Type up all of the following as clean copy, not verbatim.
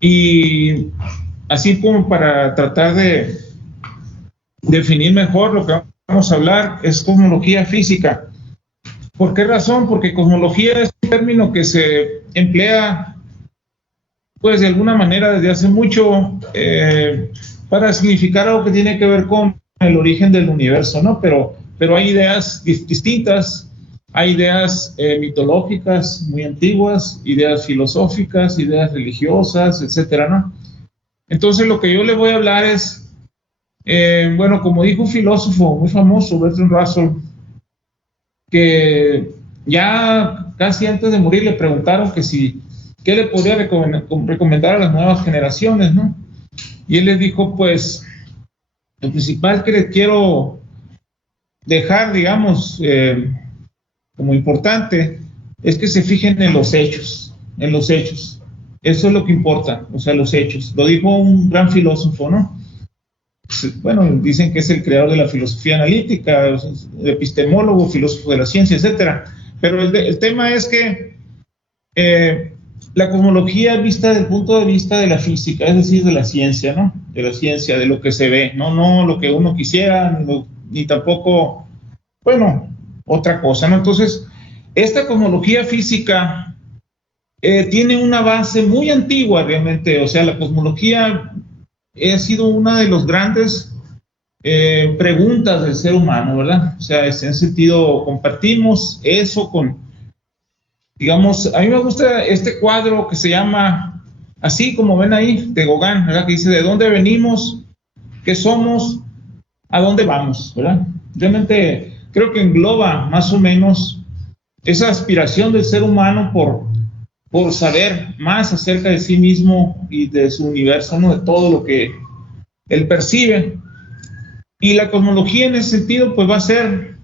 Y así como para tratar de definir mejor lo que vamos a hablar, es cosmología física. ¿Por qué razón? Porque cosmología es un término que se emplea, pues de alguna manera desde hace mucho, para significar algo que tiene que ver con el origen del universo, ¿no? Pero hay ideas distintas, hay ideas mitológicas muy antiguas, ideas filosóficas, ideas religiosas, etcétera, ¿no? Entonces lo que yo le voy a hablar es, bueno, como dijo un filósofo muy famoso, Bertrand Russell, que ya casi antes de morir le preguntaron que si, qué le podría recomendar a las nuevas generaciones, ¿no? Y él les dijo, pues, lo principal que les quiero dejar, digamos, como importante, es que se fijen en los hechos, en los hechos. Eso es lo que importa, o sea, los hechos. Lo dijo un gran filósofo, ¿no? Bueno, dicen que es el creador de la filosofía analítica, epistemólogo, filósofo de la ciencia, etcétera. Pero el tema es que la cosmología vista desde el punto de vista de la física, es decir, de la ciencia, ¿no? De la ciencia, de lo que se ve, no lo que uno quisiera, ni tampoco, bueno, otra cosa, ¿no? Entonces, esta cosmología física tiene una base muy antigua realmente, o sea, la cosmología ha sido una de las grandes preguntas del ser humano, ¿verdad? O sea, en ese sentido compartimos eso con, digamos, a mí me gusta este cuadro que se llama, así como ven ahí, de Gauguin, ¿verdad? Que dice, ¿de dónde venimos? ¿Qué somos? ¿A dónde vamos? ¿Verdad? Realmente creo que engloba más o menos esa aspiración del ser humano por saber más acerca de sí mismo y de su universo, ¿no? De todo lo que él percibe. Y la cosmología en ese sentido, pues va a ser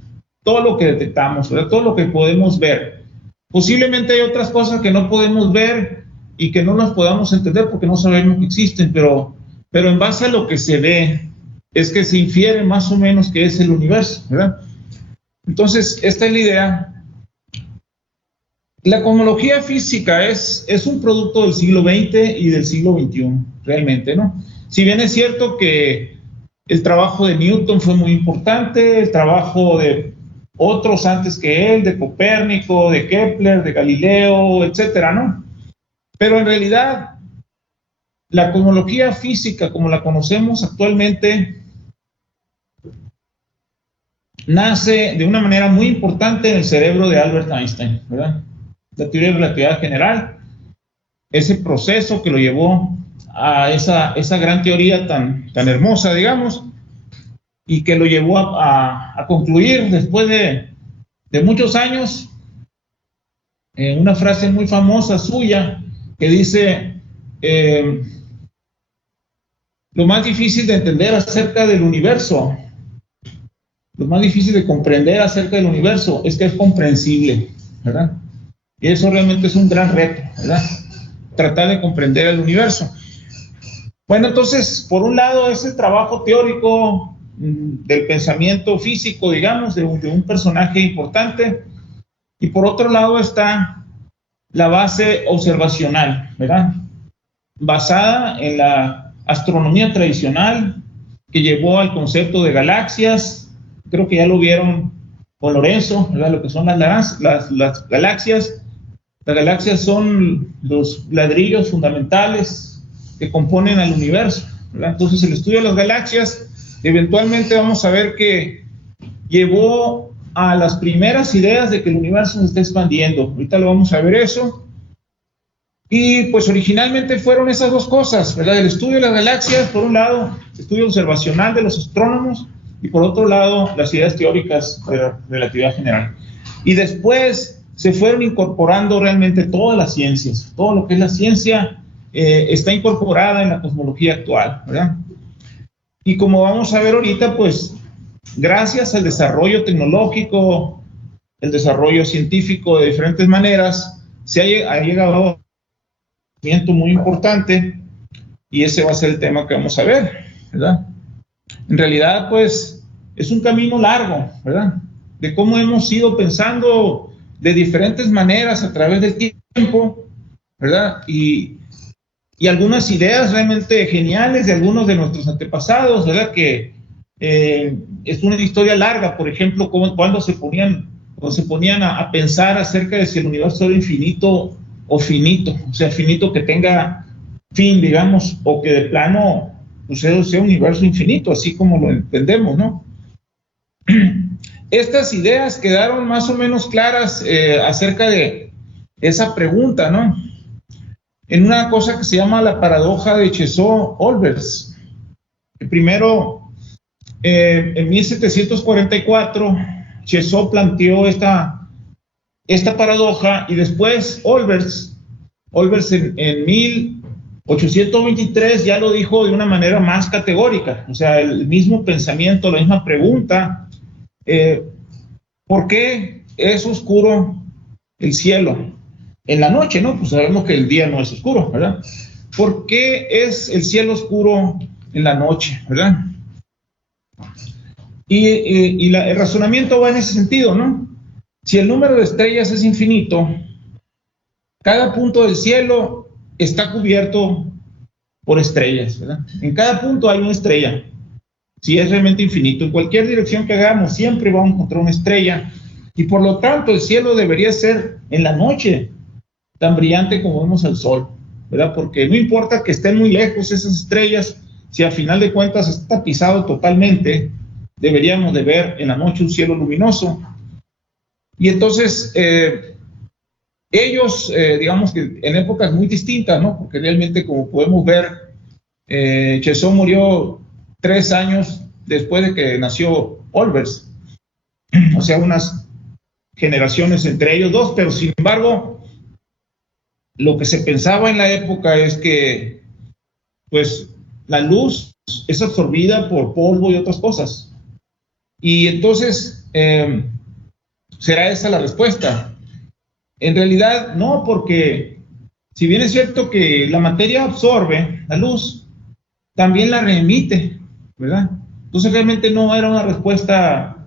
todo lo que detectamos, ¿verdad? Todo lo que podemos ver. Posiblemente hay otras cosas que no podemos ver y que no las podamos entender porque no sabemos que existen, pero en base a lo que se ve, es que se infiere más o menos que es el universo, ¿verdad? Entonces, esta es la idea. La cosmología física es un producto del siglo XX y del siglo XXI, realmente, ¿no? Si bien es cierto que el trabajo de Newton fue muy importante, el trabajo de otros antes que él, de Copérnico, de Kepler, de Galileo, etcétera, ¿no? Pero en realidad, la cosmología física, como la conocemos actualmente, nace de una manera muy importante en el cerebro de Albert Einstein, ¿verdad? La teoría de relatividad general, ese proceso que lo llevó a esa gran teoría tan hermosa, digamos, y que lo llevó a concluir después de muchos años, una frase muy famosa suya que dice, lo más difícil de entender acerca del universo, lo más difícil de comprender acerca del universo es que es comprensible, ¿verdad? Y eso realmente es un gran reto, ¿verdad? Tratar de comprender el universo. Bueno, entonces, por un lado, es el trabajo teórico del pensamiento físico, digamos, de un personaje importante, y por otro lado está la base observacional, ¿verdad? Basada en la astronomía tradicional, que llevó al concepto de galaxias. Creo que ya lo vieron con Lorenzo, ¿verdad? Lo que son las galaxias. Las galaxias son los ladrillos fundamentales que componen al universo, ¿verdad? Entonces, el estudio de las galaxias, eventualmente vamos a ver que llevó a las primeras ideas de que el universo se está expandiendo. Ahorita lo vamos a ver eso. Y pues originalmente fueron esas dos cosas, ¿verdad? El estudio de las galaxias, por un lado, estudio observacional de los astrónomos, y por otro lado, las ideas teóricas de la relatividad general. Y después se fueron incorporando realmente todas las ciencias, todo lo que es la ciencia está incorporada en la cosmología actual, ¿verdad? Y como vamos a ver ahorita, pues gracias al desarrollo tecnológico, el desarrollo científico de diferentes maneras, se ha llegado a un conocimiento muy importante, y ese va a ser el tema que vamos a ver, ¿verdad? En realidad, pues, es un camino largo, ¿verdad? De cómo hemos ido pensando de diferentes maneras a través del tiempo, ¿verdad? Y y algunas ideas realmente geniales de algunos de nuestros antepasados, ¿verdad? Que es una historia larga, por ejemplo, cuando se ponían a pensar acerca de si el universo era infinito o finito, o sea, finito que tenga fin, digamos, o que de plano pues, sea un universo infinito, así como lo entendemos, ¿no? Estas ideas quedaron más o menos claras acerca de esa pregunta, ¿no? En una cosa que se llama la paradoja de Cheseaux-Olbers. Primero, en 1744, Cheseaux planteó esta paradoja y después Olbers en 1823 ya lo dijo de una manera más categórica, o sea, el mismo pensamiento, la misma pregunta, ¿por qué es oscuro el cielo en la noche, no? Pues sabemos que el día no es oscuro, ¿verdad? ¿Por qué es el cielo oscuro en la noche, verdad? Y el razonamiento va en ese sentido, ¿no? Si el número de estrellas es infinito, cada punto del cielo está cubierto por estrellas, ¿verdad? En cada punto hay una estrella. Si es realmente infinito, en cualquier dirección que hagamos, siempre vamos a encontrar una estrella. Y por lo tanto, el cielo debería ser en la noche tan brillante como vemos al sol, ¿verdad? Porque no importa que estén muy lejos esas estrellas, si al final de cuentas está tapizado totalmente, deberíamos de ver en la noche un cielo luminoso. Y entonces, ellos, digamos que en épocas muy distintas, ¿no? Porque realmente, como podemos ver, Cheseaux murió 3 años después de que nació Olbers, o sea, unas generaciones entre ellos dos, pero sin embargo, lo que se pensaba en la época es que, pues, la luz es absorbida por polvo y otras cosas. Y entonces, ¿será esa la respuesta? En realidad, no, porque si bien es cierto que la materia absorbe la luz, también la reemite, ¿verdad? Entonces realmente no era una respuesta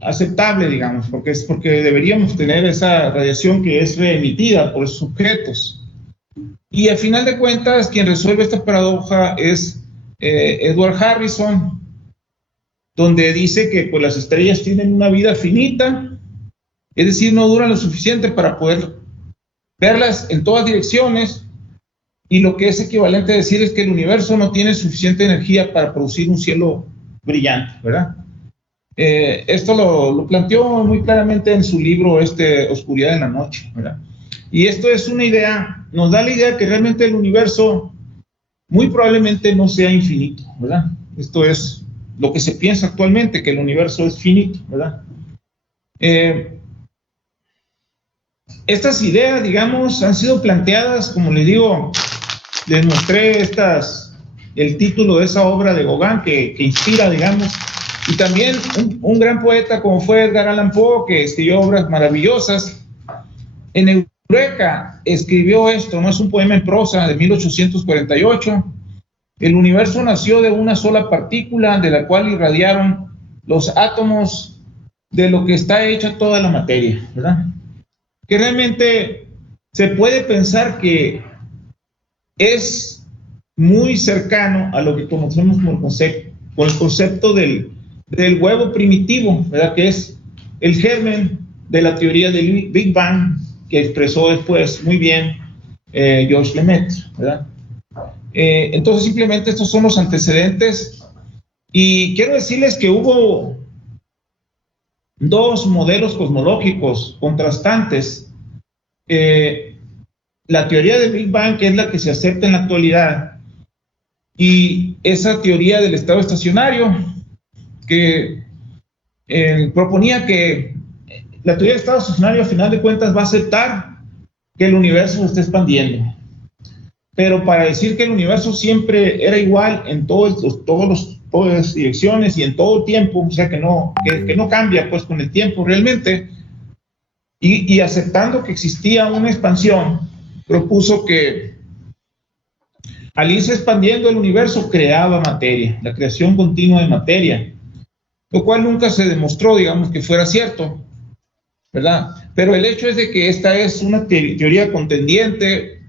aceptable, digamos, porque deberíamos tener esa radiación que es reemitida por esos objetos. Y al final de cuentas, quien resuelve esta paradoja es Edward Harrison, donde dice que pues, las estrellas tienen una vida finita, es decir, no duran lo suficiente para poder verlas en todas direcciones, y lo que es equivalente a decir es que el universo no tiene suficiente energía para producir un cielo brillante, ¿verdad? Esto lo planteó muy claramente en su libro Oscuridad en la Noche, ¿verdad? Y esto es una idea, nos da la idea que realmente el universo muy probablemente no sea infinito, ¿verdad? Esto es lo que se piensa actualmente, que el universo es finito, ¿verdad? Estas ideas, digamos, han sido planteadas, como les digo, les mostré el título de esa obra de Gauguin que inspira, digamos, y también un gran poeta como fue Edgar Allan Poe, que escribió obras maravillosas. En Eureka escribió esto, no es un poema en prosa de 1848. El universo nació de una sola partícula de la cual irradiaron los átomos de lo que está hecha toda la materia, ¿verdad? Que realmente se puede pensar que es muy cercano a lo que conocemos como el concepto del huevo primitivo, ¿verdad? Que es el germen de la teoría del Big Bang, que expresó después muy bien Georges Lemaitre, ¿verdad? Entonces simplemente estos son los antecedentes, y quiero decirles que hubo dos modelos cosmológicos contrastantes. La teoría del Big Bang, que es la que se acepta en la actualidad, y esa teoría del estado estacionario, que proponía que la teoría del estado estacionario, al final de cuentas, va a aceptar que el universo se está expandiendo. Pero para decir que el universo siempre era igual en todas las direcciones y en todo el tiempo, o sea, que no cambia pues con el tiempo realmente, y aceptando que existía una expansión, propuso que al irse expandiendo el universo creaba materia, la creación continua de materia, lo cual nunca se demostró, digamos, que fuera cierto, ¿verdad? Pero el hecho es de que esta es una teoría contendiente,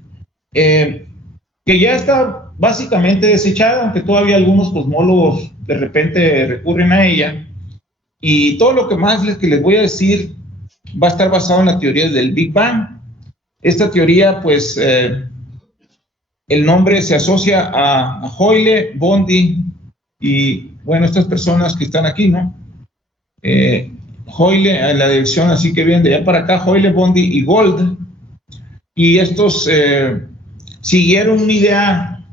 que ya está básicamente desechada, aunque todavía algunos cosmólogos de repente recurren a ella. Y todo lo que más que les voy a decir va a estar basado en la teoría del Big Bang. Esta teoría, pues, el nombre se asocia a Hoyle, Bondi y, bueno, estas personas que están aquí, ¿no? Hoyle en la dirección, así que vienen de allá para acá, Hoyle, Bondi y Gold. Y estos siguieron una idea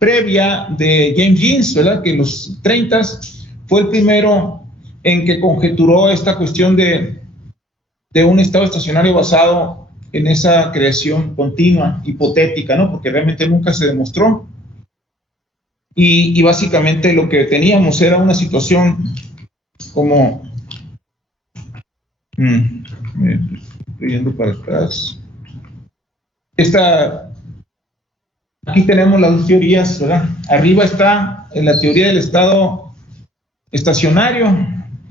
previa de James Jeans, ¿verdad? Que en los 30s fue el primero en que conjeturó esta cuestión de un estado estacionario basado en esa creación continua, hipotética, ¿no? Porque realmente nunca se demostró. Y básicamente lo que teníamos era una situación como... estoy yendo para atrás. Aquí tenemos las dos teorías, ¿verdad? Arriba está la teoría del estado estacionario,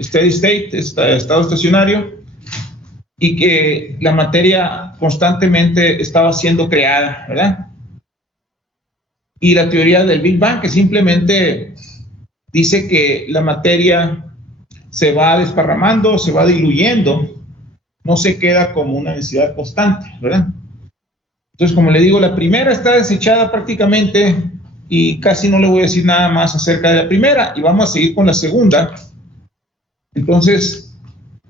steady state, estado estacionario, y que la materia constantemente estaba siendo creada, ¿verdad? Y la teoría del Big Bang, que simplemente dice que la materia se va desparramando, se va diluyendo, no se queda como una densidad constante, ¿verdad? Entonces, como le digo, la primera está desechada prácticamente y casi no le voy a decir nada más acerca de la primera y vamos a seguir con la segunda. Entonces,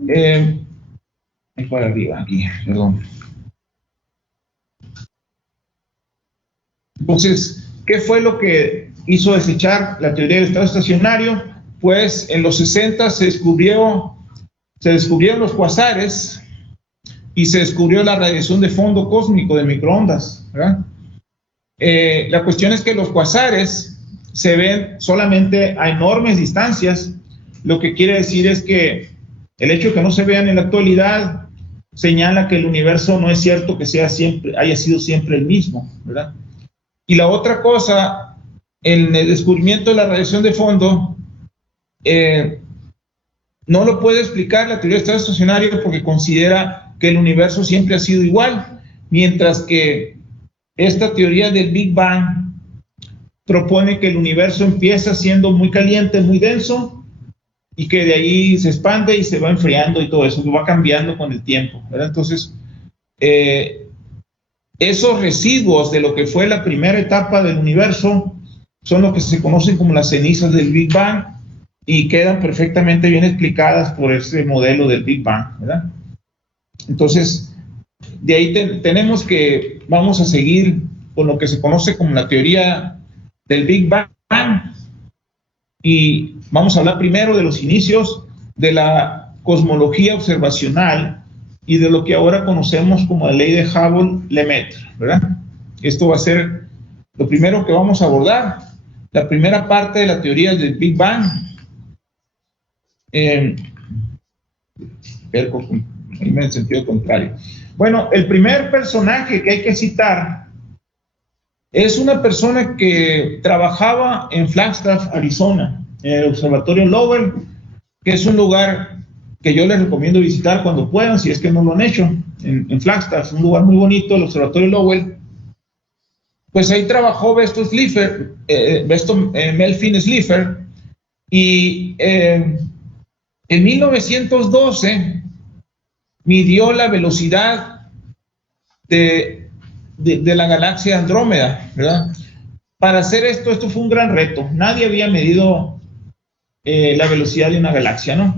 ahí para arriba, aquí, perdón. Entonces, ¿qué fue lo que hizo desechar la teoría del estado estacionario? Pues en los 60 se descubrieron los cuasares y se descubrió la radiación de fondo cósmico de microondas, ¿verdad? La cuestión es que los cuasares se ven solamente a enormes distancias, lo que quiere decir es que el hecho de que no se vean en la actualidad señala que el universo no es cierto que haya sido siempre el mismo, ¿verdad? Y la otra cosa, en el descubrimiento de la radiación de fondo, no lo puede explicar la teoría del estado estacionario porque considera que el universo siempre ha sido igual, mientras que esta teoría del Big Bang propone que el universo empieza siendo muy caliente, muy denso, y que de ahí se expande y se va enfriando y todo eso, que va cambiando con el tiempo, ¿verdad? Entonces, esos residuos de lo que fue la primera etapa del universo son lo que se conocen como las cenizas del Big Bang y quedan perfectamente bien explicadas por ese modelo del Big Bang, ¿verdad? Entonces, de ahí tenemos que vamos a seguir con lo que se conoce como la teoría del Big Bang y vamos a hablar primero de los inicios de la cosmología observacional y de lo que ahora conocemos como la ley de Hubble-Lemaitre, ¿verdad? Esto va a ser lo primero que vamos a abordar, la primera parte de la teoría del Big Bang. En el sentido contrario. Bueno, el primer personaje que hay que citar es una persona que trabajaba en Flagstaff, Arizona, en el Observatorio Lowell, que es un lugar que yo les recomiendo visitar cuando puedan, si es que no lo han hecho, en Flagstaff, un lugar muy bonito, el Observatorio Lowell. Pues ahí trabajó Melvin Slipher, y en 1912 midió la velocidad de la galaxia Andrómeda, ¿verdad? Para hacer esto fue un gran reto. Nadie había medido la velocidad de una galaxia, ¿no?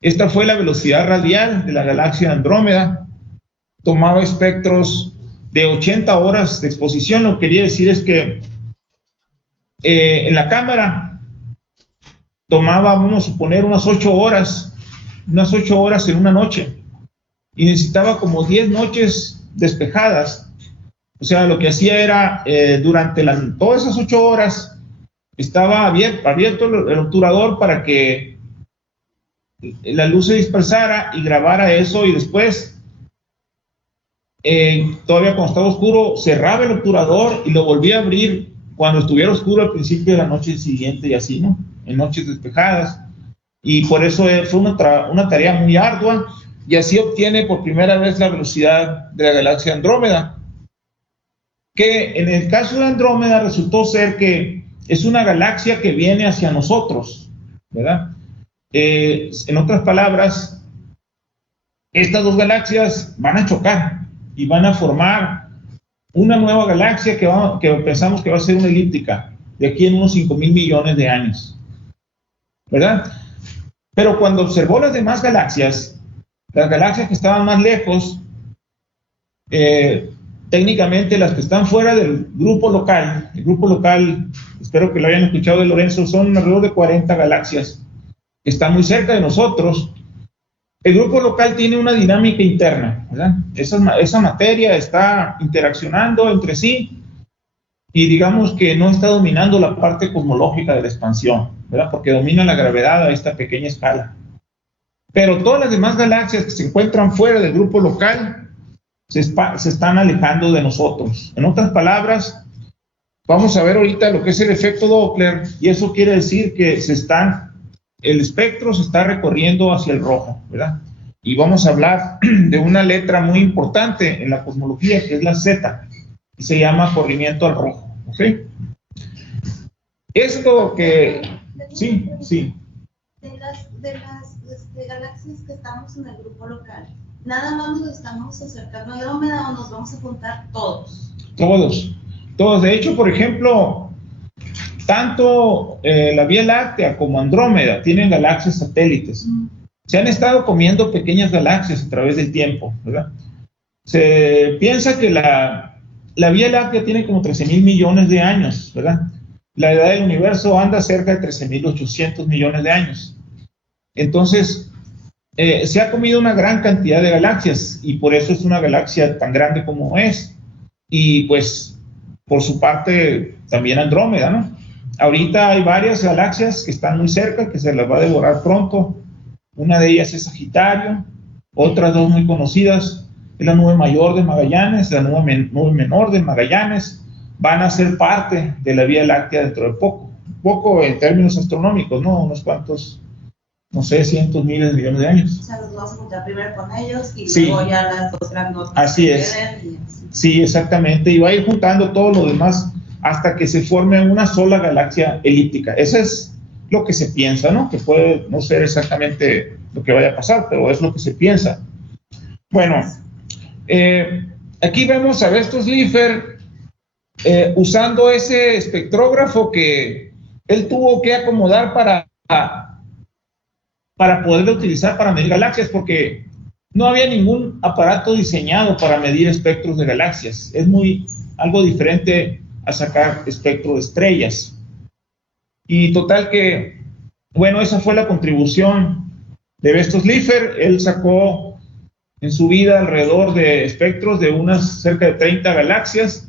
Esta fue la velocidad radial de la galaxia Andrómeda. Tomaba espectros de 80 horas de exposición. Lo que quería decir es que en la cámara tomaba, vamos a suponer, unas 8 horas en una noche. Y necesitaba como 10 noches despejadas. O sea, lo que hacía era, durante todas esas 8 horas, estaba abierto el obturador para que la luz se dispersara y grabara eso, y después, todavía cuando estaba oscuro, cerraba el obturador y lo volvía a abrir cuando estuviera oscuro al principio de la noche siguiente, y así, ¿no? En noches despejadas. Y por eso fue una tarea muy ardua, y así obtiene por primera vez la velocidad de la galaxia Andrómeda, que en el caso de Andrómeda resultó ser que es una galaxia que viene hacia nosotros, ¿verdad? En otras palabras, estas dos galaxias van a chocar y van a formar una nueva galaxia que pensamos que va a ser una elíptica de aquí en unos 5,000 millones de años, ¿verdad? Pero cuando observó las demás galaxias, las galaxias que estaban más lejos, técnicamente las que están fuera del grupo local, el grupo local, espero que lo hayan escuchado de Lorenzo, son alrededor de 40 galaxias que están muy cerca de nosotros. El grupo local tiene una dinámica interna, ¿verdad? Esa materia está interaccionando entre sí y digamos que no está dominando la parte cosmológica de la expansión, ¿verdad? Porque domina la gravedad a esta pequeña escala. Pero todas las demás galaxias que se encuentran fuera del grupo local se están alejando de nosotros. En otras palabras, vamos a ver ahorita lo que es el efecto Doppler, y eso quiere decir que el espectro se está recorriendo hacia el rojo, ¿verdad? Y vamos a hablar de una letra muy importante en la cosmología, que es la Z, y se llama corrimiento al rojo, ¿ok? Esto que... Sí. De las galaxias que estamos en el grupo local, ¿nada más nos estamos acercando a Andrómeda o nos vamos a juntar todos? Todos. De hecho, por ejemplo, tanto la Vía Láctea como Andrómeda tienen galaxias satélites. Se han estado comiendo pequeñas galaxias a través del tiempo, ¿verdad? Se piensa que la Vía Láctea tiene como 13,000 millones de años, ¿verdad? La edad del universo anda cerca de 13,800 millones de años. Entonces, se ha comido una gran cantidad de galaxias y por eso es una galaxia tan grande como es. Y pues, por su parte, también Andrómeda, ¿no? Ahorita hay varias galaxias que están muy cerca, que se las va a devorar pronto. Una de ellas es Sagitario, otras dos muy conocidas es la nube mayor de Magallanes, la nube menor de Magallanes, van a ser parte de la Vía Láctea dentro de poco en términos astronómicos, ¿no? Unos cuantos, no sé, cientos, miles de millones de años. O sea, los vamos a juntar primero con ellos y sí, luego ya las dos grandotas. Así es. Sí, exactamente, y va a ir juntando todo lo demás hasta que se forme una sola galaxia elíptica. Eso es lo que se piensa, ¿no? Que puede no ser exactamente lo que vaya a pasar, pero es lo que se piensa. Bueno, aquí vemos a Bestos Slipher usando ese espectrógrafo que él tuvo que acomodar para poderlo utilizar para medir galaxias, porque no había ningún aparato diseñado para medir espectros de galaxias. Es algo diferente a sacar espectro de estrellas. Y total que, bueno, esa fue la contribución de Bestos Slipher. Él sacó en su vida alrededor de espectros de unas cerca de 30 galaxias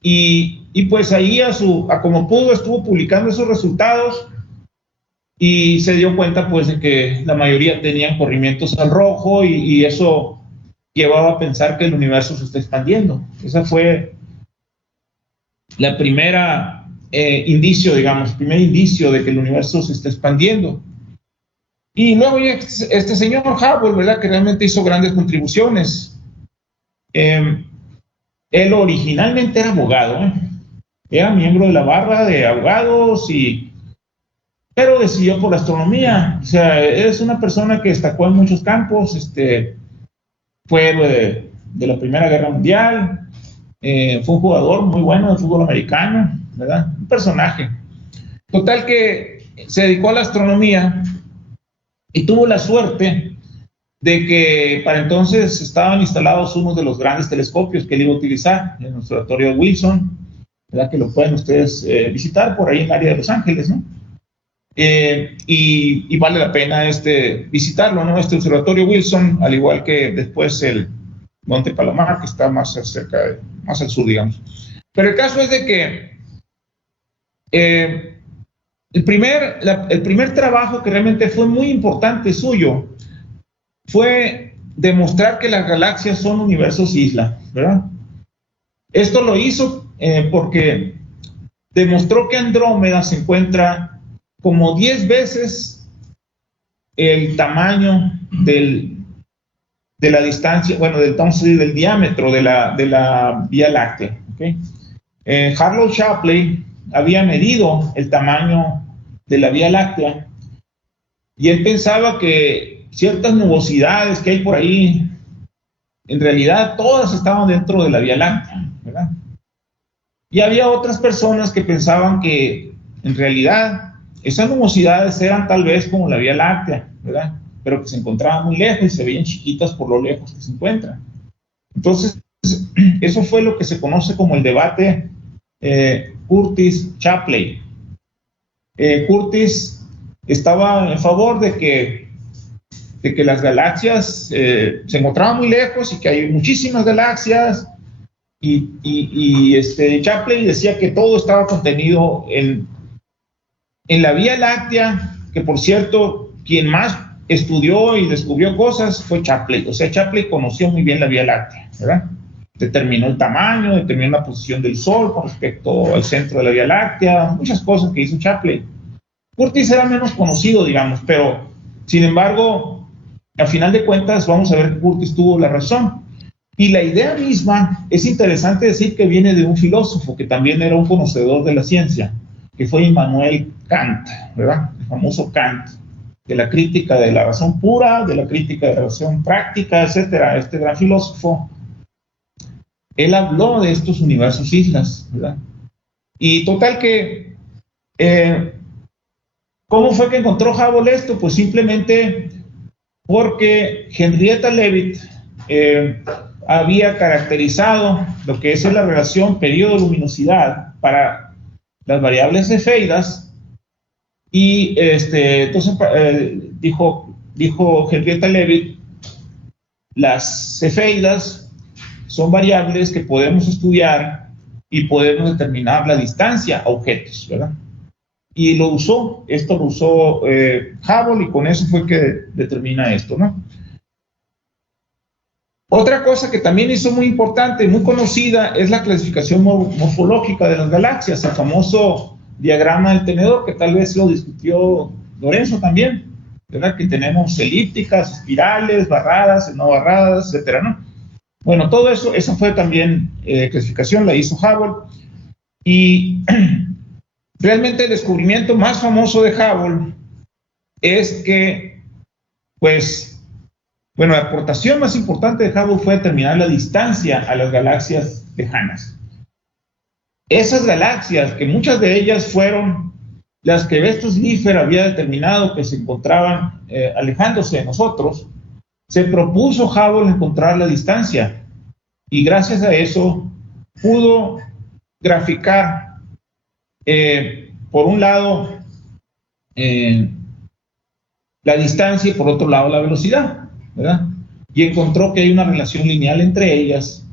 y pues ahí a como pudo estuvo publicando esos resultados y se dio cuenta pues de que la mayoría tenían corrimientos al rojo y eso llevaba a pensar que el universo se está expandiendo. Esa fue la primera indicio de que el universo se está expandiendo. Y luego este señor Hubble, ¿verdad? Que realmente hizo grandes contribuciones. Él originalmente era abogado, era miembro de la barra de abogados, pero decidió por la astronomía. O sea, es una persona que destacó en muchos campos, fue héroe de la Primera Guerra Mundial, fue un jugador muy bueno de fútbol americano, ¿verdad? Un personaje. Total que se dedicó a la astronomía y tuvo la suerte de que para entonces estaban instalados unos de los grandes telescopios que él iba a utilizar, el observatorio Wilson, ¿verdad? Que lo pueden ustedes visitar por ahí en el área de Los Ángeles, ¿no? Y vale la pena visitarlo, ¿no? Este observatorio Wilson, al igual que después el Monte Palomar, que está más al sur, digamos. Pero el caso es de que el primer trabajo que realmente fue muy importante suyo fue demostrar que las galaxias son universos isla, ¿verdad? Esto lo hizo porque demostró que Andrómeda se encuentra como 10 veces el tamaño de la distancia, bueno, del diámetro de la Vía Láctea, ¿okay? Harlow Shapley había medido el tamaño de la Vía Láctea y él pensaba que ciertas nubosidades que hay por ahí, en realidad todas estaban dentro de la Vía Láctea, ¿verdad? Y había otras personas que pensaban que en realidad esas nubosidades eran tal vez como la Vía Láctea, ¿verdad? Pero que se encontraban muy lejos y se veían chiquitas por lo lejos que se encuentran. Entonces, eso fue lo que se conoce como el debate Curtis-Shapley. Curtis estaba en favor de que las galaxias se encontraban muy lejos y que hay muchísimas galaxias, y Shapley decía que todo estaba contenido en la Vía Láctea, que por cierto, quien más estudió y descubrió cosas fue Shapley. O sea, Shapley conoció muy bien la Vía Láctea, ¿verdad? Determinó el tamaño, determinó la posición del Sol con respecto al centro de la Vía Láctea, muchas cosas que hizo Shapley. Curtis era menos conocido, digamos, pero sin embargo, a final de cuentas, vamos a ver que Curtis tuvo la razón. Y la idea misma, es interesante decir que viene de un filósofo que también era un conocedor de la ciencia, que fue Immanuel Kant, ¿verdad? El famoso Kant, de la crítica de la razón pura, de la crítica de la razón práctica, etcétera. Este gran filósofo, él habló de estos universos islas, ¿verdad? Y total que, ¿cómo fue que encontró Hubble esto? Pues simplemente porque Henrietta Leavitt había caracterizado lo que es la relación periodo-luminosidad para las variables cefeidas, y entonces dijo Henrietta Leavitt, las cefeidas son variables que podemos estudiar y podemos determinar la distancia a objetos, ¿verdad? Y lo usó Hubble, y con eso fue que determina esto, ¿no? Otra cosa que también hizo muy importante, muy conocida, es la clasificación morfológica de las galaxias, el famoso diagrama del tenedor, que tal vez lo discutió Lorenzo también, ¿verdad? Que tenemos elípticas, espirales, barradas, no barradas, etcétera, ¿no? Bueno, todo eso, esa fue también clasificación, la hizo Hubble, y realmente el descubrimiento más famoso de Hubble es que, pues, bueno, la aportación más importante de Hubble fue determinar la distancia a las galaxias lejanas. Esas galaxias, que muchas de ellas fueron las que Vestus Slipher había determinado que se encontraban alejándose de nosotros, se propuso Hubble encontrar la distancia, y gracias a eso pudo graficar, por un lado, la distancia y por otro lado la velocidad, ¿verdad? Y encontró que hay una relación lineal entre ellas.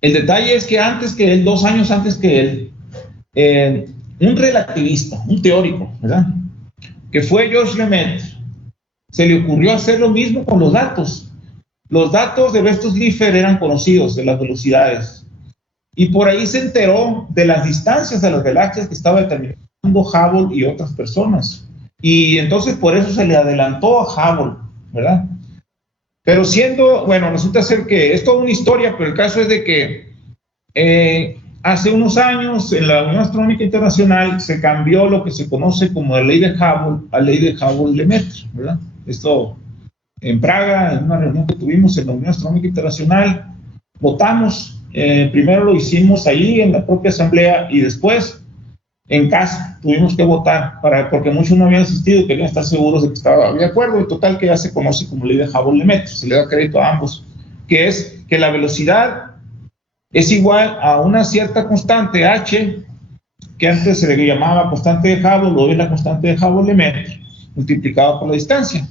El detalle es que antes que él, 2 años antes que él, un relativista, un teórico, ¿verdad?, que fue Georges Lemaitre, se le ocurrió hacer lo mismo con los datos. Los datos de Vestus Slipher eran conocidos, de las velocidades, y por ahí se enteró de las distancias de las galaxias que estaba determinando Hubble y otras personas. Y entonces por eso se le adelantó a Hubble, ¿verdad? Pero bueno, resulta ser que es toda una historia, pero el caso es de que hace unos años en la Unión Astronómica Internacional se cambió lo que se conoce como la ley de Hubble a ley de Hubble-Lemaitre, ¿verdad? Esto en Praga, en una reunión que tuvimos en la Unión Astronómica Internacional, votamos, primero lo hicimos ahí en la propia asamblea y después en casa tuvimos que votar, porque muchos no habían asistido y querían estar seguros de que estaba de acuerdo, y total que ya se conoce como ley de Hubble-Lemaitre, se le da crédito a ambos, que es que la velocidad es igual a una cierta constante h, que antes se le llamaba constante de Hubble, hoy es la constante de Hubble-Lemaitre, multiplicado por la distancia.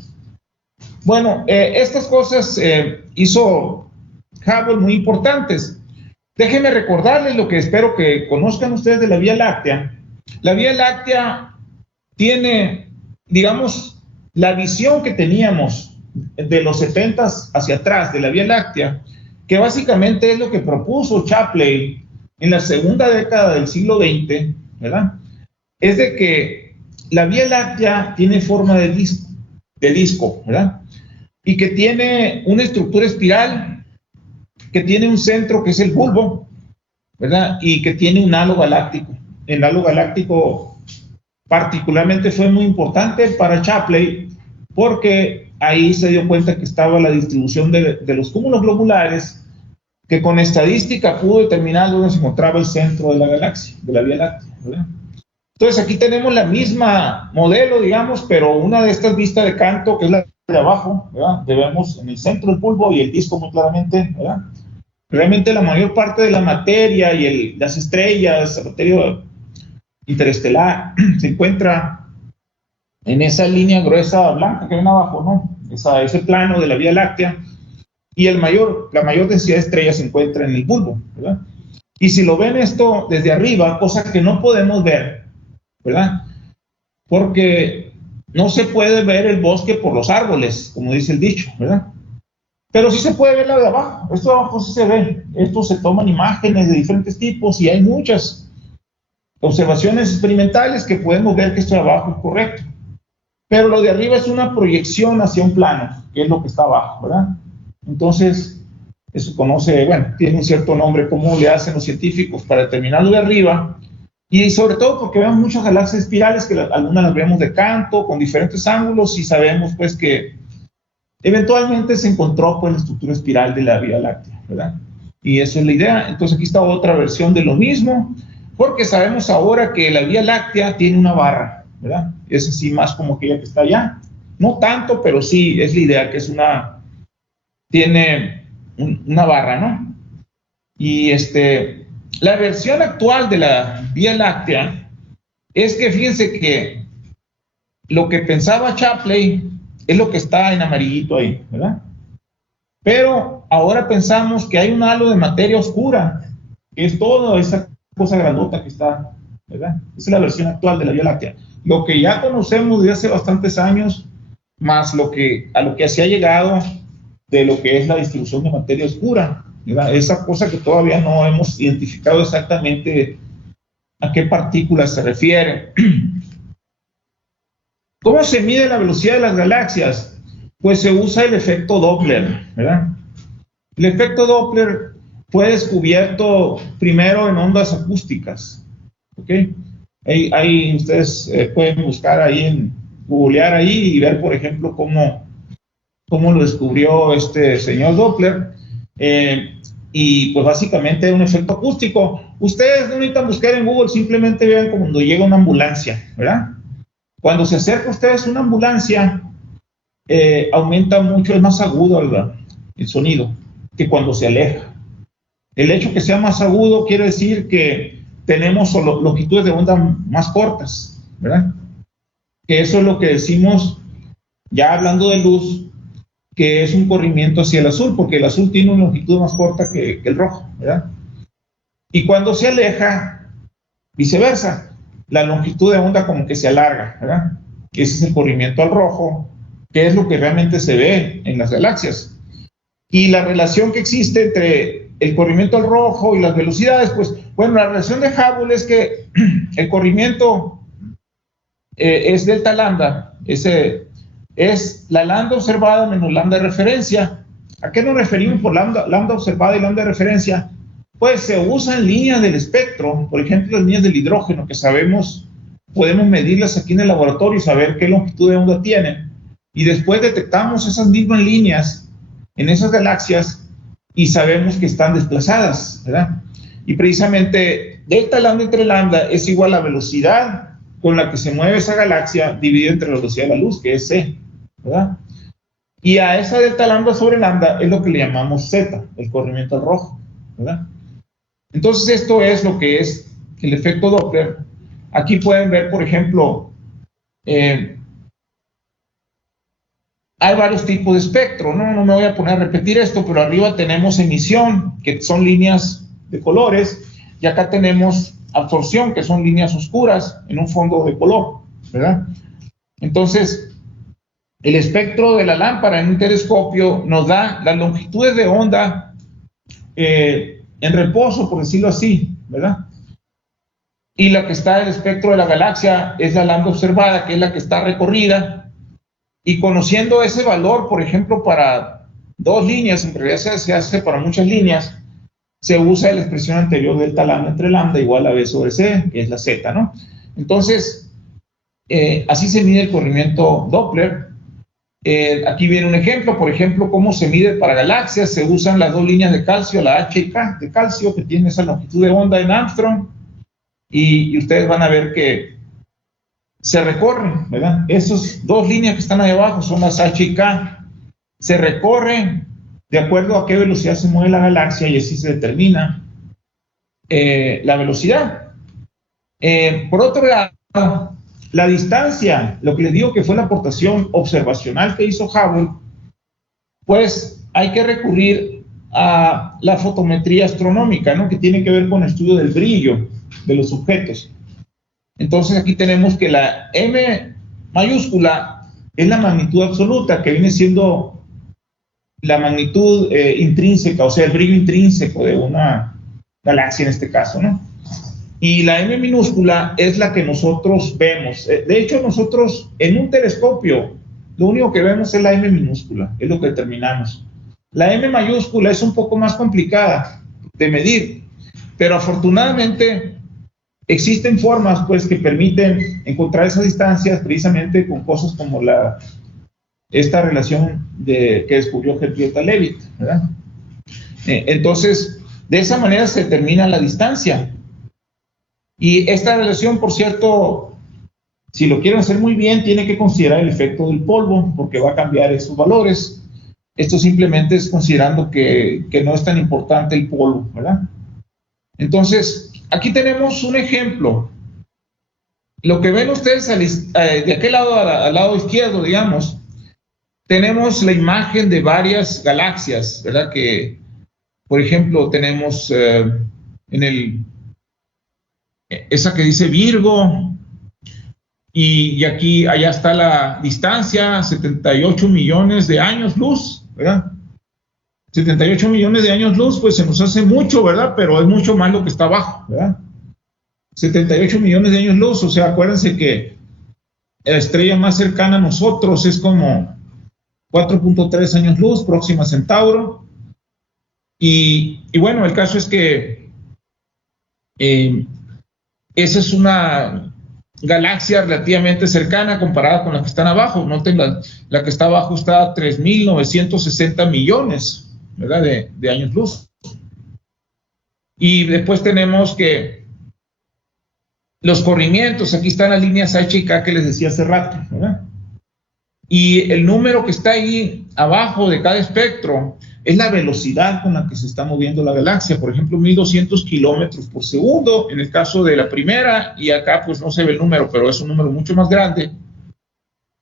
Bueno, estas cosas hizo Hubble muy importantes. Déjenme recordarles lo que espero que conozcan ustedes de la Vía Láctea. La Vía Láctea tiene, digamos, la visión que teníamos de los 70s hacia atrás de la Vía Láctea, que básicamente es lo que propuso Shapley en la segunda década del siglo XX, ¿verdad? Es de que la Vía Láctea tiene forma de disco, ¿verdad? Y que tiene una estructura espiral que tiene un centro que es el bulbo, ¿verdad? Y que tiene un halo galáctico. El halo galáctico particularmente fue muy importante para Shapley porque ahí se dio cuenta que estaba la distribución de los cúmulos globulares, que con estadística pudo determinar dónde se encontraba el centro de la galaxia, de la Vía Láctea, ¿verdad? Entonces aquí tenemos la misma modelo, digamos, pero una de estas vistas de canto, que es la de abajo, ¿verdad? Vemos en el centro el bulbo y el disco muy claramente, ¿verdad? Realmente la mayor parte de la materia y las estrellas, la materia interestelar, se encuentra en esa línea gruesa blanca que ven abajo, ¿no? Ese plano de la Vía Láctea, y la mayor densidad de estrellas se encuentra en el bulbo, ¿verdad? Y si lo ven esto desde arriba, cosa que no podemos ver, ¿verdad? Porque no se puede ver el bosque por los árboles, como dice el dicho, ¿verdad? Pero sí se puede ver la de abajo. Esto de abajo sí se ve. Esto se toman imágenes de diferentes tipos y hay muchas observaciones experimentales que podemos ver que esto de abajo es correcto. Pero lo de arriba es una proyección hacia un plano, que es lo que está abajo, ¿verdad? Entonces, eso conoce, bueno, tiene un cierto nombre, cómo le hacen los científicos para determinar lo de arriba. Y sobre todo porque vemos muchas galaxias espirales, que algunas las vemos de canto, con diferentes ángulos, y sabemos pues que eventualmente se encontró pues la estructura espiral de la Vía Láctea, ¿verdad? Y eso es la idea. Entonces aquí está otra versión de lo mismo, porque sabemos ahora que la Vía Láctea tiene una barra, ¿verdad? Es así más como aquella que está allá. No tanto, pero sí es la idea, que es tiene una barra, ¿no? Y la versión actual de la Vía Láctea es que fíjense que lo que pensaba Shapley es lo que está en amarillito ahí, ¿verdad? Pero ahora pensamos que hay un halo de materia oscura, que es toda esa cosa grandota que está, ¿verdad? Esa es la versión actual de la Vía Láctea. Lo que ya conocemos desde hace bastantes años, más a lo que se ha llegado de lo que es la distribución de materia oscura, ¿verdad? Esa cosa que todavía no hemos identificado exactamente a qué partículas se refiere. ¿Cómo se mide la velocidad de las galaxias? Pues se usa el efecto Doppler, ¿verdad? El efecto Doppler fue descubierto primero en ondas acústicas, ¿ok? Ahí ustedes pueden buscar ahí, googlear ahí y ver, por ejemplo, cómo lo descubrió este señor Doppler. Y pues básicamente es un efecto acústico. Ustedes no necesitan buscar en Google, simplemente vean cuando llega una ambulancia, ¿verdad? Cuando se acerca a ustedes una ambulancia, aumenta mucho, es más agudo el sonido que cuando se aleja. El hecho que sea más agudo quiere decir que tenemos longitudes de onda más cortas, ¿verdad? Que eso es lo que decimos, ya hablando de luz, que es un corrimiento hacia el azul, porque el azul tiene una longitud más corta que el rojo, ¿verdad? Y cuando se aleja, viceversa, la longitud de onda como que se alarga, ¿verdad? Ese es el corrimiento al rojo, que es lo que realmente se ve en las galaxias. Y la relación que existe entre el corrimiento al rojo y las velocidades, pues, bueno, la relación de Hubble es que el corrimiento es delta lambda, es la lambda observada menos lambda de referencia. ¿A qué nos referimos por lambda observada y lambda de referencia? Pues se usan líneas del espectro, por ejemplo, las líneas del hidrógeno, que sabemos, podemos medirlas aquí en el laboratorio y saber qué longitud de onda tienen. Y después detectamos esas mismas líneas en esas galaxias y sabemos que están desplazadas, ¿verdad? Y precisamente delta lambda entre lambda es igual a la velocidad con la que se mueve esa galaxia dividida entre la velocidad de la luz, que es c, ¿verdad? Y a esa delta lambda sobre lambda es lo que le llamamos z, el corrimiento al rojo, ¿verdad? Entonces esto es lo que es el efecto Doppler. Aquí pueden ver, por ejemplo, hay varios tipos de espectro, no me voy a poner a repetir esto, pero arriba tenemos emisión, que son líneas de colores, y acá tenemos absorción, que son líneas oscuras en un fondo de color, ¿verdad? Entonces, el espectro de la lámpara en un telescopio nos da las longitudes de onda en reposo, por decirlo así, ¿verdad? Y la que está en el espectro de la galaxia es la lambda observada, que es la que está recorrida. Y conociendo ese valor, por ejemplo, para 2 líneas, en realidad se hace para muchas líneas, se usa la expresión anterior delta lambda entre lambda igual a B sobre C, que es la Z, ¿no? Entonces, así se mide el corrimiento Doppler. Aquí viene un ejemplo, por ejemplo, cómo se mide para galaxias. Se usan las 2 líneas de calcio, la H y K de calcio, que tiene esa longitud de onda en Armstrong, y ustedes van a ver que se recorren, ¿verdad? Esas 2 líneas que están ahí abajo son las H y K, se recorren de acuerdo a qué velocidad se mueve la galaxia, y así se determina la velocidad. Por otro lado, la distancia, lo que les digo que fue la aportación observacional que hizo Hubble, pues hay que recurrir a la fotometría astronómica, ¿no? Que tiene que ver con el estudio del brillo de los objetos. Entonces aquí tenemos que la M mayúscula es la magnitud absoluta, que viene siendo la magnitud intrínseca, o sea, el brillo intrínseco de una galaxia en este caso, ¿no? Y la M minúscula es la que nosotros vemos. De hecho, nosotros en un telescopio, lo único que vemos es la M minúscula, es lo que determinamos. La M mayúscula es un poco más complicada de medir, pero afortunadamente existen formas, pues, que permiten encontrar esas distancias precisamente con cosas como esta relación que descubrió Henrietta Leavitt, ¿verdad? Entonces, de esa manera se determina la distancia. Y esta relación, por cierto, si lo quieren hacer muy bien, tiene que considerar el efecto del polvo, porque va a cambiar esos valores. Esto simplemente es considerando que no es tan importante el polvo, ¿verdad? Entonces, aquí tenemos un ejemplo. Lo que ven ustedes de aquel lado, al lado izquierdo, digamos, tenemos la imagen de varias galaxias, ¿verdad? Que, por ejemplo, tenemos esa que dice Virgo, y aquí, allá está la distancia, 78 millones de años luz, ¿verdad? 78 millones de años luz, pues se nos hace mucho, ¿verdad? Pero es mucho más lo que está abajo, ¿verdad? 78 millones de años luz, o sea, acuérdense que la estrella más cercana a nosotros es como 4.3 años luz, Próxima Centauro, y bueno, el caso es que esa es una galaxia relativamente cercana comparada con las que están abajo. Noten, la que está abajo está a 3.960 millones, ¿verdad? de años luz. Y después tenemos que los corrimientos, aquí están las líneas H y K que les decía hace rato, ¿verdad? Y el número que está ahí abajo de cada espectro es la velocidad con la que se está moviendo la galaxia. Por ejemplo, 1.200 kilómetros por segundo en el caso de la primera, y acá pues no se ve el número, pero es un número mucho más grande,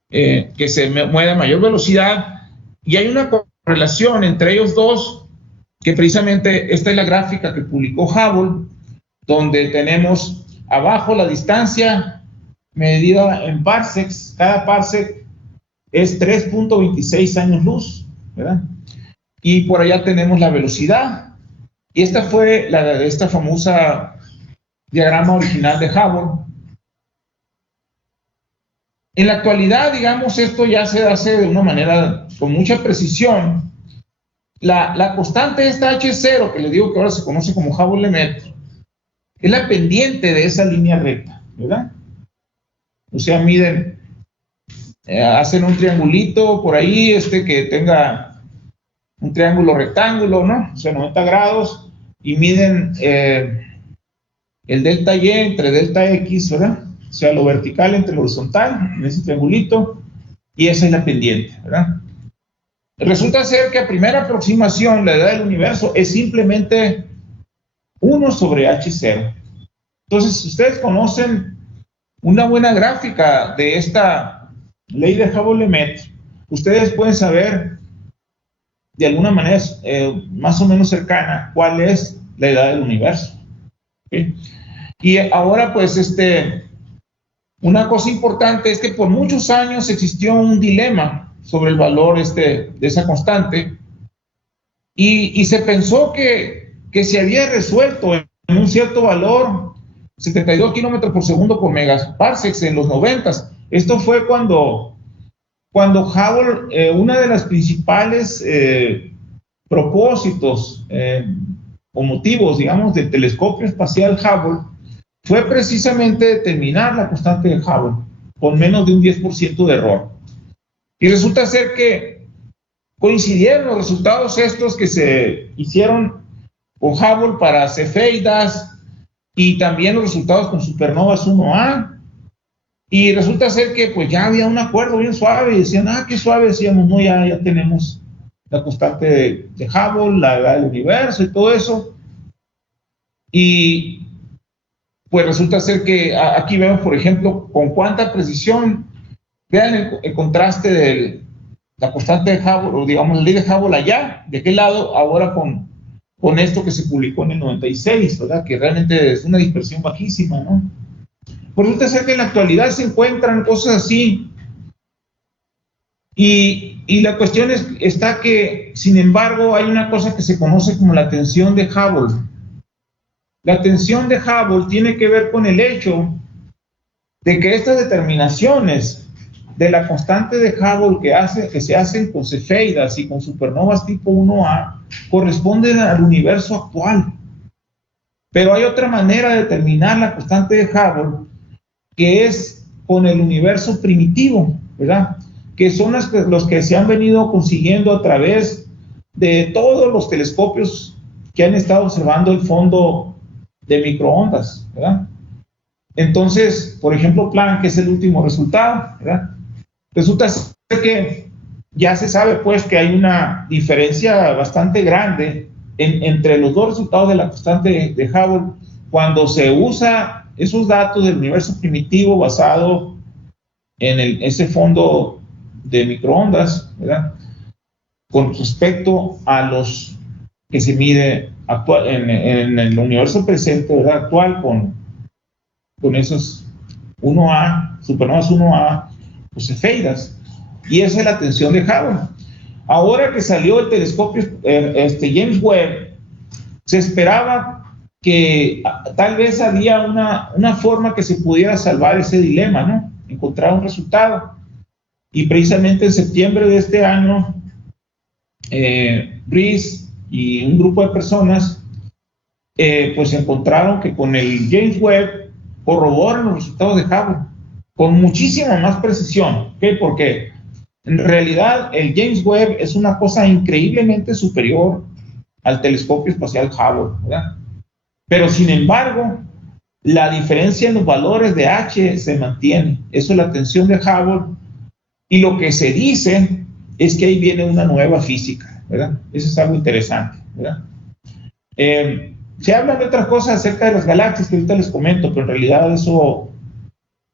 que se mueve a mayor velocidad, y hay una correlación entre ellos dos, que precisamente esta es la gráfica que publicó Hubble, donde tenemos abajo la distancia medida en parsecs. Cada parsec es 3.26 años luz, ¿verdad? Y por allá tenemos la velocidad. Y esta fue esta famosa diagrama original de Hubble. En la actualidad, digamos, esto ya se hace de una manera con mucha precisión. La constante esta H0, que les digo que ahora se conoce como Hubble-Lemaitre, es la pendiente de esa línea recta, ¿verdad? O sea, miden, hacen un triangulito por ahí, que tenga un triángulo rectángulo, ¿no? O sea, 90 grados, y miden el delta Y entre delta X, ¿verdad? O sea, lo vertical entre lo horizontal, en ese triangulito, y esa es la pendiente, ¿verdad? Resulta ser que a primera aproximación la edad del universo es simplemente 1 sobre H0. Entonces, si ustedes conocen una buena gráfica de esta ley de Hubble-Lemaitre, ustedes pueden saber de alguna manera más o menos cercana cuál es la edad del universo. ¿Okay? Y ahora pues una cosa importante es que por muchos años existió un dilema sobre el valor de esa constante, y se pensó que se había resuelto en un cierto valor, 72 kilómetros por segundo por megaparsecs en los 90s. Esto fue cuando cuando Hubble, una de las principales propósitos o motivos, digamos, del telescopio espacial Hubble fue precisamente determinar la constante de Hubble con menos de un 10% de error. Y resulta ser que coincidieron los resultados estos que se hicieron con Hubble para cefeidas y también los resultados con supernovas 1A. Y resulta ser que pues ya había un acuerdo bien suave y decían, qué suave, decíamos, no, ya tenemos la constante de Hubble, la edad del universo y todo eso. Y pues resulta ser que aquí vemos, por ejemplo, con cuánta precisión, vean el contraste de la constante de Hubble, o digamos la ley de Hubble allá, de qué lado, ahora con esto que se publicó en el 96, ¿verdad? Que realmente es una dispersión bajísima, ¿no? Pues resulta ser que en la actualidad se encuentran cosas así. Y la cuestión está que, sin embargo, hay una cosa que se conoce como la tensión de Hubble. La tensión de Hubble tiene que ver con el hecho de que estas determinaciones de la constante de Hubble que se hacen con cefeidas y con supernovas tipo 1A corresponden al universo actual. Pero hay otra manera de determinar la constante de Hubble, que es con el universo primitivo, ¿verdad? Que son los que se han venido consiguiendo a través de todos los telescopios que han estado observando el fondo de microondas, ¿verdad? Entonces, por ejemplo, Planck, que es el último resultado, ¿verdad? Resulta ser que ya se sabe, pues, que hay una diferencia bastante grande entre los dos resultados de la constante de Hubble cuando se usa esos datos del universo primitivo basado en ese fondo de microondas, ¿verdad? Con respecto a los que se mide actual, en el universo presente, ¿verdad? Actual, con esos 1A, supernovas 1A, pues cefeidas. Y esa es la tensión de Hubble. Ahora que salió el telescopio James Webb, se esperaba que tal vez había una forma que se pudiera salvar ese dilema, ¿no? Encontrar un resultado. Y precisamente en septiembre de este año, Rees y un grupo de personas pues encontraron que con el James Webb corroboran los resultados de Hubble con muchísima más precisión. ¿Okay? Porque en realidad el James Webb es una cosa increíblemente superior al telescopio espacial Hubble, ¿verdad? Pero sin embargo, la diferencia en los valores de H se mantiene. Eso es la tensión de Hubble. Y lo que se dice es que ahí viene una nueva física, ¿verdad? Eso es algo interesante, ¿verdad? Se hablan de otras cosas acerca de las galaxias que ahorita les comento, pero en realidad eso,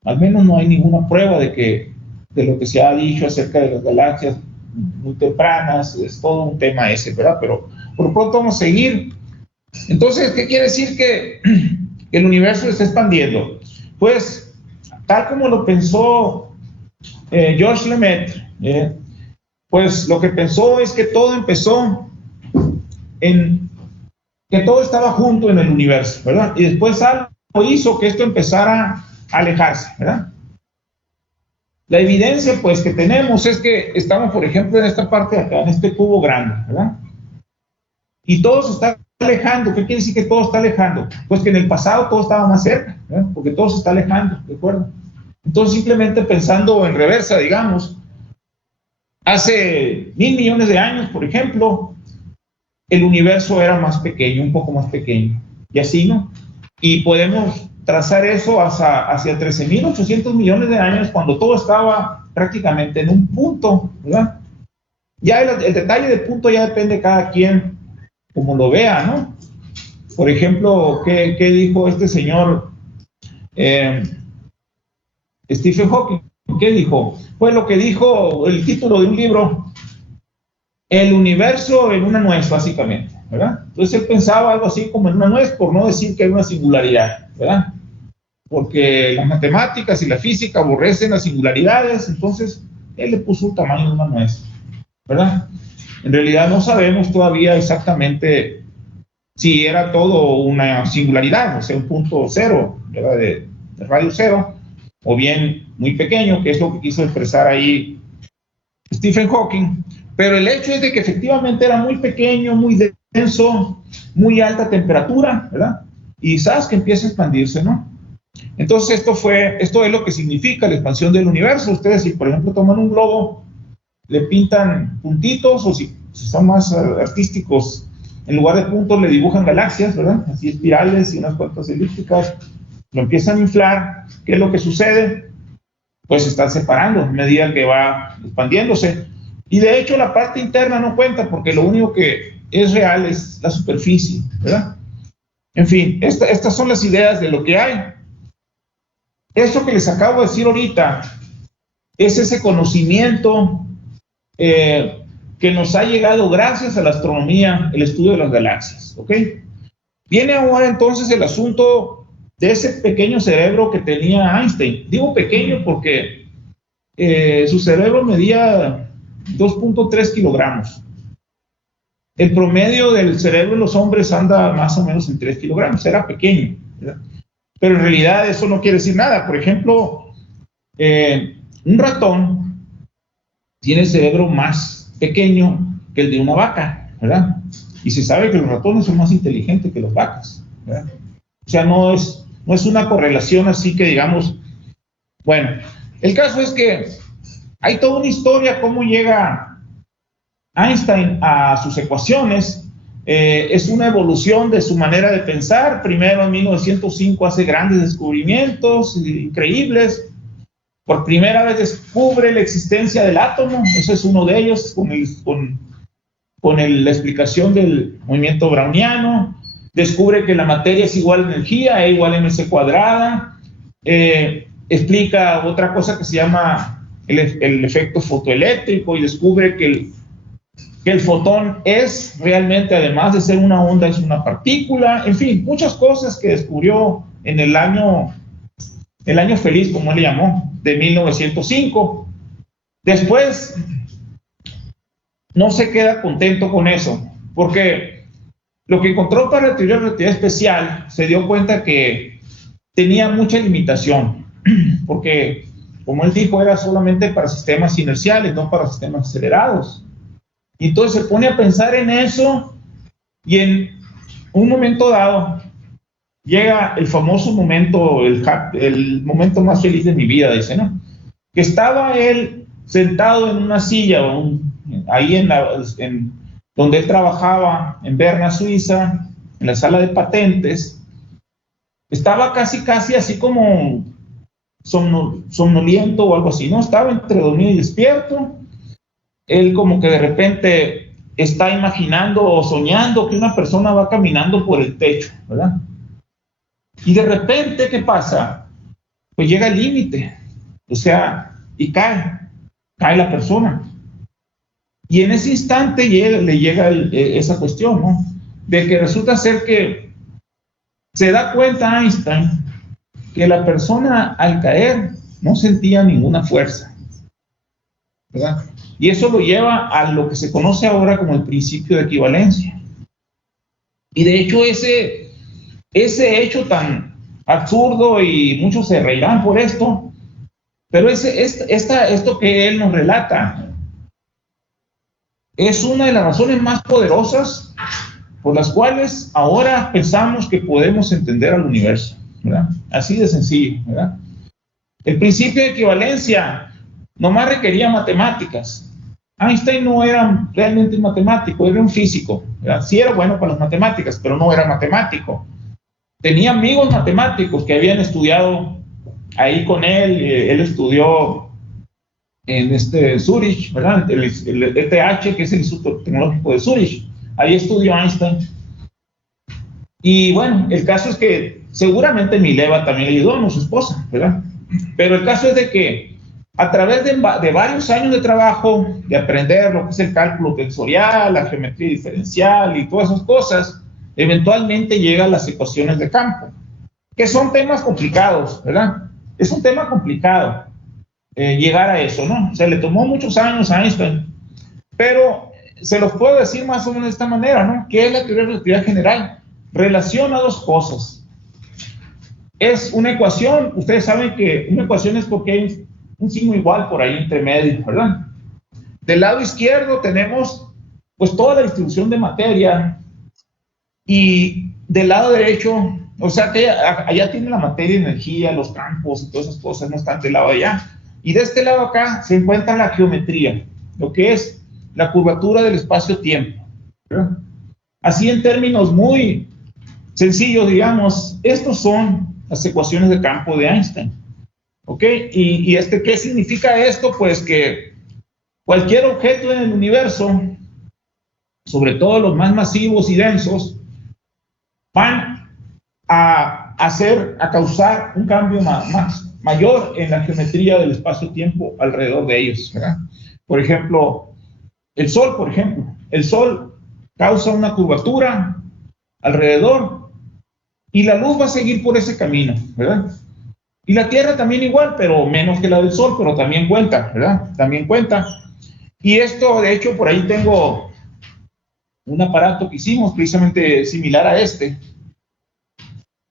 al menos no hay ninguna prueba de lo que se ha dicho acerca de las galaxias muy tempranas. Es todo un tema ese, ¿verdad? Pero por lo pronto vamos a seguir. Entonces, ¿qué quiere decir que el universo se está expandiendo? Pues, tal como lo pensó Georges Lemaitre, pues lo que pensó es que todo empezó que todo estaba junto en el universo, ¿verdad? Y después algo hizo que esto empezara a alejarse, ¿verdad? La evidencia, pues, que tenemos es que estamos, por ejemplo, en esta parte de acá, en este cubo grande, ¿verdad? Y todo se está alejando. ¿Qué quiere decir que todo está alejando? Pues que en el pasado todo estaba más cerca, ¿verdad? Porque todo se está alejando, ¿de acuerdo? Entonces, simplemente pensando en reversa, digamos, hace 1.000 millones de años, por ejemplo, el universo era más pequeño, un poco más pequeño, y así, ¿no? Y podemos trazar eso hacia 13.800 millones de años, cuando todo estaba prácticamente en un punto, ¿verdad? Ya el detalle del punto ya depende de cada quien, como lo vea, ¿no? Por ejemplo, ¿qué dijo este señor Stephen Hawking? ¿Qué dijo? Pues lo que dijo el título de un libro, El universo en una nuez, básicamente, ¿verdad? Entonces él pensaba algo así como en una nuez, por no decir que hay una singularidad, ¿verdad? Porque las matemáticas y la física aborrecen las singularidades, entonces él le puso el tamaño de una nuez, ¿verdad? En realidad no sabemos todavía exactamente si era todo una singularidad, o sea, un punto cero, ¿verdad? De radio cero, o bien muy pequeño, que es lo que quiso expresar ahí Stephen Hawking, pero el hecho es de que efectivamente era muy pequeño, muy denso, muy alta temperatura, ¿verdad? Y sabes que empieza a expandirse, ¿no? Entonces esto es lo que significa la expansión del universo. Ustedes, si por ejemplo toman un globo, le pintan puntitos, o si son más artísticos, en lugar de puntos le dibujan galaxias, ¿verdad? Así espirales y unas cuantas elípticas, lo empiezan a inflar. ¿Qué es lo que sucede? Pues se están separando a medida que va expandiéndose. Y de hecho la parte interna no cuenta, porque lo único que es real es la superficie, ¿verdad? En fin, estas son las ideas de lo que hay. Esto que les acabo de decir ahorita es ese conocimiento que nos ha llegado gracias a la astronomía, el estudio de las galaxias, ¿ok? Viene ahora entonces el asunto de ese pequeño cerebro que tenía Einstein. Digo pequeño porque su cerebro medía 2.3 kilogramos. El promedio del cerebro de los hombres anda más o menos en 3 kilogramos. Era pequeño, ¿verdad? Pero en realidad eso no quiere decir nada. Por ejemplo, un ratón tiene el cerebro más pequeño que el de una vaca, ¿verdad? Y se sabe que los ratones son más inteligentes que las vacas, ¿verdad? O sea, no es una correlación así que digamos. Bueno, el caso es que hay toda una historia cómo llega Einstein a sus ecuaciones. Es una evolución de su manera de pensar. Primero en 1905 hace grandes descubrimientos increíbles. Por primera vez descubre la existencia del átomo. Ese es uno de ellos con la explicación del movimiento browniano. Descubre que la materia es igual a energía, E igual a mc cuadrada. Explica otra cosa que se llama el efecto fotoeléctrico, y descubre que el fotón es realmente, además de ser una onda, es una partícula. En fin, muchas cosas que descubrió en el año feliz, como él le llamó, de 1905. Después no se queda contento con eso, porque lo que encontró para la teoría de relatividad especial, se dio cuenta que tenía mucha limitación, porque, como él dijo, era solamente para sistemas inerciales, no para sistemas acelerados. Y entonces se pone a pensar en eso, y en un momento dado llega el famoso momento, el momento más feliz de mi vida, dice, ¿no? Que estaba él sentado en una silla, ahí donde él trabajaba, en Berna, Suiza, en la sala de patentes. Estaba casi así como somnoliento o algo así, ¿no? Estaba entre dormido y despierto. Él como que de repente está imaginando o soñando que una persona va caminando por el techo, ¿verdad? Y de repente, ¿qué pasa? Pues llega el límite, o sea, y cae la persona. Y en ese instante le llega esa cuestión, ¿no? De que resulta ser que se da cuenta Einstein que la persona al caer no sentía ninguna fuerza, ¿verdad? Y eso lo lleva a lo que se conoce ahora como el principio de equivalencia. Y de hecho ese hecho tan absurdo, y muchos se reirán por esto, pero esto que él nos relata es una de las razones más poderosas por las cuales ahora pensamos que podemos entender al universo, ¿verdad? Así de sencillo, ¿verdad? El principio de equivalencia nomás requería matemáticas. Einstein no era realmente un matemático, era un físico, ¿verdad? Sí era bueno para las matemáticas, pero no era matemático. Tenía amigos matemáticos que habían estudiado ahí con él. Él estudió en Zurich, ¿verdad? El ETH, que es el Instituto Tecnológico de Zurich. Ahí estudió Einstein. Y bueno, el caso es que seguramente Mileva también le ayudó, no su esposa, ¿verdad? Pero el caso es de que a través de varios años de trabajo, de aprender lo que es el cálculo tensorial, la geometría diferencial y todas esas cosas, eventualmente llega a las ecuaciones de campo, que son temas complicados, ¿verdad? Es un tema complicado llegar a eso, ¿no? O sea, le tomó muchos años a Einstein, pero se los puedo decir más o menos de esta manera, ¿no? ¿Qué es la teoría de relatividad general? Relaciona dos cosas. Es una ecuación. Ustedes saben que una ecuación es porque hay un signo igual por ahí entre medio, ¿verdad? Del lado izquierdo tenemos pues toda la distribución de materia, y del lado derecho, o sea que allá tiene la materia, energía, los campos y todas esas cosas, no están del lado de allá. Y de este lado acá se encuentra la geometría, lo que es la curvatura del espacio-tiempo, ¿verdad? Así en términos muy sencillos, digamos, estos son las ecuaciones de campo de Einstein. ¿Ok? ¿Y qué significa esto? Pues que cualquier objeto en el universo, sobre todo los más masivos y densos, van a causar un cambio mayor en la geometría del espacio-tiempo alrededor de ellos, ¿verdad? Por ejemplo, el Sol, el Sol causa una curvatura alrededor y la luz va a seguir por ese camino, ¿verdad? Y la Tierra también igual, pero menos que la del Sol, pero también cuenta, ¿verdad? También cuenta. Y esto, de hecho, por ahí tengo un aparato que hicimos precisamente similar a este,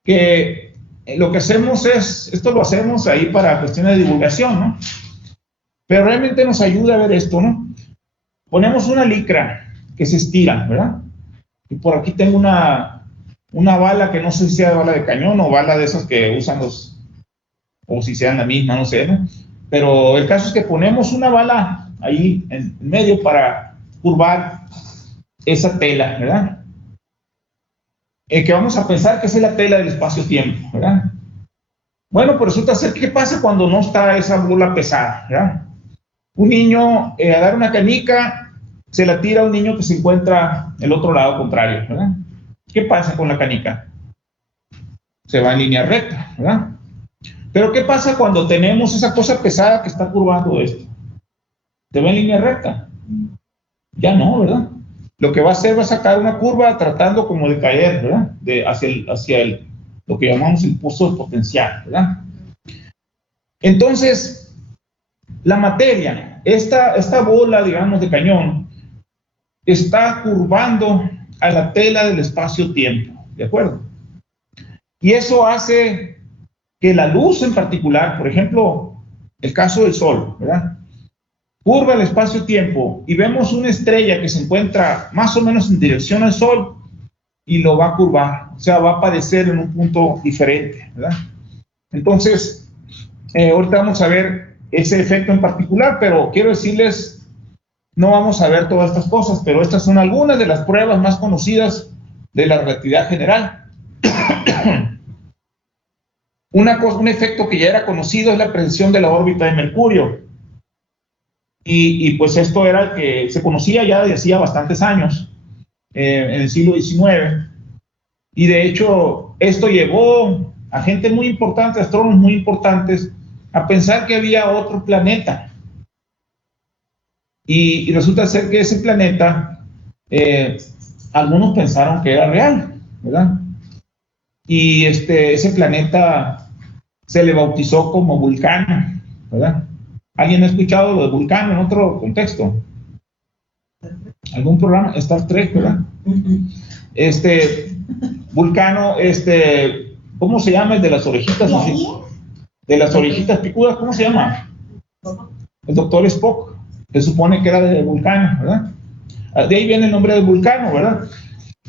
que lo que hacemos es, esto lo hacemos ahí para cuestiones de divulgación, ¿no? Pero realmente nos ayuda a ver esto, ¿no? Ponemos una licra que se estira, ¿verdad? Y por aquí tengo una bala que no sé si sea bala de cañón o bala de esas que usan o si sean la misma, no sé, ¿no? Pero el caso es que ponemos una bala ahí en medio para curvar esa tela, ¿verdad? Que vamos a pensar que es la tela del espacio-tiempo, ¿verdad? Bueno, pues resulta ser, ¿qué pasa cuando no está esa bola pesada, ¿verdad? Un niño agarra una canica, se la tira a un niño que se encuentra el otro lado contrario, ¿verdad? ¿Qué pasa con la canica? Se va en línea recta, ¿verdad? Pero ¿qué pasa cuando tenemos esa cosa pesada que está curvando esto? ¿Se va en línea recta? Ya no, ¿verdad? Lo que va a hacer va a sacar una curva tratando como de caer, ¿verdad? Hacia lo que llamamos el pozo de potencial, ¿verdad? Entonces, la materia, esta bola, digamos, de cañón, está curvando a la tela del espacio-tiempo, ¿de acuerdo? Y eso hace que la luz en particular, por ejemplo, el caso del Sol, ¿verdad? Curva el espacio-tiempo y vemos una estrella que se encuentra más o menos en dirección al Sol y lo va a curvar, o sea, va a aparecer en un punto diferente, ¿verdad? Entonces, ahorita vamos a ver ese efecto en particular, pero quiero decirles, no vamos a ver todas estas cosas, pero estas son algunas de las pruebas más conocidas de la relatividad general. Un efecto que ya era conocido es la precesión de la órbita de Mercurio. Y pues esto era el que se conocía ya desde hacía bastantes años, en el siglo XIX. Y de hecho, esto llevó a gente muy importante, astrónomos muy importantes, a pensar que había otro planeta. Y resulta ser que ese planeta, algunos pensaron que era real, ¿verdad? Y ese planeta se le bautizó como Vulcano, ¿verdad? ¿Alguien ha escuchado lo de Vulcano en otro contexto? ¿Algún programa? Star Trek, ¿verdad? Vulcano, ¿cómo se llama el de las orejitas así? De las orejitas picudas, ¿cómo se llama? El doctor Spock. Se supone que era de Vulcano, ¿verdad? De ahí viene el nombre de Vulcano, ¿verdad?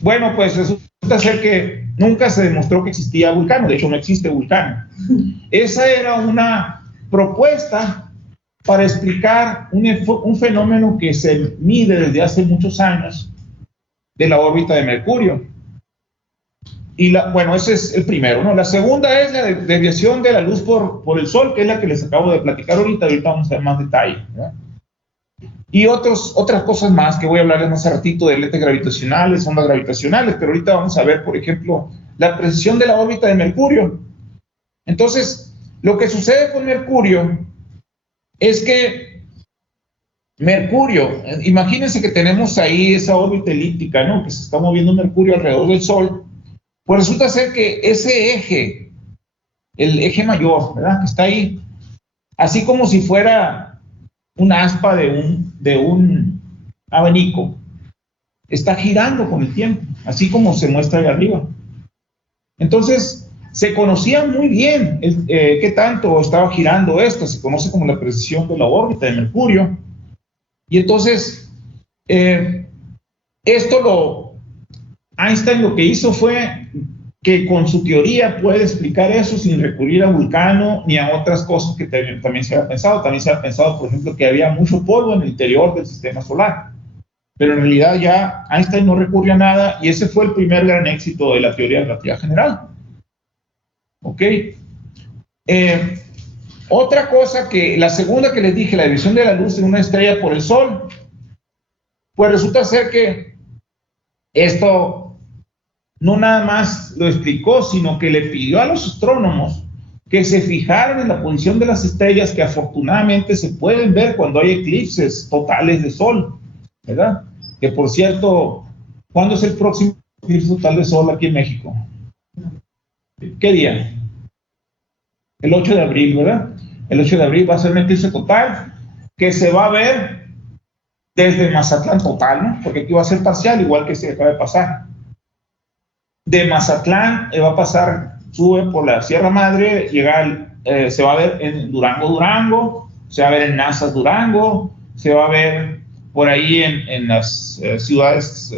Bueno, pues resulta ser que nunca se demostró que existía Vulcano, de hecho no existe Vulcano. Esa era una propuesta para explicar un fenómeno que se mide desde hace muchos años de la órbita de Mercurio. Y bueno, ese es el primero, ¿no? La segunda es la desviación de la luz por el Sol, que es la que les acabo de platicar ahorita vamos a ver más detalle, ¿verdad? Y otras cosas más que voy a hablarles más a ratito de lentes gravitacionales, ondas gravitacionales, pero ahorita vamos a ver, por ejemplo, la precesión de la órbita de Mercurio. Entonces, lo que sucede con Mercurio es que Mercurio, imagínense que tenemos ahí esa órbita elíptica, ¿no? Que se está moviendo Mercurio alrededor del Sol. Pues resulta ser que ese eje, el eje mayor, ¿verdad? Que está ahí, así como si fuera una aspa de un abanico, está girando con el tiempo, así como se muestra ahí arriba. Entonces, se conocía muy bien qué tanto estaba girando esto, se conoce como la precesión de la órbita de Mercurio. Y entonces, Einstein lo que hizo fue que con su teoría puede explicar eso sin recurrir a Vulcano ni a otras cosas que también se había pensado. También se había pensado, por ejemplo, que había mucho polvo en el interior del sistema solar. Pero en realidad ya Einstein no recurrió a nada y ese fue el primer gran éxito de la teoría de la relatividad general. ¿Ok? Otra cosa que, la segunda que les dije, la división de la luz en una estrella por el Sol, pues resulta ser que esto no nada más lo explicó, sino que le pidió a los astrónomos que se fijaran en la posición de las estrellas que afortunadamente se pueden ver cuando hay eclipses totales de Sol, ¿verdad? Que por cierto, ¿cuándo es el próximo eclipse total de Sol aquí en México? ¿Qué día? El 8 de abril, ¿verdad? El 8 de abril va a ser un eclipse total que se va a ver desde Mazatlán total, ¿no? Porque aquí va a ser parcial, igual que se acaba de pasar. De Mazatlán va a pasar, sube por la Sierra Madre, se va a ver en Durango, se va a ver en Nazas, Durango, se va a ver por ahí en las ciudades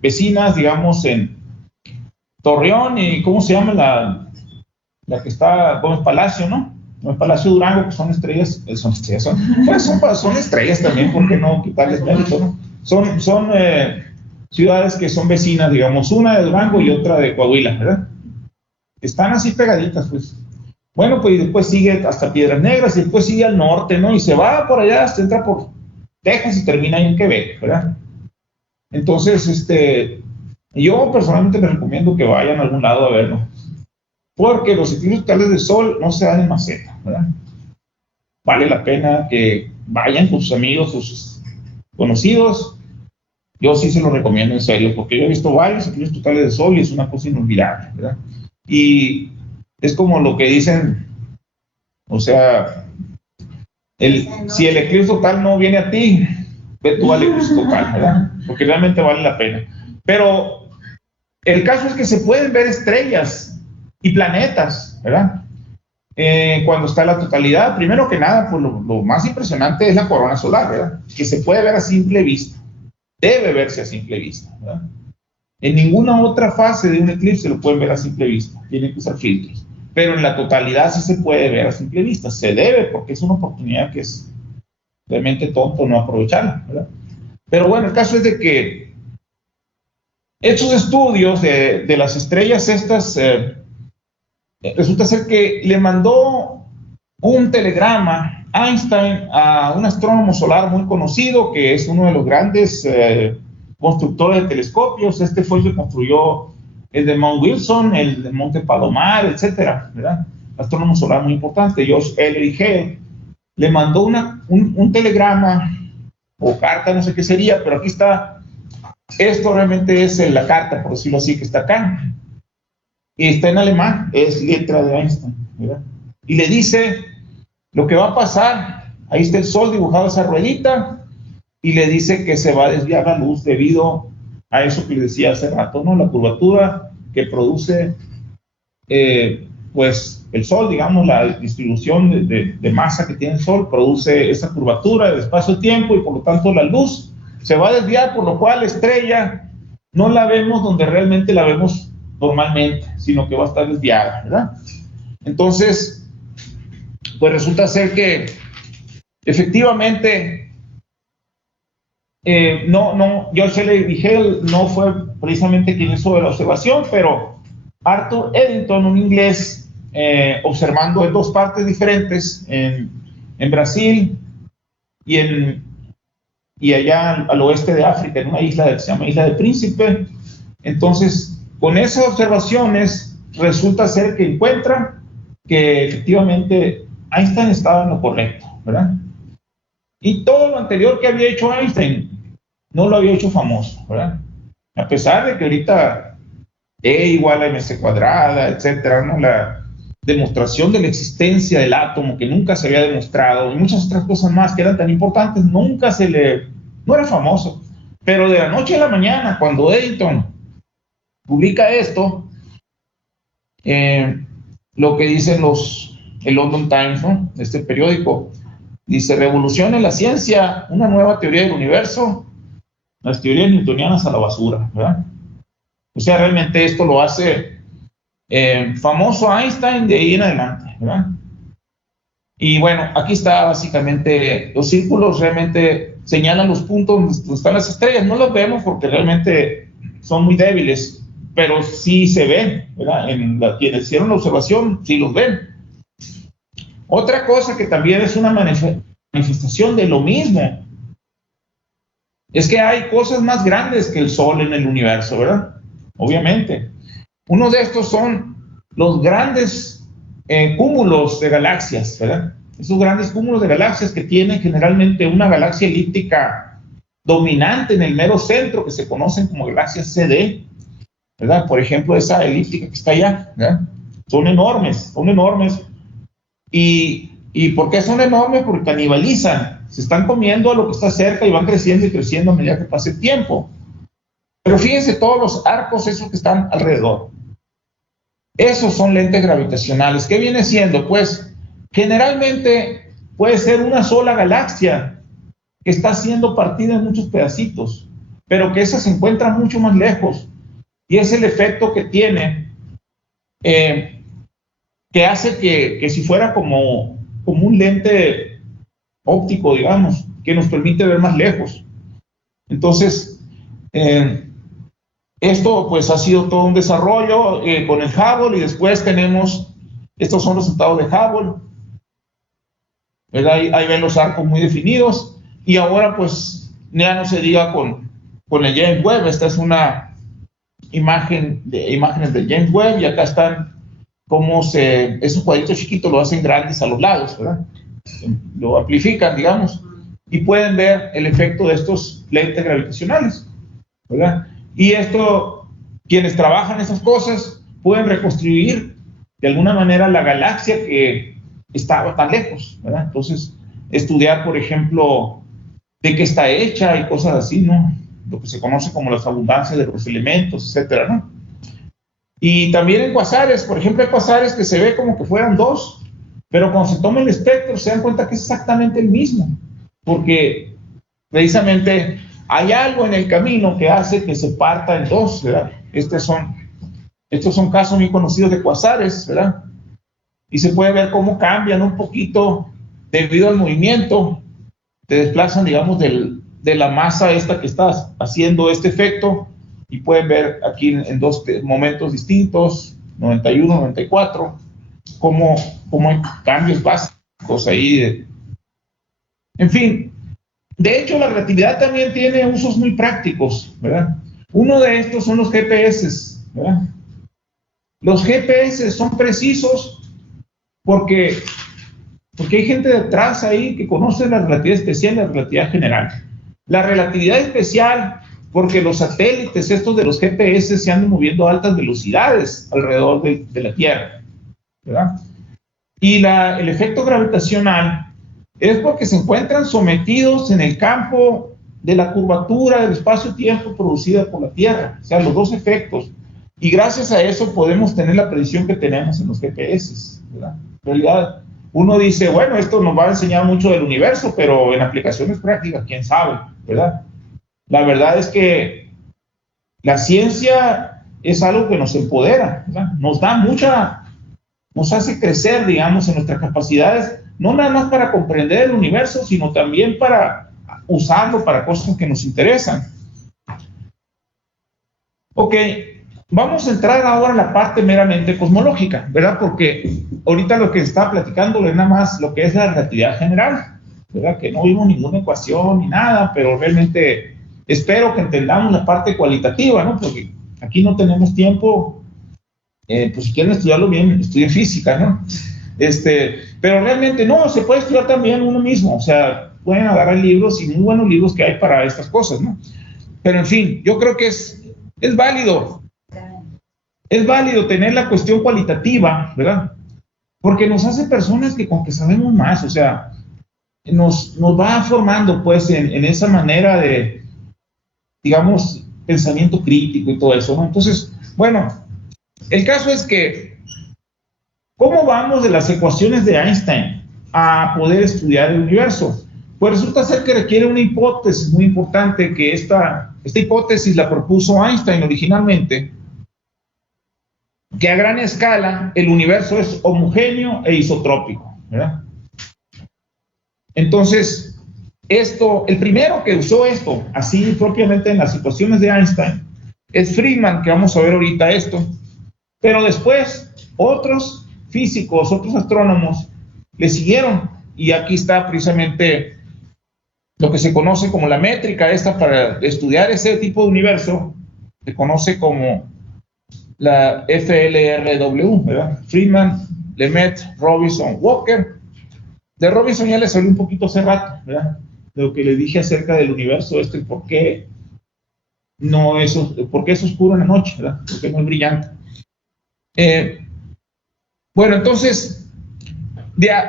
vecinas, digamos, en Torreón y, ¿cómo se llama la que está, Gómez Palacio, ¿no? Gómez Palacio, Durango, que son estrellas, son estrellas también, ¿por qué no quitarles mérito, no? Son ciudades que son vecinas, digamos, una de Durango y otra de Coahuila, ¿verdad? Están así pegaditas, pues. Bueno, pues después sigue hasta Piedras Negras y después sigue al norte, ¿no? Y se va por allá, hasta entra por Texas y termina ahí en Quebec, ¿verdad? Entonces, yo personalmente les recomiendo que vayan a algún lado a verlo, porque los eclipses totales de Sol no se dan en maceta, ¿verdad? Vale la pena que vayan con sus amigos, sus conocidos. Yo sí se lo recomiendo en serio, porque yo he visto varios eclipses totales de Sol y es una cosa inolvidable, ¿verdad? Y es como lo que dicen, o sea, si el eclipse total no viene a ti, ve tú al eclipse total, ¿verdad? Porque realmente vale la pena. Pero el caso es que se pueden ver estrellas y planetas, ¿verdad? Cuando está la totalidad, primero que nada, pues lo más impresionante es la corona solar, ¿verdad? Que se puede ver a simple vista. Debe verse a simple vista, ¿verdad? En ninguna otra fase de un eclipse lo pueden ver a simple vista, tienen que usar filtros. Pero en la totalidad sí se puede ver a simple vista, se debe, porque es una oportunidad que es realmente tonto no aprovecharla, ¿verdad? Pero bueno, el caso es de que estos estudios de las estrellas estas, resulta ser que le mandó un telegrama Einstein a un astrónomo solar muy conocido, que es uno de los grandes constructores de telescopios. Este fue el que construyó el de Mount Wilson, el de Monte Palomar, etcétera, ¿verdad? Astrónomo solar muy importante, George Ellery Hale. Le mandó un telegrama o carta, no sé qué sería, pero aquí está. Esto realmente es la carta, por decirlo así, que está acá. Y está en alemán, es letra de Einstein, ¿verdad? Y le dice lo que va a pasar. Ahí está el Sol dibujado, esa ruedita, y le dice que se va a desviar la luz debido a eso que le decía hace rato, ¿no? La curvatura que produce pues el Sol, digamos, la distribución de masa que tiene el Sol produce esa curvatura de espacio-tiempo y por lo tanto la luz se va a desviar, por lo cual la estrella no la vemos donde realmente la vemos normalmente, sino que va a estar desviada, ¿verdad? Entonces, pues resulta ser que efectivamente George Ellery Hale no fue precisamente quien hizo la observación, pero Arthur Eddington, un inglés, observando en dos partes diferentes, en Brasil y allá al oeste de África, en una isla que se llama Isla del Príncipe. Entonces, con esas observaciones, resulta ser que encuentra que efectivamente Einstein estaba en lo correcto, ¿verdad? Y todo lo anterior que había hecho Einstein no lo había hecho famoso, ¿verdad? A pesar de que ahorita E igual a mc cuadrada, etcétera, ¿no? La demostración de la existencia del átomo que nunca se había demostrado y muchas otras cosas más que eran tan importantes, no era famoso. Pero de la noche a la mañana, cuando Eddington publica esto, lo que dicen el London Times, ¿no? Este periódico, Dice, revoluciona en la ciencia, una nueva teoría del universo, las teorías newtonianas a la basura, ¿verdad? O sea, realmente esto lo hace famoso Einstein de ahí en adelante, ¿verdad? Y bueno, aquí está básicamente, los círculos realmente señalan los puntos donde están las estrellas. No los vemos porque realmente son muy débiles, pero sí se ven, ¿verdad? Quienes hicieron la observación, sí los ven. Otra cosa que también es una manifestación de lo mismo, es que hay cosas más grandes que el Sol en el universo, ¿verdad? Obviamente. Uno de estos son los grandes cúmulos de galaxias, ¿verdad? Esos grandes cúmulos de galaxias que tienen generalmente una galaxia elíptica dominante en el mero centro, que se conocen como galaxias CD, ¿verdad? Por ejemplo, esa elíptica que está allá, ¿verdad? Son enormes, son enormes. ¿Y por qué son enormes? Porque canibalizan, se están comiendo a lo que está cerca y van creciendo y creciendo a medida que pasa el tiempo. Pero fíjense todos los arcos esos que están alrededor. Esos son lentes gravitacionales. ¿Qué viene siendo? Pues generalmente puede ser una sola galaxia que está siendo partida en muchos pedacitos, pero que esa se encuentra mucho más lejos. Y es el efecto que tiene, que hace que si fuera como un lente óptico, digamos, que nos permite ver más lejos. Entonces, esto pues ha sido todo un desarrollo con el Hubble, y después tenemos, estos son los resultados de Hubble, ¿verdad? Ahí ven los arcos muy definidos, y ahora pues ya no se diga con el James Webb. Esta es una imágenes de James Webb, y acá están cómo esos cuadritos chiquitos lo hacen grandes a los lados, ¿verdad? Lo amplifican, digamos, y pueden ver el efecto de estos lentes gravitacionales, ¿verdad? Y esto, quienes trabajan esas cosas pueden reconstruir de alguna manera la galaxia que estaba tan lejos, ¿verdad? Entonces, estudiar, por ejemplo, de qué está hecha y cosas así, ¿no? Lo que se conoce como las abundancias de los elementos, etcétera, ¿no? Y también en cuasares, por ejemplo, hay cuasares que se ve como que fueran dos, pero cuando se toma el espectro se dan cuenta que es exactamente el mismo, porque precisamente hay algo en el camino que hace que se parta en dos, ¿verdad? Estos son casos muy conocidos de cuasares, ¿verdad? Y se puede ver cómo cambian un poquito debido al movimiento, te desplazan, digamos, de la masa esta que está haciendo este efecto, y pueden ver aquí en dos momentos distintos, 91, 94, cómo hay cambios básicos ahí. En fin, de hecho la relatividad también tiene usos muy prácticos, ¿verdad? Uno de estos son los GPS, ¿verdad? Los GPS son precisos porque hay gente detrás ahí que conoce la relatividad especial y la relatividad general. La relatividad especial, porque los satélites estos de los GPS se andan moviendo a altas velocidades alrededor de la Tierra, ¿verdad? Y el efecto gravitacional es porque se encuentran sometidos en el campo de la curvatura del espacio-tiempo producida por la Tierra, o sea, los dos efectos. Y gracias a eso podemos tener la predicción que tenemos en los GPS, ¿verdad? En realidad, uno dice, bueno, esto nos va a enseñar mucho del universo, pero en aplicaciones prácticas, quién sabe, ¿verdad? La verdad es que la ciencia es algo que nos empodera, ¿verdad? Nos hace crecer, digamos, en nuestras capacidades, no nada más para comprender el universo, sino también para usarlo para cosas que nos interesan. Ok, vamos a entrar ahora en la parte meramente cosmológica, ¿verdad? Porque ahorita lo que está platicando es nada más lo que es la relatividad general, ¿verdad? Que no vimos ninguna ecuación ni nada, pero realmente espero que entendamos la parte cualitativa, ¿no? Porque aquí no tenemos tiempo, pues si quieren estudiarlo bien, estudien física, ¿no? Pero realmente no, se puede estudiar también uno mismo, o sea, pueden agarrar libros y muy buenos libros que hay para estas cosas, ¿no? Pero en fin, yo creo que es válido. Es válido tener la cuestión cualitativa, ¿verdad? Porque nos hace personas que con que sabemos más, o sea, nos va formando, pues, en esa manera de, digamos, pensamiento crítico y todo eso, ¿no? Entonces, bueno, el caso es que, ¿cómo vamos de las ecuaciones de Einstein? a poder estudiar el universo. Pues resulta ser que requiere una hipótesis muy importante, que esta hipótesis la propuso Einstein originalmente, que a gran escala el universo es homogéneo e isotrópico, ¿verdad? Entonces, el primero que usó esto, así propiamente en las ecuaciones de Einstein, es Friedman, que vamos a ver ahorita esto, pero después otros físicos, otros astrónomos le siguieron, y aquí está precisamente lo que se conoce como la métrica esta para estudiar ese tipo de universo, se conoce como la FLRW, ¿verdad? Friedman, Lemaitre, Robinson, Walker. De Robinson ya les hablé un poquito hace rato, ¿verdad? De lo que les dije acerca del universo por qué por qué es oscuro en la noche, ¿verdad? Por qué no es brillante. Bueno, entonces,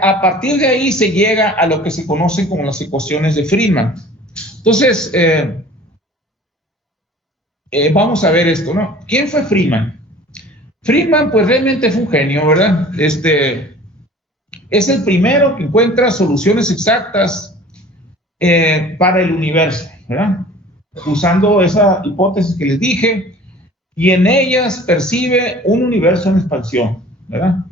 a partir de ahí se llega a lo que se conocen como las ecuaciones de Friedman. Entonces, vamos a ver esto, ¿no? ¿Quién fue Friedman? Friedman, pues realmente fue un genio, ¿verdad? Es el primero que encuentra soluciones exactas para el universo, ¿verdad? Usando esa hipótesis que les dije, y en ellas percibe un universo en expansión, ¿verdad?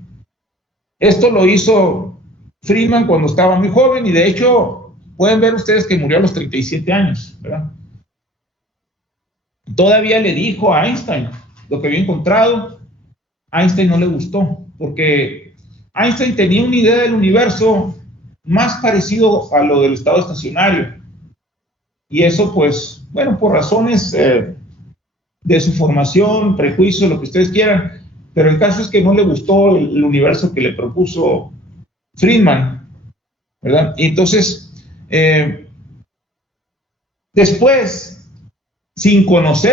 Esto lo hizo Friedman cuando estaba muy joven, y de hecho pueden ver ustedes que murió a los 37 años, ¿verdad? Todavía le dijo a Einstein lo que había encontrado. A Einstein no le gustó, porque Einstein tenía una idea del universo más parecido a lo del estado estacionario, y eso, pues, bueno, por razones de su formación, prejuicio, lo que ustedes quieran, pero el caso es que no le gustó el universo que le propuso Friedman, ¿verdad? Y entonces, después,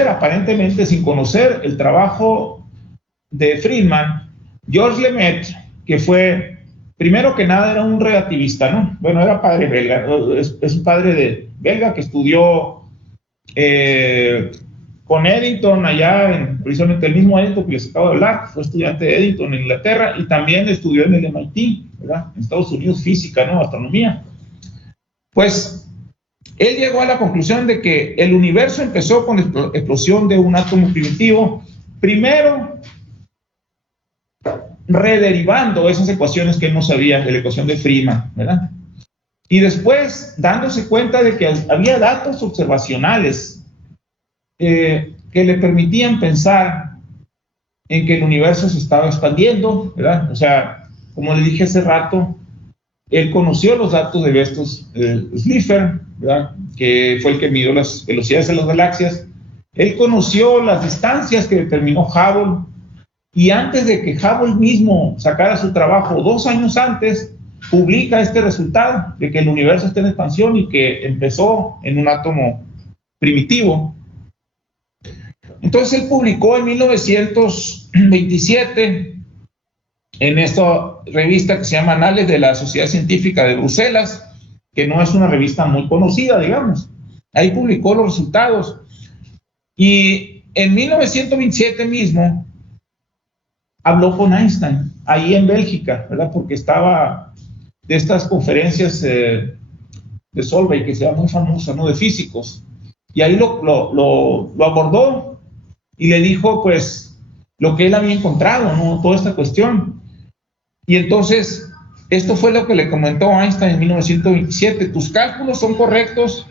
aparentemente sin conocer el trabajo de Friedman, Georges Lemaitre, que fue, primero que nada, era un relativista, ¿no? Bueno, era padre belga, es un padre belga que estudió con Eddington allá, precisamente el mismo Eddington que les acabo de hablar, fue estudiante de Eddington en Inglaterra, y también estudió en el MIT, ¿verdad? En Estados Unidos, física, ¿no? Astronomía. Pues él llegó a la conclusión de que el universo empezó con la explosión de un átomo primitivo, primero rederivando esas ecuaciones que él no sabía, de la ecuación de Friedman, ¿verdad? Y después dándose cuenta de que había datos observacionales que le permitían pensar en que el universo se estaba expandiendo, ¿verdad? O sea, como le dije hace rato, él conoció los datos de Bestos Slipher, ¿verdad? Que fue el que midió las velocidades de las galaxias. Él conoció las distancias que determinó Hubble, y antes de que Hubble mismo sacara su trabajo, 2 años antes, publica este resultado de que el universo está en expansión y que empezó en un átomo primitivo. Entonces él publicó en 1927 en esta revista que se llama Anales de la Sociedad Científica de Bruselas, que no es una revista muy conocida, digamos. Ahí publicó los resultados. Y en 1927 mismo habló con Einstein, ahí en Bélgica, ¿verdad? Porque estaba de estas conferencias de Solvay, que se llama muy famosa, ¿no? De físicos. Y ahí lo abordó y le dijo, pues, lo que él había encontrado, ¿no? Toda esta cuestión. Y entonces, esto fue lo que le comentó Einstein en 1927. Tus cálculos son correctos,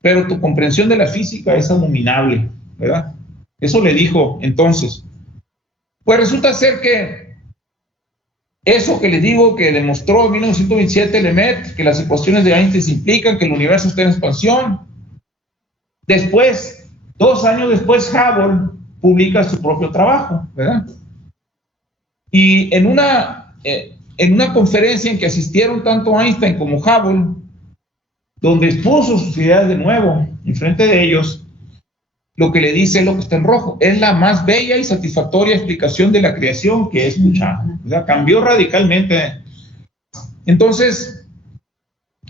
pero tu comprensión de la física es abominable, ¿verdad? Eso le dijo entonces. Pues resulta ser que eso que les digo que demostró en 1927 Lemaitre, que las ecuaciones de Einstein implican que el universo está en expansión. Después, 2 años después, Hubble publica su propio trabajo, ¿verdad? Y en una conferencia en que asistieron tanto Einstein como Hubble, donde expuso sus ideas de nuevo en frente de ellos, lo que le dice es lo que está en rojo: es la más bella y satisfactoria explicación de la creación que he escuchado. O sea, cambió radicalmente. Entonces,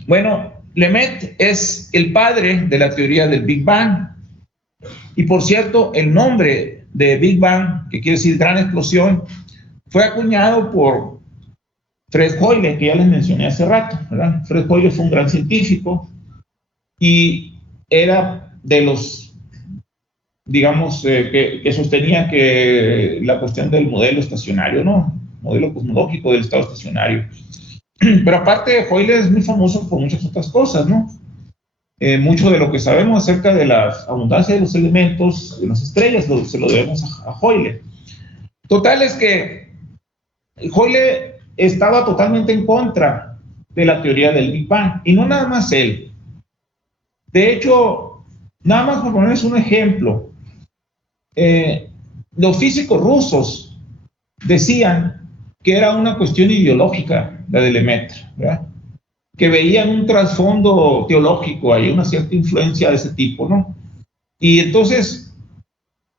bueno, Lemaitre es el padre de la teoría del Big Bang. Y por cierto, el nombre de Big Bang, que quiere decir gran explosión, fue acuñado por Fred Hoyle, que ya les mencioné hace rato, ¿verdad? Fred Hoyle fue un gran científico y era de los, digamos, que sostenía que la cuestión del modelo estacionario, ¿no? Modelo cosmológico del estado estacionario. Pero aparte, Hoyle es muy famoso por muchas otras cosas, ¿no? Mucho de lo que sabemos acerca de la abundancia de los elementos, de las estrellas, se lo debemos a Hoyle. Total es que Hoyle estaba totalmente en contra de la teoría del Big Bang, y no nada más él. De hecho, nada más por ponerles un ejemplo, los físicos rusos decían que era una cuestión ideológica la de Lemaitre, ¿verdad? Que veían un trasfondo teológico, hay una cierta influencia de ese tipo, ¿no? Y entonces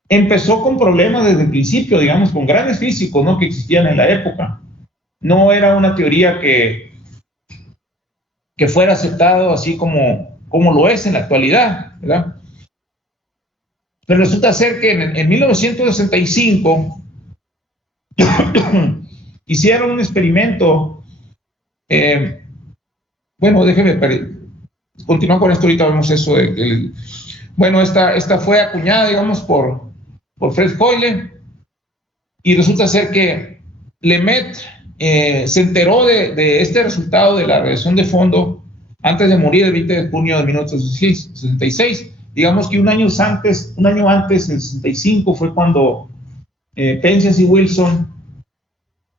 empezó con problemas desde el principio, digamos, con grandes físicos, ¿no? Que existían en la época. No era una teoría que fuera aceptado así como lo es en la actualidad, ¿verdad? Pero resulta ser que en 1965 hicieron un experimento. Bueno, déjeme continuar con esto, ahorita vemos eso. Bueno, esta fue acuñada, digamos, por Fred Hoyle, y resulta ser que Lemaitre se enteró de este resultado de la radiación de fondo antes de morir, el 20 de junio de 1966. Digamos que un año antes, en 65, fue cuando Penzias y Wilson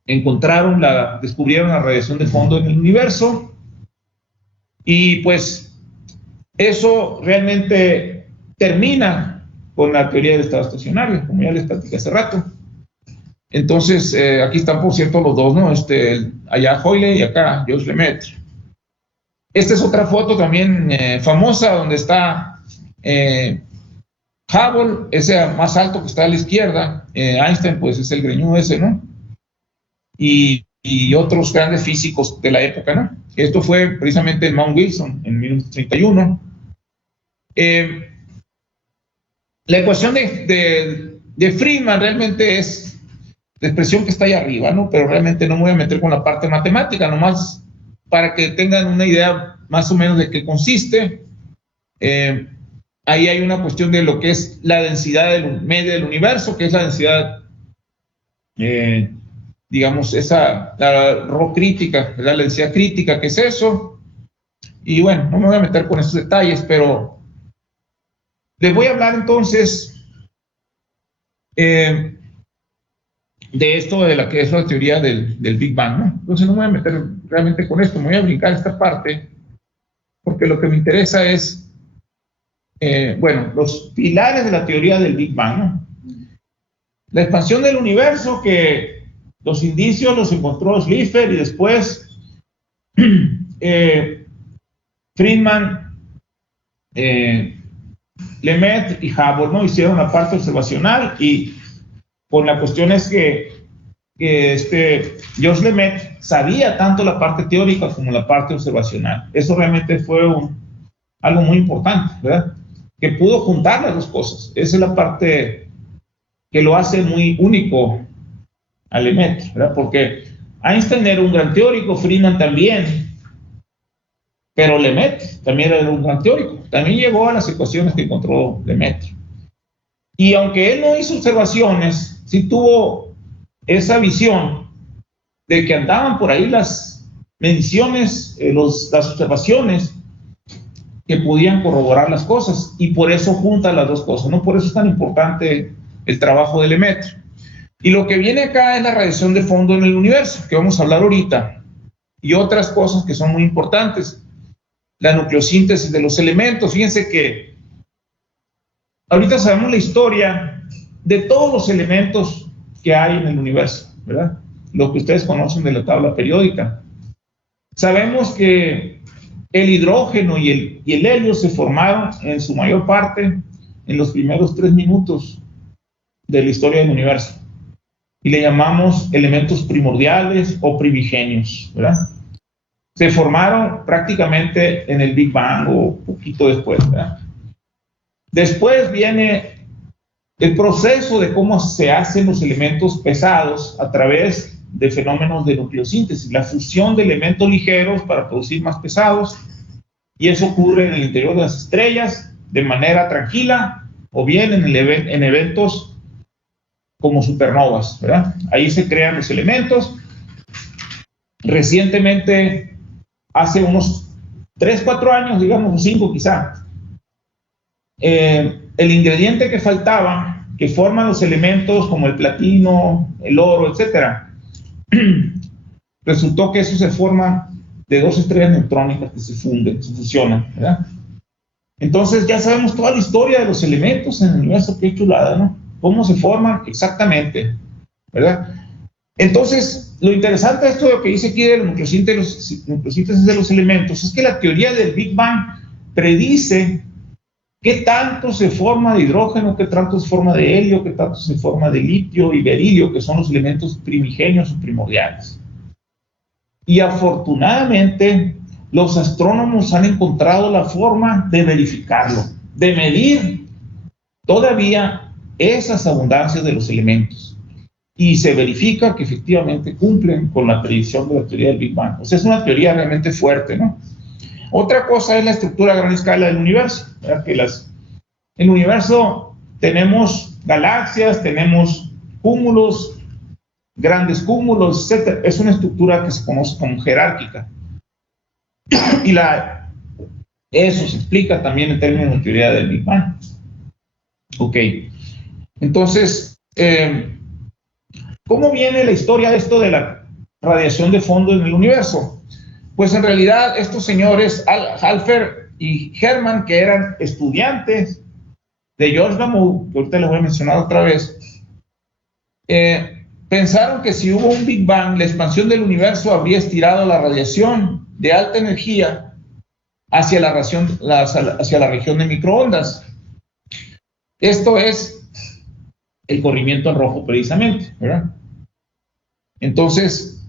descubrieron la radiación de fondo en el universo, y pues eso realmente termina con la teoría del estado estacionario, como ya les platicé hace rato. Entonces, aquí están, por cierto, los dos, ¿no? Allá Hoyle y acá Georges Lemaitre. Esta es otra foto también famosa, donde está Hubble, ese más alto que está a la izquierda. Einstein, pues, es el greñudo ese, ¿no? Y otros grandes físicos de la época, ¿no? Esto fue precisamente el Mount Wilson en 1931. La ecuación de Friedman realmente es la expresión que está ahí arriba, ¿no? Pero realmente no me voy a meter con la parte matemática, nomás para que tengan una idea más o menos de qué consiste. Ahí hay una cuestión de lo que es la densidad media del universo, que es la densidad, digamos, la rho crítica, ¿verdad? La densidad crítica, ¿qué es eso? Y bueno, no me voy a meter con esos detalles, pero les voy a hablar entonces de esto, de la que es la teoría del Big Bang, ¿no? Entonces no me voy a meter realmente con esto, me voy a brincar esta parte, porque lo que me interesa es, bueno, los pilares de la teoría del Big Bang, ¿no? La expansión del universo, que los indicios los encontró Slipher, y después Friedman, Lemaitre y Hubble, ¿no? Hicieron la parte observacional, y con la cuestión es que Georges Lemaitre sabía tanto la parte teórica como la parte observacional. Eso realmente fue algo muy importante, ¿verdad? Que pudo juntar las dos cosas. Esa es la parte que lo hace muy único a Lemaitre, ¿verdad? Porque Einstein era un gran teórico, Friedman también, pero Lemaitre también era un gran teórico. También llegó a las ecuaciones que encontró Lemaitre. Y aunque él no hizo observaciones, sí tuvo esa visión de que andaban por ahí las mediciones, las observaciones que podían corroborar las cosas, y por eso junta las dos cosas, ¿no? Por eso es tan importante el trabajo de Lemaitre. Y lo que viene acá es la radiación de fondo en el universo, que vamos a hablar ahorita, y otras cosas que son muy importantes. La nucleosíntesis de los elementos. Fíjense que ahorita sabemos la historia de todos los elementos que hay en el universo, ¿verdad? Lo que ustedes conocen de la tabla periódica. Sabemos que el hidrógeno y el helio se formaron en su mayor parte en los primeros 3 minutos de la historia del universo, y le llamamos elementos primordiales o primigenios, ¿verdad? Se formaron prácticamente en el Big Bang o poquito después, ¿verdad? Después viene el proceso de cómo se hacen los elementos pesados a través de fenómenos de nucleosíntesis, la fusión de elementos ligeros para producir más pesados, y eso ocurre en el interior de las estrellas de manera tranquila o bien en eventos como supernovas, ¿verdad? Ahí se crean los elementos. Recientemente, hace unos 3, 4 años, digamos, o 5 quizá, el ingrediente que faltaba, que forman los elementos como el platino, el oro, etcétera, resultó que eso se forma de 2 estrellas neutrónicas que se fusionan, ¿verdad? Entonces ya sabemos toda la historia de los elementos en el universo. Qué chulada, ¿no? Cómo se forman exactamente, ¿verdad? Entonces, lo interesante de esto de lo que dice aquí de la nucleosíntesis de los elementos es que la teoría del Big Bang predice qué tanto se forma de hidrógeno, qué tanto se forma de helio, qué tanto se forma de litio y berilio, que son los elementos primigenios o primordiales. Y afortunadamente, los astrónomos han encontrado la forma de verificarlo, de medir todavía esas abundancias de los elementos. Y se verifica que efectivamente cumplen con la predicción de la teoría del Big Bang. O sea, es una teoría realmente fuerte, ¿no? Otra cosa es la estructura a gran escala del universo, ¿verdad? Que en el universo tenemos galaxias, tenemos cúmulos, grandes cúmulos, etc. Es una estructura que se conoce como jerárquica. Y eso se explica también en términos de teoría del Big Bang. Ok. Entonces, ¿cómo viene la historia de esto de la radiación de fondo en el universo? Pues en realidad estos señores, Halper y Hermann, que eran estudiantes de George Gamow, que ahorita les voy a mencionar otra vez, pensaron que si hubo un Big Bang, la expansión del universo habría estirado la radiación de alta energía hacia la región de microondas. Esto es el corrimiento en rojo precisamente, ¿verdad? Entonces,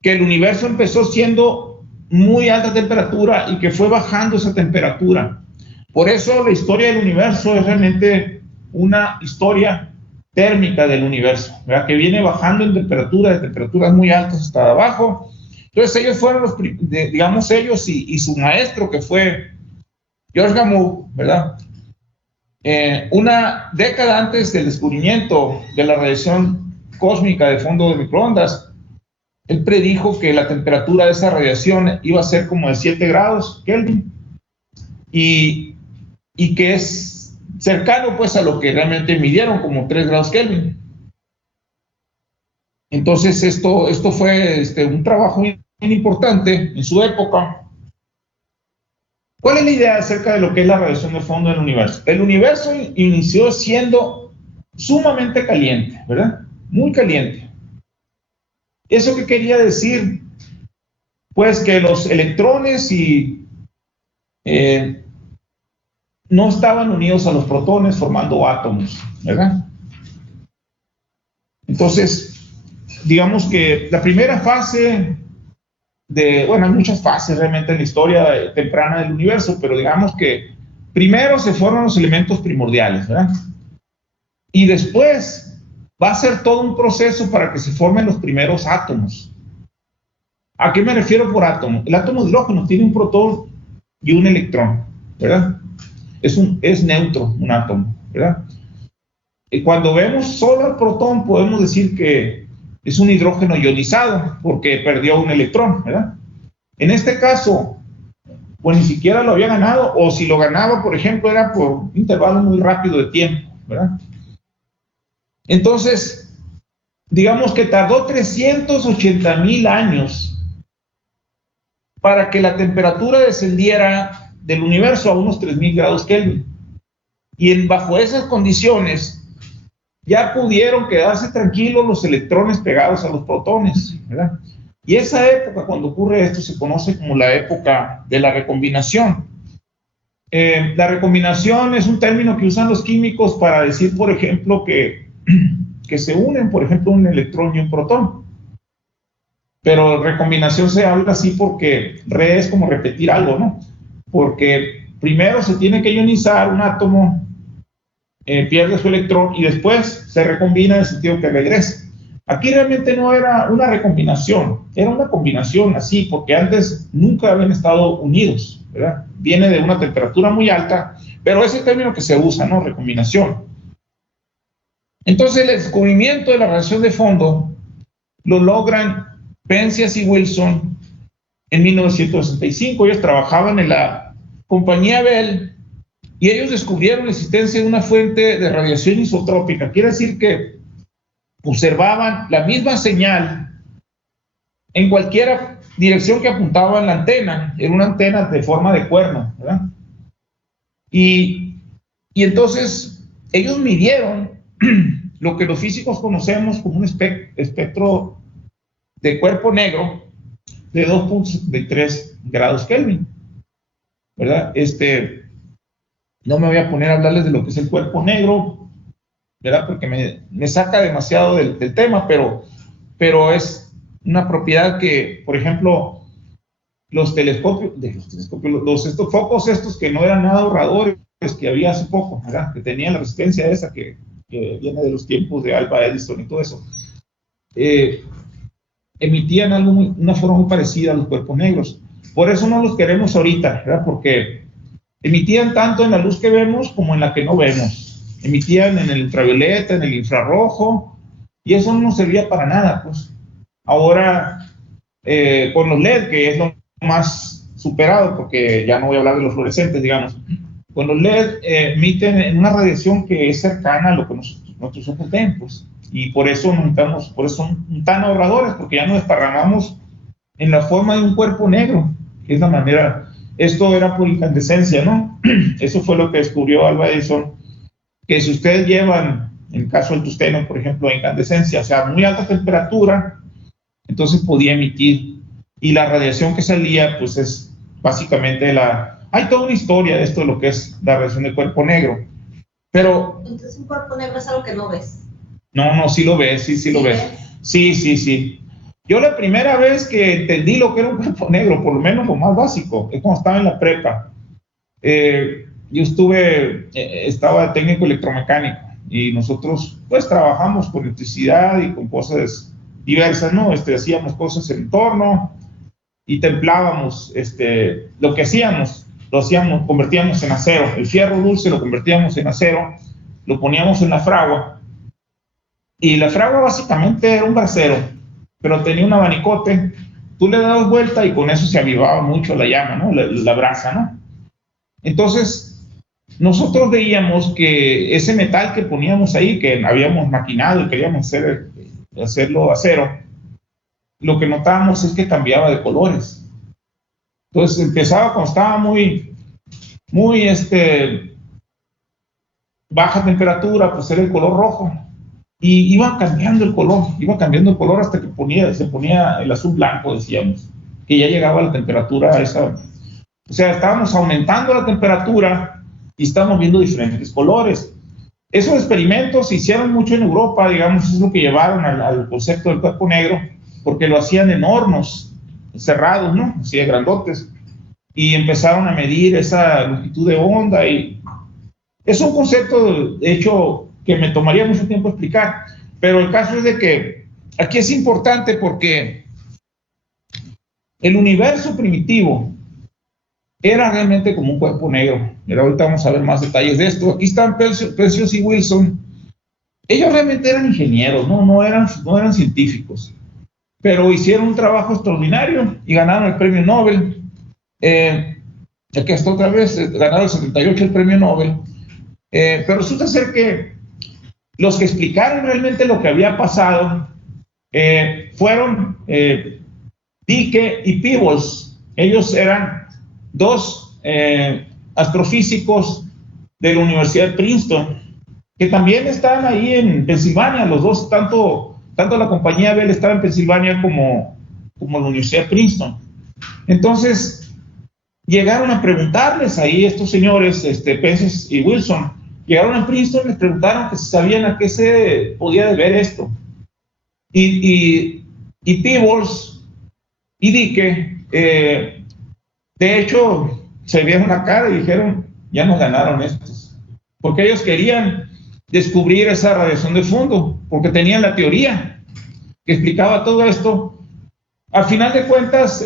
que el universo empezó siendo muy alta temperatura y que fue bajando esa temperatura. Por eso la historia del universo es realmente una historia térmica del universo, ¿verdad? Que viene bajando en temperatura, de temperaturas muy altas hasta abajo. Entonces ellos fueron digamos ellos y su maestro, que fue George Gamow, ¿verdad? Una década antes del descubrimiento de la radiación cósmica de fondo de microondas, él predijo que la temperatura de esa radiación iba a ser como de 7 grados Kelvin y que es cercano pues a lo que realmente midieron, como 3 grados Kelvin. Entonces esto fue un trabajo muy importante en su época. ¿Cuál es la idea acerca de lo que es la radiación de fondo del universo? El universo inició siendo sumamente caliente, ¿verdad? Muy caliente. ¿Eso qué quería decir? Pues que los electrones no estaban unidos a los protones formando átomos, ¿verdad? Entonces, digamos que la primera fase bueno, hay muchas fases realmente en la historia temprana del universo, pero digamos que primero se forman los elementos primordiales, ¿verdad? Y después va a ser todo un proceso para que se formen los primeros átomos. ¿A qué me refiero por átomo? El átomo de hidrógeno tiene un protón y un electrón, ¿verdad? Es neutro, un átomo, ¿verdad? Y cuando vemos solo el protón, podemos decir que es un hidrógeno ionizado, porque perdió un electrón, ¿verdad? En este caso, pues ni siquiera lo había ganado, o si lo ganaba, por ejemplo, era por un intervalo muy rápido de tiempo, ¿verdad? Entonces, digamos que tardó 380,000 años para que la temperatura descendiera del universo a unos 3,000 grados Kelvin. Y bajo esas condiciones, ya pudieron quedarse tranquilos los electrones pegados a los protones, ¿verdad? Y esa época, cuando ocurre esto, se conoce como la época de la recombinación. La recombinación es un término que usan los químicos para decir, por ejemplo, que se unen, por ejemplo, un electrón y un protón. Pero recombinación se habla así porque es como repetir algo, ¿no? Porque primero se tiene que ionizar un átomo, pierde su electrón y después se recombina en el sentido que regresa. Aquí realmente no era una recombinación, era una combinación así, porque antes nunca habían estado unidos, ¿verdad? Viene de una temperatura muy alta, pero es el término que se usa, ¿no? Recombinación. Entonces, el descubrimiento de la radiación de fondo lo logran Penzias y Wilson en 1965. Ellos trabajaban en la compañía Bell y ellos descubrieron la existencia de una fuente de radiación isotrópica. Quiere decir que observaban la misma señal en cualquier dirección que apuntaba en la antena. Era una antena de forma de cuerno, ¿verdad? Y entonces ellos midieron lo que los físicos conocemos como un espectro de cuerpo negro de 2.73 grados Kelvin, ¿verdad? No me voy a poner a hablarles de lo que es el cuerpo negro, ¿verdad? Porque me saca demasiado del tema, pero es una propiedad que, por ejemplo, estos focos estos que no eran nada ahorradores, que había hace poco, ¿verdad? Que tenían la resistencia esa que viene de los tiempos de Alva Edison y todo eso, emitían una forma muy parecida a los cuerpos negros. Por eso no los queremos ahorita, ¿verdad? Porque emitían tanto en la luz que vemos como en la que no vemos. Emitían en el ultravioleta, en el infrarrojo, y eso no nos servía para nada, pues. Ahora, con los LED, que es lo más superado, porque ya no voy a hablar de los fluorescentes, digamos, con los LED emiten en una radiación que es cercana a lo que nuestros ojos ven, pues. Y por eso son tan ahorradores, porque ya no desparramamos en la forma de un cuerpo negro, que es la manera. Esto era por incandescencia, ¿no? Eso fue lo que descubrió Alva Edison, que si ustedes llevan, en el caso del tungsteno, por ejemplo, incandescencia, o sea, muy alta temperatura, entonces podía emitir. Y la radiación que salía, pues es básicamente hay toda una historia de esto, de lo que es la radiación del cuerpo negro. Pero... Entonces un cuerpo negro es algo que no ves. No, sí lo ves, sí lo ves. Sí. Yo la primera vez que entendí lo que era un cuerpo negro, por lo menos lo más básico, es cuando estaba en la prepa. Yo estaba de técnico electromecánico y nosotros pues trabajamos con electricidad y con cosas diversas, ¿no? Hacíamos cosas en entorno y templábamos, lo que hacíamos, convertíamos en acero. El fierro dulce lo convertíamos en acero, lo poníamos en la fragua. Y la fragua básicamente era un brasero, pero tenía un abanicote. Tú le dabas vuelta y con eso se avivaba mucho la llama, ¿no? La brasa, ¿no? Entonces, nosotros veíamos que ese metal que poníamos ahí, que habíamos maquinado y queríamos hacerlo acero, lo que notábamos es que cambiaba de colores. Entonces, empezaba cuando estaba muy baja temperatura, pues era el color rojo. Y iba cambiando el color hasta que se ponía el azul blanco, decíamos, que ya llegaba a la temperatura esa. O sea, estábamos aumentando la temperatura y estábamos viendo diferentes colores. Esos experimentos se hicieron mucho en Europa, digamos, es lo que llevaron al concepto del cuerpo negro, porque lo hacían en hornos cerrados, ¿no? Así de grandotes. Y empezaron a medir esa longitud de onda y es un concepto, de hecho, que me tomaría mucho tiempo explicar, pero el caso es de que aquí es importante porque el universo primitivo era realmente como un cuerpo negro. Pero ahorita vamos a ver más detalles de esto. Aquí están Penzias y Wilson. Ellos realmente eran ingenieros, no eran científicos, pero hicieron un trabajo extraordinario y ganaron el premio Nobel. Aquí está otra vez, ganaron el 78 el premio Nobel. Pero resulta ser que los que explicaron realmente lo que había pasado fueron Dicke y Peebles. Ellos eran dos astrofísicos de la Universidad de Princeton, que también están ahí en Pensilvania. Los dos, tanto la compañía Bell estaba en Pensilvania como la Universidad de Princeton. Entonces, llegaron a preguntarles ahí estos señores, Penzias y Wilson, llegaron a Princeton y les preguntaron que si sabían a qué se podía deber esto. Y Peebles y Dicke, de hecho, se vieron la cara y dijeron, ya nos ganaron estos. Porque ellos querían descubrir esa radiación de fondo, porque tenían la teoría. que explicaba todo esto. Al final de cuentas,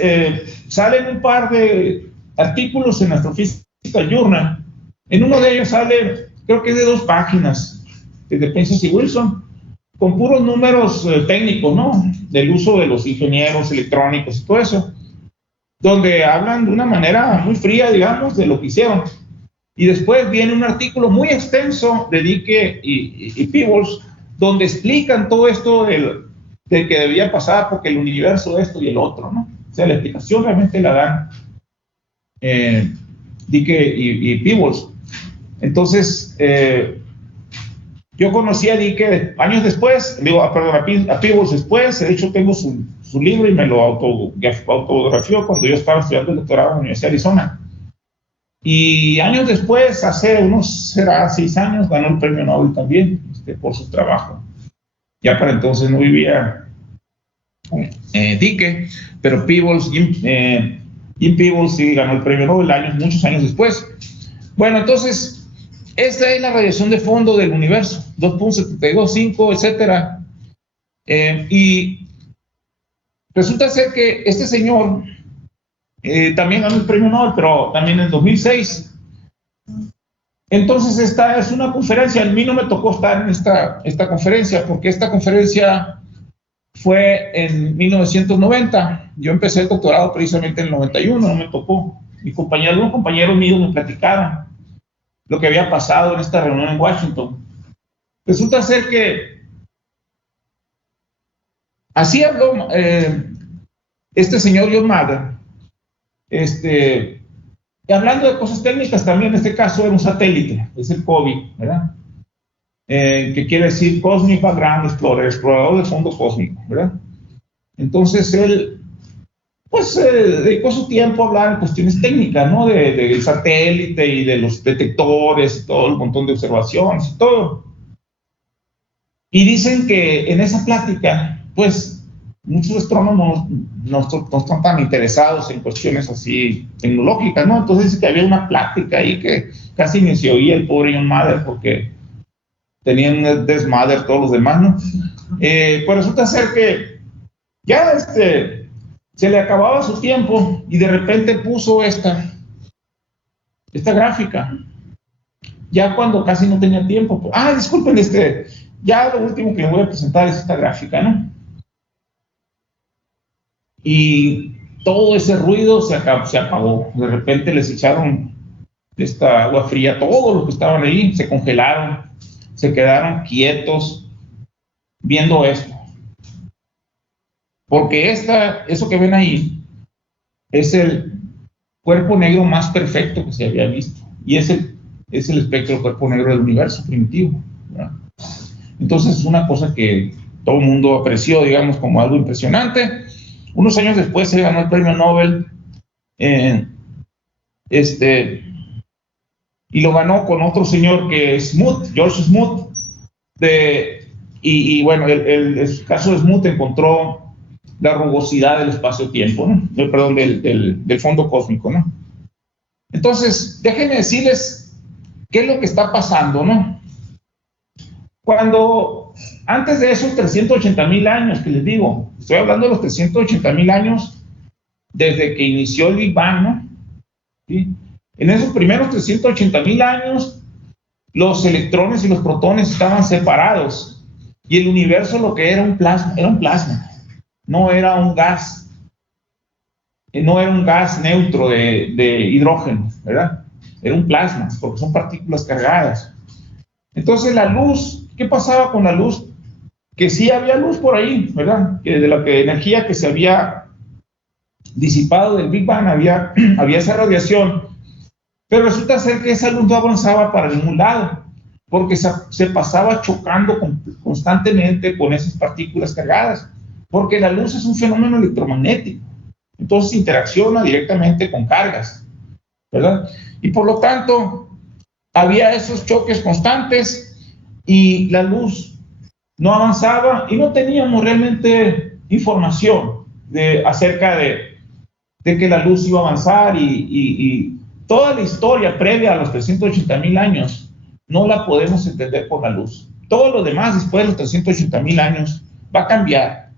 salen un par de artículos en Astrophysical Journal. En uno de ellos sale, creo que es de 2 páginas, de Penzias y Wilson, con puros números técnicos, ¿no? Del uso de los ingenieros electrónicos y todo eso, donde hablan de una manera muy fría, digamos, de lo que hicieron. Y después viene un artículo muy extenso de Dicke y Peebles, donde explican todo esto de que debía pasar porque el universo esto y el otro, ¿no? O sea, la explicación realmente la dan Dicke y Peebles. Entonces, yo conocí a Dicke años después, a Peebles después. De hecho tengo su libro y me lo autografió cuando yo estaba estudiando el doctorado en la Universidad de Arizona. Y años después, hace unos 6 años, ganó el premio Nobel también, por su trabajo. Ya para entonces no vivía Dicke, pero Peebles, Jim Peebles sí ganó el premio Nobel muchos años después. Bueno, entonces, esta es la radiación de fondo del universo, 2.725, etcétera. Y resulta ser que este señor también ganó el premio Nobel, pero también en 2006. Entonces, esta es una conferencia. A mí no me tocó estar en esta conferencia, porque esta conferencia fue en 1990. Yo empecé el doctorado precisamente en el 91, no me tocó. Unos compañeros míos me platicaron lo que había pasado en esta reunión en Washington. Resulta ser que así habló este señor John Mather, hablando de cosas técnicas también. En este caso era un satélite, es el COBE, ¿verdad? Que quiere decir Cosmic Background Explorer, explorador de fondo cósmico, ¿verdad? Entonces él, pues, dedicó su tiempo a hablar en cuestiones técnicas, ¿no? Del satélite y de los detectores y todo el montón de observaciones y todo. Y dicen que en esa plática, pues, muchos astrónomos no están tan interesados en cuestiones así tecnológicas, ¿no? Entonces dice que había una plática ahí que casi ni se oía el pobre John Mather porque tenían un desmadre todos los demás, ¿no? Pues resulta ser que ya se le acababa su tiempo y de repente puso esta gráfica, ya cuando casi no tenía tiempo. Disculpen, ya lo último que les voy a presentar es esta gráfica, ¿no? Y todo ese ruido se apagó. De repente les echaron esta agua fría a todos los que estaban ahí, se congelaron, se quedaron quietos viendo esto. Porque eso que ven ahí es el cuerpo negro más perfecto que se había visto. Y es el espectro del cuerpo negro del universo primitivo, ¿verdad? Entonces es una cosa que todo el mundo apreció, digamos, como algo impresionante. Unos años después se ganó el premio Nobel, y lo ganó con otro señor que es Smoot, George Smoot, y bueno, el caso de Smoot encontró la rugosidad del espacio-tiempo, ¿no? Perdón, del fondo cósmico, ¿no? Entonces, déjenme decirles qué es lo que está pasando, ¿no? Antes de esos 380,000 años que les digo, estoy hablando de los 380,000 años desde que inició el Big Bang, ¿no? ¿Sí? En esos primeros 380,000 años, los electrones y los protones estaban separados y el universo lo que era un plasma, no era un gas, neutro de hidrógeno, ¿verdad? Era un plasma, porque son partículas cargadas. Entonces la luz, ¿qué pasaba con la luz? Que sí había luz por ahí, ¿verdad? Que de la energía que se había disipado del Big Bang había esa radiación, pero resulta ser que esa luz no avanzaba para ningún lado, porque se pasaba chocando constantemente con esas partículas cargadas, porque la luz es un fenómeno electromagnético, entonces interacciona directamente con cargas, ¿verdad? Y por lo tanto, había esos choques constantes y la luz no avanzaba y no teníamos realmente información acerca de que la luz iba a avanzar y toda la historia previa a los 380,000 años no la podemos entender por la luz. Todo lo demás después de los 380,000 años va a cambiar.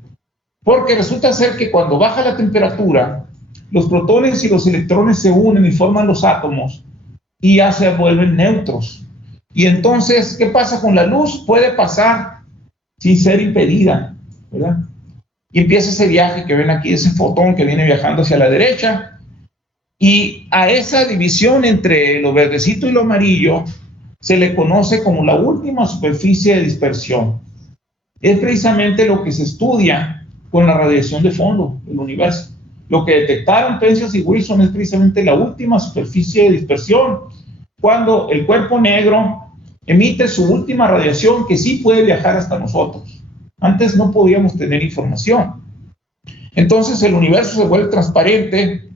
Porque resulta ser que cuando baja la temperatura, los protones y los electrones se unen y forman los átomos y ya se vuelven neutros. Y entonces, ¿qué pasa con la luz? Puede pasar sin ser impedida, ¿verdad? Y empieza ese viaje que ven aquí, ese fotón que viene viajando hacia la derecha, y a esa división entre lo verdecito y lo amarillo se le conoce como la última superficie de dispersión. Es precisamente lo que se estudia con la radiación de fondo del universo. Lo que detectaron Penzias y Wilson es precisamente la última superficie de dispersión, cuando el cuerpo negro emite su última radiación que sí puede viajar hasta nosotros. Antes no podíamos tener información. Entonces el universo se vuelve transparente.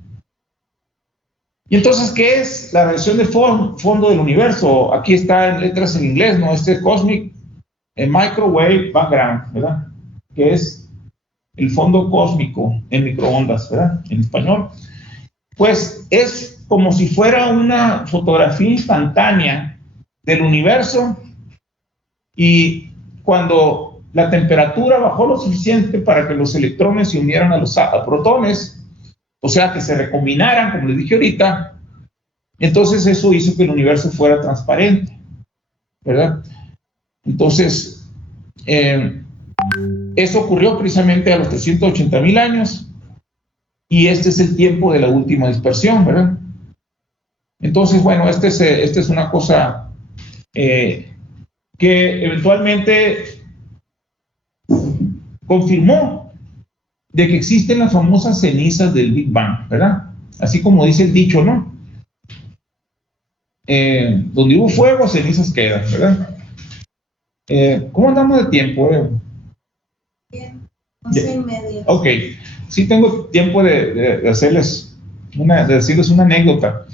Y entonces, ¿qué es la radiación de fondo del universo? Aquí está en letras en inglés, ¿no? Cosmic Microwave Background, ¿verdad? Que es el fondo cósmico en microondas, ¿verdad? En español. Pues es como si fuera una fotografía instantánea del universo, y cuando la temperatura bajó lo suficiente para que los electrones se unieran a los protones, o sea, que se recombinaran, como les dije ahorita, entonces eso hizo que el universo fuera transparente, ¿verdad? Entonces, eso ocurrió precisamente a los 380,000 años, y este es el tiempo de la última dispersión, ¿verdad? Entonces, bueno, esta es una cosa que eventualmente confirmó de que existen las famosas cenizas del Big Bang, ¿verdad? Así como dice el dicho, ¿no? Donde hubo fuego, cenizas quedan, ¿verdad? ¿Cómo andamos de tiempo? Bien, 11:30. Ok, sí tengo tiempo de decirles una anécdota.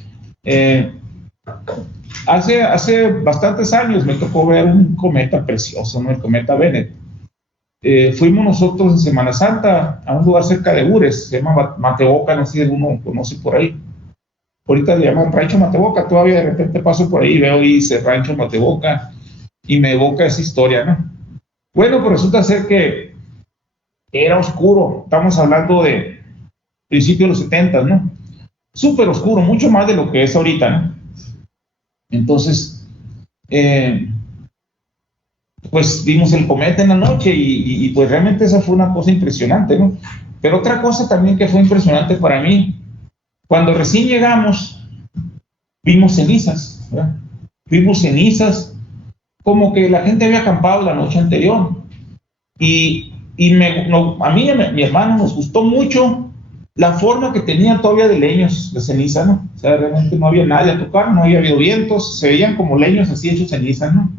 Hace bastantes años me tocó ver un cometa precioso, ¿no? El cometa Bennett. Fuimos nosotros en Semana Santa a un lugar cerca de Ures, se llama Mateoca, no sé si alguno conoce por ahí. Ahorita le llaman Rancho Mateoca, todavía de repente paso por ahí y veo y dice Rancho Mateoca y me evoca esa historia, ¿no? Bueno, pues resulta ser que era oscuro, estamos hablando de principios de los 70, ¿no? Súper oscuro, mucho más de lo que es ahorita, ¿no? Entonces, pues vimos el cometa en la noche y pues realmente esa fue una cosa impresionante, ¿no? Pero otra cosa también que fue impresionante para mí, cuando recién llegamos, vimos cenizas, ¿verdad? Vimos cenizas, como que la gente había acampado la noche anterior. A mí y a mi hermano nos gustó mucho la forma que tenían todavía de leños de ceniza, ¿no? O sea, realmente no había nadie a tocar, no había habido vientos, se veían como leños así hechos ceniza, ¿no?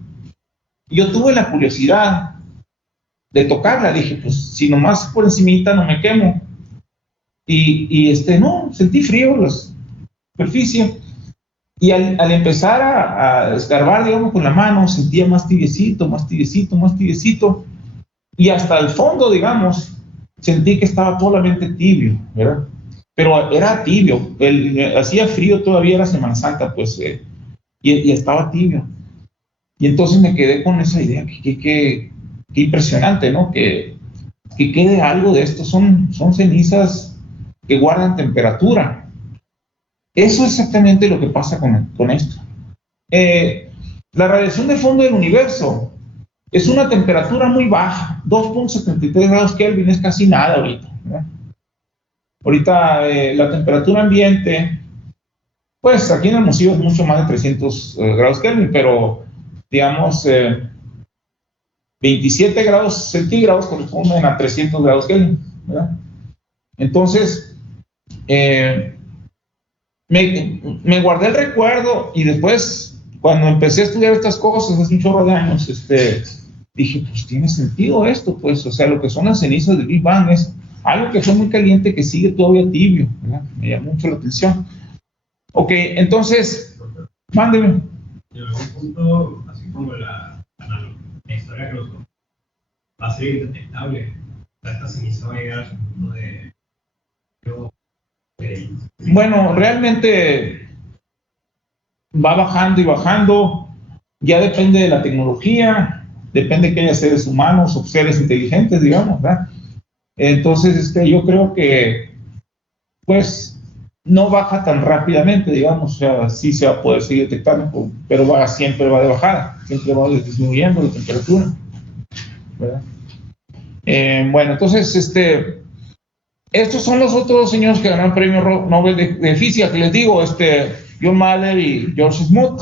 Y yo tuve la curiosidad de tocarla, dije, pues si nomás por encimita no me quemo. No, sentí frío la superficie. Y al empezar a escarbar, digamos, con la mano, sentía más tibiecito, más tibiecito, más tibiecito. Y hasta el fondo, digamos, sentí que estaba totalmente tibio, ¿verdad? Pero era tibio, hacía frío todavía, era Semana Santa, pues, y estaba tibio. Y entonces me quedé con esa idea, que impresionante, ¿no? Que quede algo de esto, son cenizas que guardan temperatura. Eso es exactamente lo que pasa con esto. La radiación de fondo del universo es una temperatura muy baja, 2.73 grados Kelvin, es casi nada ahorita, ¿verdad? Ahorita la temperatura ambiente, pues aquí en Hermosillo es mucho más de 300 grados Kelvin, pero digamos 27 grados centígrados corresponden a 300 grados Kelvin, ¿verdad? Entonces, me guardé el recuerdo y después, cuando empecé a estudiar estas cosas hace un chorro de años, dije, pues tiene sentido esto, pues, o sea, lo que son las cenizas del Big Bang es algo que fue muy caliente que sigue todavía tibio, ¿verdad? Me llamó mucho la atención. Ok, entonces, mándeme. En algún punto, así como la historia que nos contó, va a ser indetectable. Esta ceniza va a llegar a su punto de... Bueno, realmente va bajando y bajando, ya depende de la tecnología, depende que haya seres humanos o seres inteligentes, digamos, ¿verdad? Entonces, yo creo que, pues, no baja tan rápidamente, digamos, o sea, sí se va a poder seguir detectando, pero siempre va de bajada, siempre va disminuyendo la temperatura, ¿verdad? Bueno, entonces, estos son los otros señores que ganaron el premio Nobel de Física, que les digo, John Mahler y George Smoot,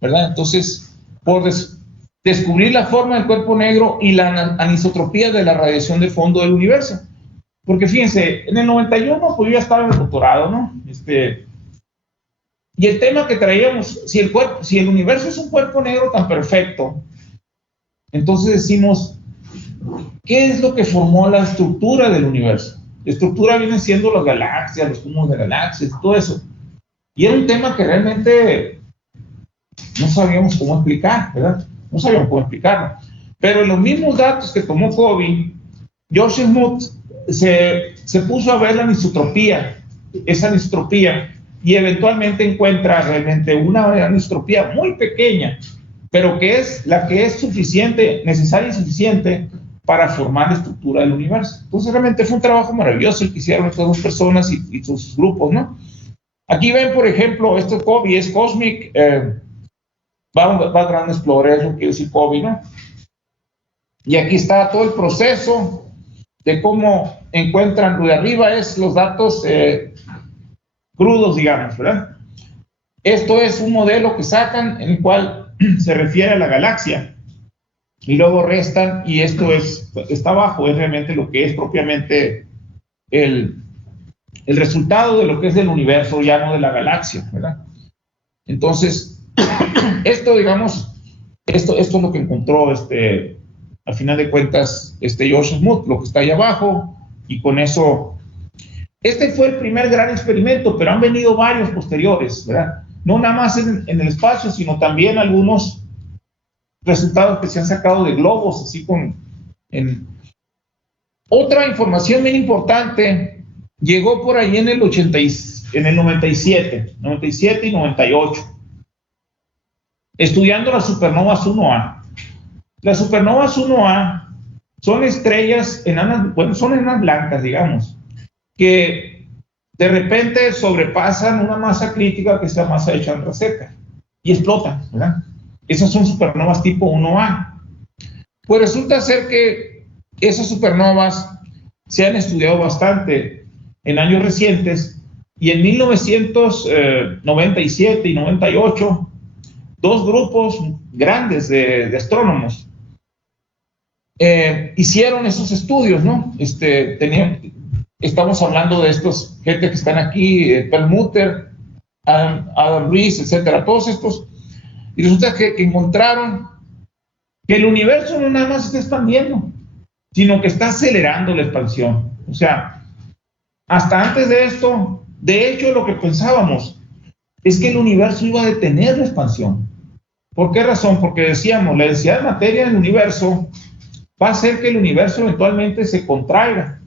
¿verdad? Entonces, por descubrir la forma del cuerpo negro y la anisotropía de la radiación de fondo del universo. Porque fíjense, en el 91, pues yo ya estaba en el doctorado, ¿no? Y el tema que traíamos, si el universo es un cuerpo negro tan perfecto, entonces decimos, ¿qué es lo que formó la estructura del universo? La estructura viene siendo las galaxias, los cúmulos de galaxias, todo eso. Y era un tema que realmente no sabíamos cómo explicar, ¿verdad? No sabíamos cómo explicarlo. Pero en los mismos datos que tomó Covey, George Smoot se puso a ver la anisotropía, esa anisotropía, y eventualmente encuentra realmente una anisotropía muy pequeña, pero que es la que es suficiente, necesaria y suficiente para formar la estructura del universo. Entonces realmente fue un trabajo maravilloso el que hicieron estas dos personas y sus grupos, ¿no? Aquí ven, por ejemplo, esto Covey es Cosmic Background Explorer, eso quiere decir Covey, ¿no? Y aquí está todo el proceso de cómo encuentran, lo de arriba es los datos crudos, digamos, ¿verdad? Esto es un modelo que sacan en el cual se refiere a la galaxia y luego restan, y esto está abajo, es realmente lo que es propiamente el resultado de lo que es del universo, ya no de la galaxia, ¿verdad? Entonces, esto, digamos, esto es lo que encontró, al final de cuentas, George Smoot, lo que está ahí abajo, y con eso, fue el primer gran experimento, pero han venido varios posteriores, ¿verdad? No nada más en el espacio, sino también algunos resultados que se han sacado de globos, así Otra información bien importante llegó por ahí en el 97 y 98, estudiando las supernovas 1A. Las supernovas 1A son estrellas enanas, bueno, son enanas blancas, digamos, que de repente sobrepasan una masa crítica que es la masa de Chandrasekhar y explotan, ¿verdad? Esas son supernovas tipo 1A. Pues resulta ser que esas supernovas se han estudiado bastante en años recientes, y en 1997 y 98, dos grupos grandes de astrónomos hicieron esos estudios, ¿no? Estamos hablando de estos gente que están aquí, Perlmutter, Adam Rees, etcétera, todos estos, y resulta que encontraron que el universo no nada más se está expandiendo, sino que está acelerando la expansión. O sea, hasta antes de esto, de hecho, lo que pensábamos es que el universo iba a detener la expansión. ¿Por qué razón? Porque decíamos, la densidad de materia del universo va a hacer que el universo eventualmente se contraiga.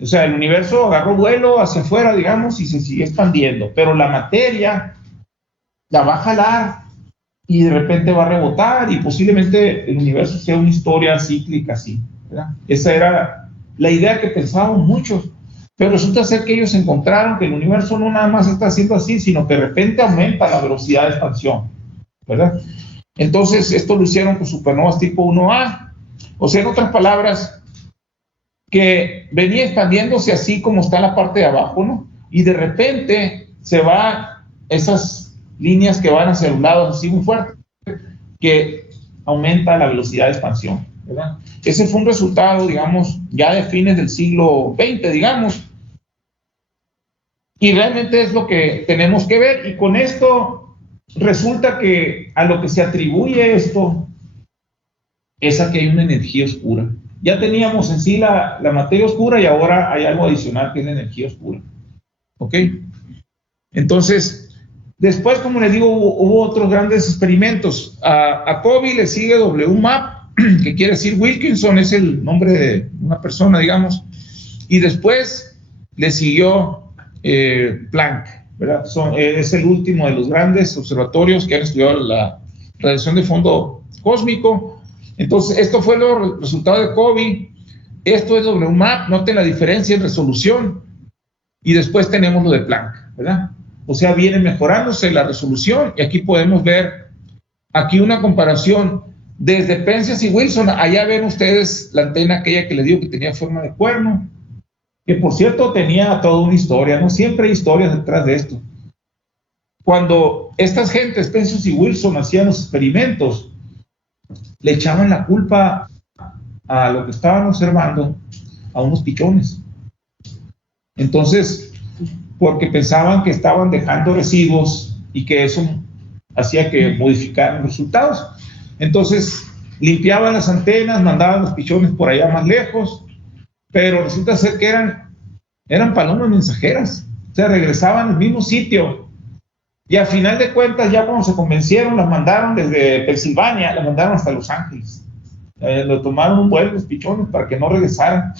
O sea, el universo agarró vuelo hacia afuera, digamos, y se sigue expandiendo, pero la materia la va a jalar y de repente va a rebotar, y posiblemente el universo sea una historia cíclica así, ¿verdad? Esa era la idea que pensábamos muchos, pero resulta ser que ellos encontraron que el universo no nada más está haciendo así, sino que de repente aumenta la velocidad de expansión, ¿verdad? Entonces, esto lo hicieron con supernovas tipo 1A, o sea, en otras palabras, que venía expandiéndose así como está en la parte de abajo, ¿no? Y de repente se va esas líneas que van hacia un lado así muy fuerte, que aumenta la velocidad de expansión, ¿verdad? Ese fue un resultado, digamos, ya de fines del siglo XX, digamos, y realmente es lo que tenemos que ver, y con esto resulta que a lo que se atribuye esto es a que hay una energía oscura. Ya teníamos en sí la materia oscura, y ahora hay algo adicional que es la energía oscura, ¿ok? Entonces, después, como les digo, hubo otros grandes experimentos. A Covey le sigue WMAP, que quiere decir Wilkinson, es el nombre de una persona, digamos, y después le siguió Planck, ¿verdad? Es el último de los grandes observatorios que han estudiado la radiación de fondo cósmico. Entonces, esto fue el resultado de Covey, Esto es WMAP, noten la diferencia en resolución. Y después tenemos lo de Planck, ¿verdad? O sea, viene mejorándose la resolución y aquí podemos ver aquí una comparación desde Penzias y Wilson. Allá ven ustedes la antena aquella que les digo que tenía forma de cuerno, que por cierto tenía toda una historia, ¿no? Siempre hay historias detrás de esto. Cuando estas gentes, Penzias y Wilson, hacían los experimentos, le echaban la culpa a lo que estaban observando a unos pichones. Entonces, porque pensaban que estaban dejando residuos y que eso hacía que modificaran los resultados. Entonces, limpiaban las antenas, mandaban los pichones por allá más lejos, pero resulta ser que eran palomas mensajeras, o sea, regresaban al mismo sitio. Y al final de cuentas, ya cuando se convencieron, las mandaron desde Pensilvania, las mandaron hasta Los Ángeles. Lo tomaron un vuelo los pichones para que no regresaran.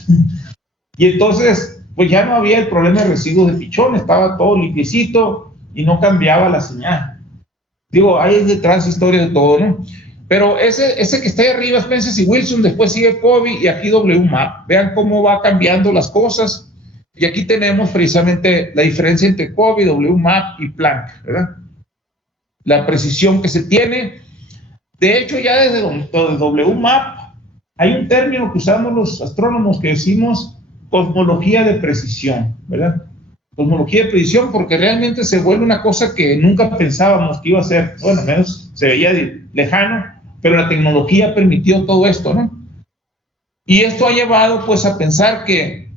Y entonces, pues ya no había el problema de residuos de pichones, estaba todo limpiecito y no cambiaba la señal. Digo, hay detrás historias de todo, ¿no? Pero ese que está ahí arriba es Penzias y Wilson, después sigue COVID y aquí WMAP. Vean cómo va cambiando las cosas. Y aquí tenemos precisamente la diferencia entre COVID, WMAP y Planck, ¿verdad? La precisión que se tiene. De hecho, ya desde WMAP hay un término que usamos los astrónomos que decimos cosmología de precisión, ¿verdad? Cosmología de precisión, porque realmente se vuelve una cosa que nunca pensábamos que iba a ser, bueno, al menos se veía lejano, pero la tecnología permitió todo esto, ¿no? Y esto ha llevado, pues, a pensar que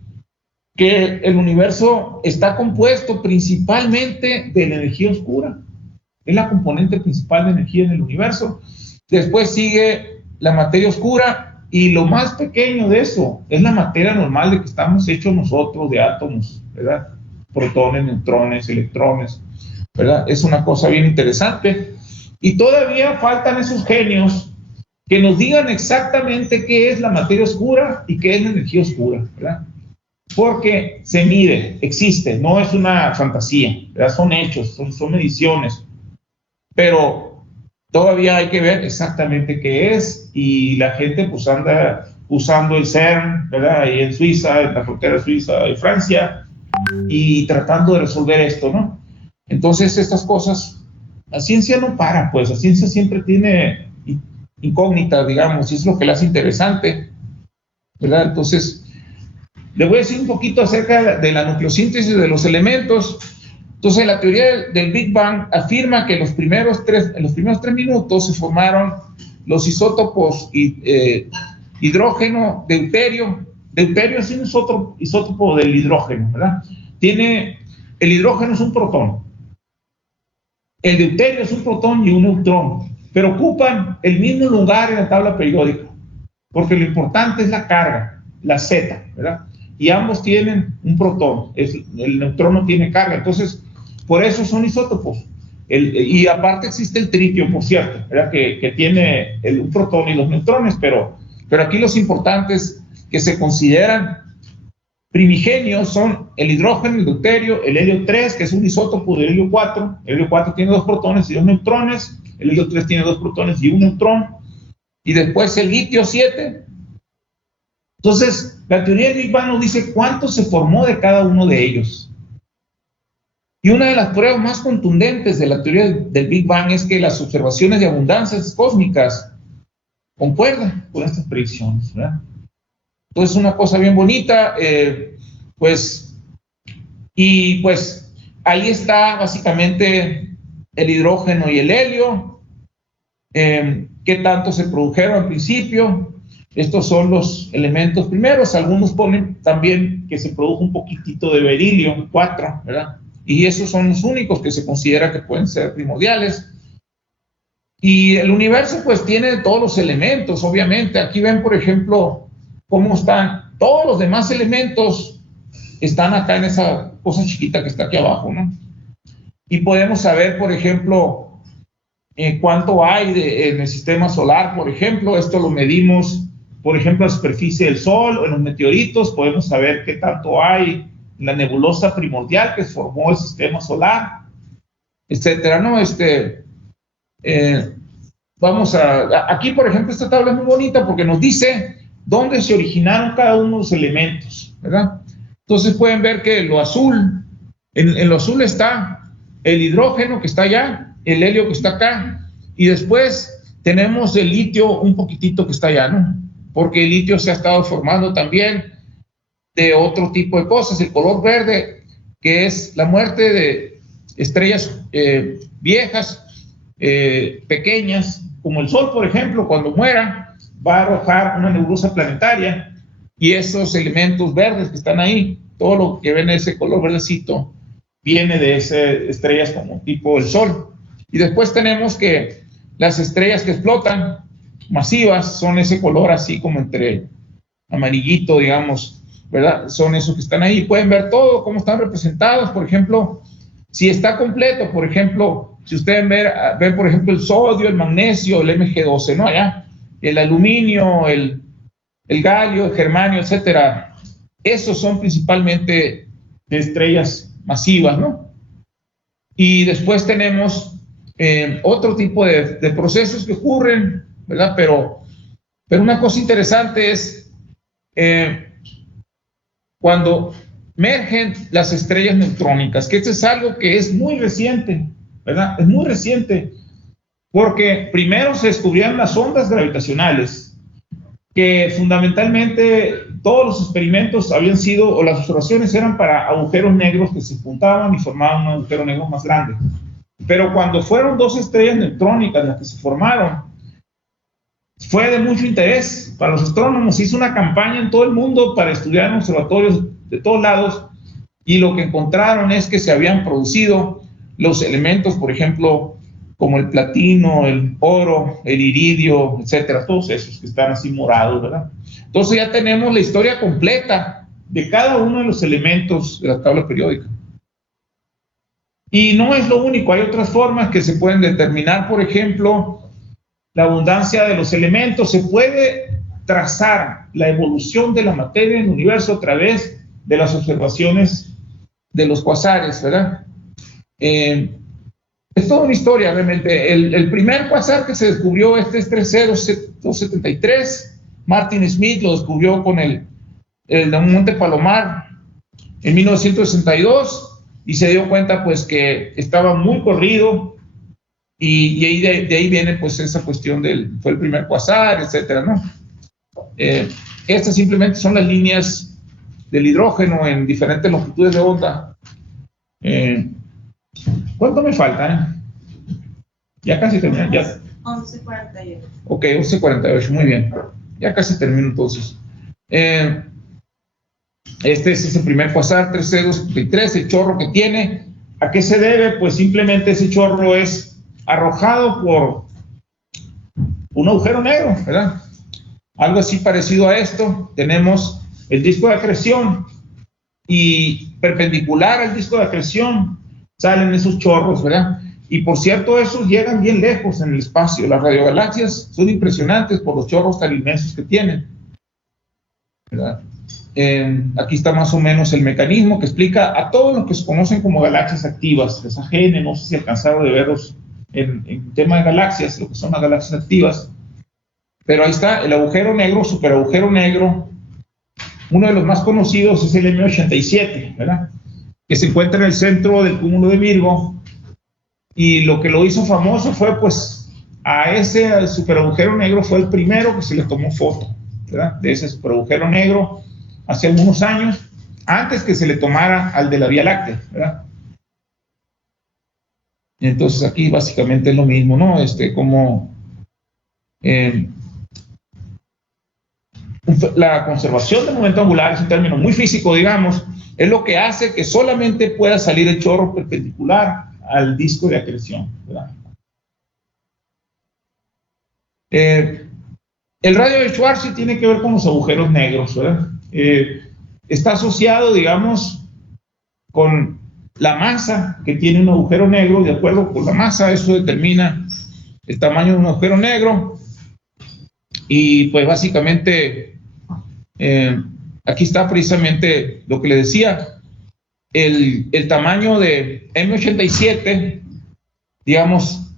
el universo está compuesto principalmente de la energía oscura. Es la componente principal de energía en el universo. Después sigue la materia oscura y lo más pequeño de eso es la materia normal de que estamos hechos nosotros, de átomos, ¿verdad? Protones, neutrones, electrones, ¿verdad? Es una cosa bien interesante. Y todavía faltan esos genios que nos digan exactamente qué es la materia oscura y qué es la energía oscura, ¿verdad? Porque se mide, existe, no es una fantasía, ¿verdad? Son hechos, son mediciones, pero todavía hay que ver exactamente qué es, y la gente pues anda usando el CERN, ¿verdad? Ahí en Suiza, en la frontera de Suiza y Francia, y tratando de resolver esto, ¿no? Entonces estas cosas, la ciencia no para, pues la ciencia siempre tiene incógnitas, digamos, y es lo que la hace interesante, ¿verdad? Entonces, le voy a decir un poquito acerca de la nucleosíntesis de los elementos. Entonces, la teoría del Big Bang afirma que en los primeros 3 minutos se formaron los isótopos hidrógeno, deuterio. Deuterio es otro isótopo del hidrógeno, ¿verdad? El hidrógeno es un protón. El deuterio es un protón y un neutrón, pero ocupan el mismo lugar en la tabla periódica, porque lo importante es la carga, la Z, ¿verdad? Y ambos tienen un protón, el neutrón no tiene carga, entonces por eso son isótopos. Y aparte existe el tritio, por cierto, ¿verdad? Que tiene un protón y los neutrones, pero aquí los importantes que se consideran primigenios son el hidrógeno, el deuterio, el helio 3, que es un isótopo del helio 4. El helio 4 tiene 2 protones y 2 neutrones, el helio 3 tiene 2 protones y 1 neutrón, y después el litio 7. Entonces, la teoría del Big Bang nos dice cuánto se formó de cada uno de ellos. Y una de las pruebas más contundentes de la teoría del Big Bang es que las observaciones de abundancias cósmicas concuerdan con estas predicciones, ¿verdad? Entonces, una cosa bien bonita, pues ahí está básicamente el hidrógeno y el helio, qué tanto se produjeron al principio. Estos son los elementos primeros. Algunos ponen también que se produjo un poquitito de berilio 4, ¿verdad? Y esos son los únicos que se considera que pueden ser primordiales. Y el universo pues tiene todos los elementos, obviamente. Aquí ven, por ejemplo, cómo están todos los demás elementos, están acá en esa cosa chiquita que está aquí abajo, ¿no? Y podemos saber, por ejemplo, cuánto hay en el sistema solar, por ejemplo. Esto lo medimos, por ejemplo, en la superficie del Sol o en los meteoritos. Podemos saber qué tanto hay en la nebulosa primordial que formó el sistema solar, etcétera, ¿no? Vamos aquí, por ejemplo, esta tabla es muy bonita porque nos dice dónde se originaron cada uno de los elementos, ¿verdad? Entonces pueden ver que lo azul, en lo azul está el hidrógeno que está allá, el helio que está acá, y después tenemos el litio un poquitito que está allá, ¿no? Porque el litio se ha estado formando también de otro tipo de cosas. El color verde, que es la muerte de estrellas viejas, pequeñas, como el Sol, por ejemplo, cuando muera, va a arrojar una nebulosa planetaria, y esos elementos verdes que están ahí, todo lo que ven ese color verdecito, viene de esas estrellas como tipo el Sol. Y después tenemos que las estrellas que explotan, masivas, son ese color así como entre amarillito, digamos, ¿verdad? Son esos que están ahí. Pueden ver todo, cómo están representados. Por ejemplo, si está completo, por ejemplo, si ustedes ven por ejemplo, el sodio, el magnesio, el Mg12, ¿no? Allá, el aluminio, el galio, el germanio, etcétera. Esos son principalmente de estrellas masivas, ¿no? Y después tenemos otro tipo de procesos que ocurren, ¿verdad? Pero una cosa interesante es cuando emergen las estrellas neutrónicas, que esto es algo que es muy reciente, ¿verdad? Es muy reciente, porque primero se descubrieron las ondas gravitacionales, que fundamentalmente todos los experimentos habían sido, o las observaciones eran para agujeros negros que se juntaban y formaban un agujero negro más grande. Pero cuando fueron dos estrellas neutrónicas las que se formaron, fue de mucho interés para los astrónomos. Se hizo una campaña en todo el mundo para estudiar en observatorios de todos lados, y lo que encontraron es que se habían producido los elementos, por ejemplo, como el platino, el oro, el iridio, etcétera, todos esos que están así morados, ¿verdad? Entonces ya tenemos la historia completa de cada uno de los elementos de la tabla periódica. Y no es lo único, hay otras formas que se pueden determinar. Por ejemplo, la abundancia de los elementos. Se puede trazar la evolución de la materia en el universo a través de las observaciones de los cuasares, ¿verdad? Es toda una historia realmente. El primer cuasar que se descubrió, es 30273, Martin Smith lo descubrió con el Monte Palomar en 1962, y se dio cuenta pues que estaba muy corrido, y de ahí viene pues esa cuestión fue el primer cuasar, etcétera, ¿no? Estas simplemente son las líneas del hidrógeno en diferentes longitudes de onda. ¿Cuánto me falta? Ya casi termino. 11:48. Ok, 11:48, muy bien. Ya casi termino entonces. Este es el primer cuasar, 3C273, el chorro que tiene. ¿A qué se debe? Pues simplemente ese chorro es arrojado por un agujero negro, ¿verdad? Algo así parecido a esto. Tenemos el disco de acreción, y perpendicular al disco de acreción salen esos chorros, ¿verdad? Y por cierto, esos llegan bien lejos en el espacio. Las radiogalaxias son impresionantes por los chorros tan inmensos que tienen, ¿verdad? Aquí está más o menos el mecanismo que explica a todos los que se conocen como galaxias activas. Esa GN, no sé si alcanzaron de verlos en tema de galaxias, lo que son las galaxias activas. Pero ahí está el agujero negro, superagujero negro. Uno de los más conocidos es el M87, ¿verdad? Que se encuentra en el centro del cúmulo de Virgo. Y lo que lo hizo famoso fue, pues, a ese superagujero negro fue el primero que se le tomó foto, ¿verdad? De ese superagujero negro hace algunos años, antes que se le tomara al de la Vía Láctea, ¿verdad? Entonces aquí básicamente es lo mismo, ¿no? Como la conservación del momento angular es un término muy físico, digamos, es lo que hace que solamente pueda salir el chorro perpendicular al disco de acreción, ¿verdad? El radio de Schwarzschild tiene que ver con los agujeros negros, ¿verdad? Está asociado, digamos, con la masa que tiene un agujero negro. De acuerdo con la masa, eso determina el tamaño de un agujero negro. Y pues básicamente aquí está precisamente lo que le decía, el tamaño de M87, digamos,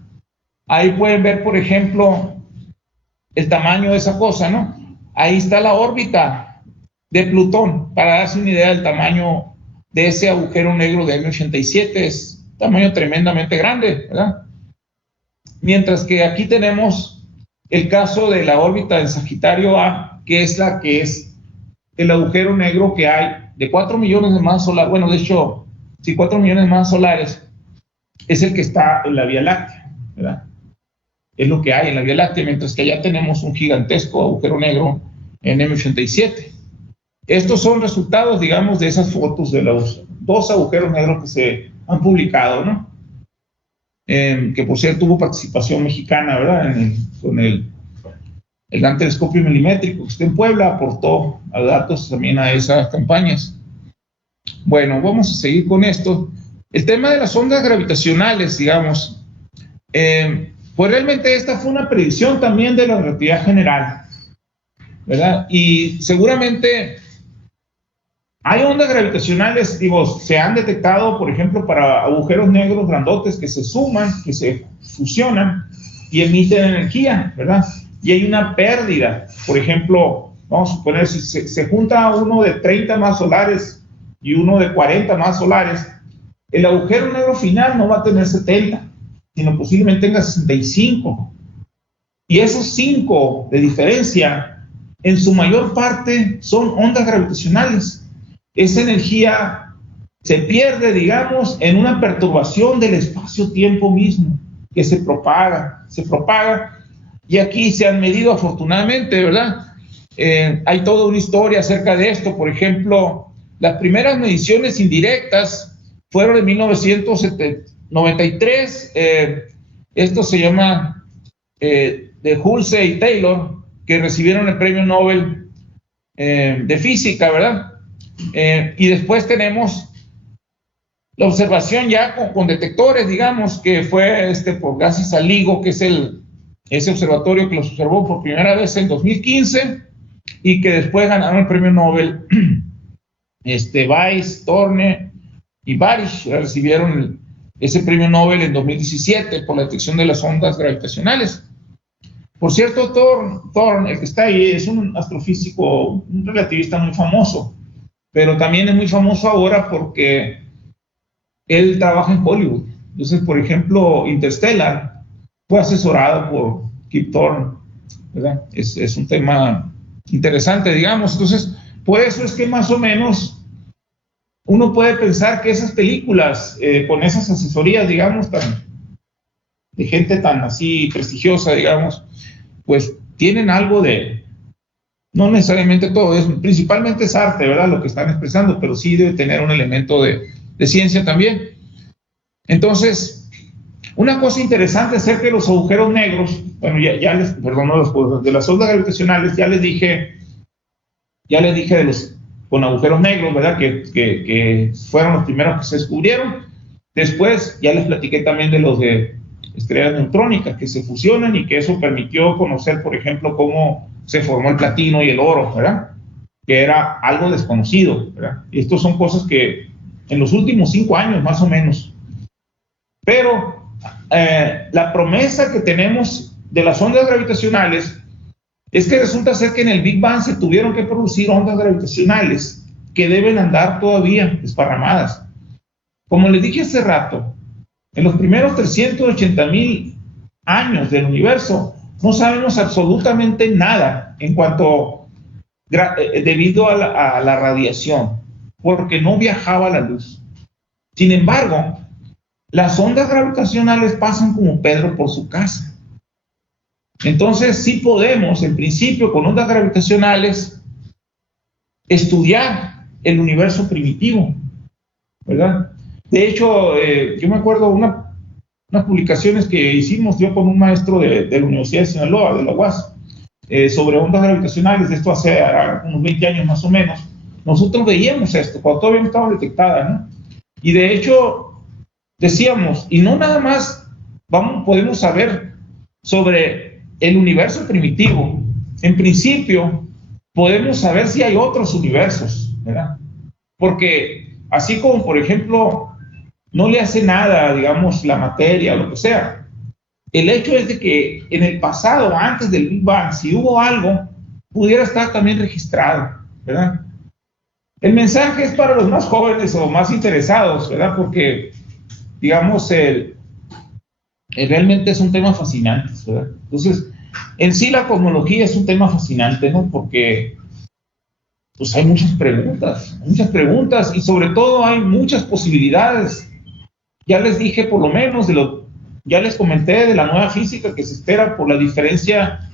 ahí pueden ver, por ejemplo, el tamaño de esa cosa, ¿no? ahí está la órbita de Plutón, para darse una idea del tamaño de ese agujero negro de M87. Es un tamaño tremendamente grande, ¿verdad? Mientras que aquí tenemos el caso de la órbita del Sagitario A, que es el agujero negro que hay de 4 millones de masas solares. Bueno, de hecho, si 4 millones de masas solares es el que está en la Vía Láctea, ¿verdad? Es lo que hay en la Vía Láctea, mientras que allá tenemos un gigantesco agujero negro en M87. Estos son resultados, digamos, de esas fotos de los 2 agujeros negros que se han publicado, ¿no? Que por cierto hubo participación mexicana, ¿verdad? Con el gran telescopio milimétrico que está en Puebla, aportó a datos también a esas campañas. Bueno, vamos a seguir con esto. El tema de las ondas gravitacionales, digamos, pues realmente esta fue una predicción también de la relatividad general, ¿verdad? Y seguramente hay ondas gravitacionales, digo, se han detectado, por ejemplo, para agujeros negros grandotes que se suman, que se fusionan y emiten energía, ¿verdad? Y hay una pérdida. Por ejemplo, vamos a suponer, si se junta uno de 30 masas solares y uno de 40 masas solares, el agujero negro final no va a tener 70, sino posiblemente tenga 65. Y esos 5 de diferencia, en su mayor parte, son ondas gravitacionales. Esa energía se pierde, digamos, en una perturbación del espacio-tiempo mismo, que se propaga, y aquí se han medido afortunadamente, ¿verdad? Hay toda una historia acerca de esto. Por ejemplo, las primeras mediciones indirectas fueron en 1993, esto se llama de Hulsey y Taylor, que recibieron el premio Nobel de física, ¿verdad? Y después tenemos la observación ya con detectores, digamos, que fue por gracias a LIGO, que es ese observatorio que los observó por primera vez en 2015 y que después ganaron el premio Nobel. Weiss, Thorne y Barish recibieron ese premio Nobel en 2017 por la detección de las ondas gravitacionales. Por cierto, Thorne, el que está ahí, es un astrofísico, un relativista muy famoso, pero también es muy famoso ahora porque él trabaja en Hollywood. Entonces, por ejemplo, Interstellar fue asesorado por Kip Thorne, ¿verdad? Es un tema interesante, digamos. Entonces, por eso es que más o menos uno puede pensar que esas películas, con esas asesorías, digamos, de gente tan así prestigiosa, digamos, pues tienen algo de, no necesariamente todo, principalmente es arte, ¿verdad? Lo que están expresando, pero sí debe tener un elemento de ciencia también. Entonces, una cosa interesante acerca de los agujeros negros, bueno, de las ondas gravitacionales, ya les dije de los con agujeros negros, ¿verdad? Que fueron los primeros que se descubrieron. Después ya les platiqué también de los de estrellas neutrónicas que se fusionan y que eso permitió conocer, por ejemplo, cómo se formó el platino y el oro, ¿verdad? Que era algo desconocido, ¿verdad? Y estas son cosas que en los últimos 5 años, más o menos. Pero la promesa que tenemos de las ondas gravitacionales es que resulta ser que en el Big Bang se tuvieron que producir ondas gravitacionales que deben andar todavía desparramadas. Como les dije hace rato, en los primeros 380,000 años del universo no sabemos absolutamente nada en cuanto debido a la radiación, porque no viajaba la luz. Sin embargo, las ondas gravitacionales pasan como Pedro por su casa. Entonces, sí podemos, en principio, con ondas gravitacionales, estudiar el universo primitivo, ¿verdad? De hecho, yo me acuerdo unas publicaciones que hicimos yo con un maestro de la Universidad de Sinaloa, de la UAS, sobre ondas gravitacionales, de esto hace unos 20 años más o menos. Nosotros veíamos esto, cuando todavía no estaba detectada, ¿no? Y de hecho, decíamos, y no nada más podemos saber sobre el universo primitivo. En principio, podemos saber si hay otros universos, ¿verdad? Porque así como, por ejemplo, no le hace nada, digamos, la materia o lo que sea, el hecho es de que en el pasado, antes del Big Bang, si hubo algo, pudiera estar también registrado, ¿verdad? El mensaje es para los más jóvenes o más interesados, ¿verdad? Porque, digamos, realmente es un tema fascinante, ¿verdad? Entonces, en sí la cosmología es un tema fascinante, ¿no? Porque pues hay muchas preguntas y sobre todo hay muchas posibilidades. Ya les dije por lo menos ya les comenté de la nueva física que se espera por la diferencia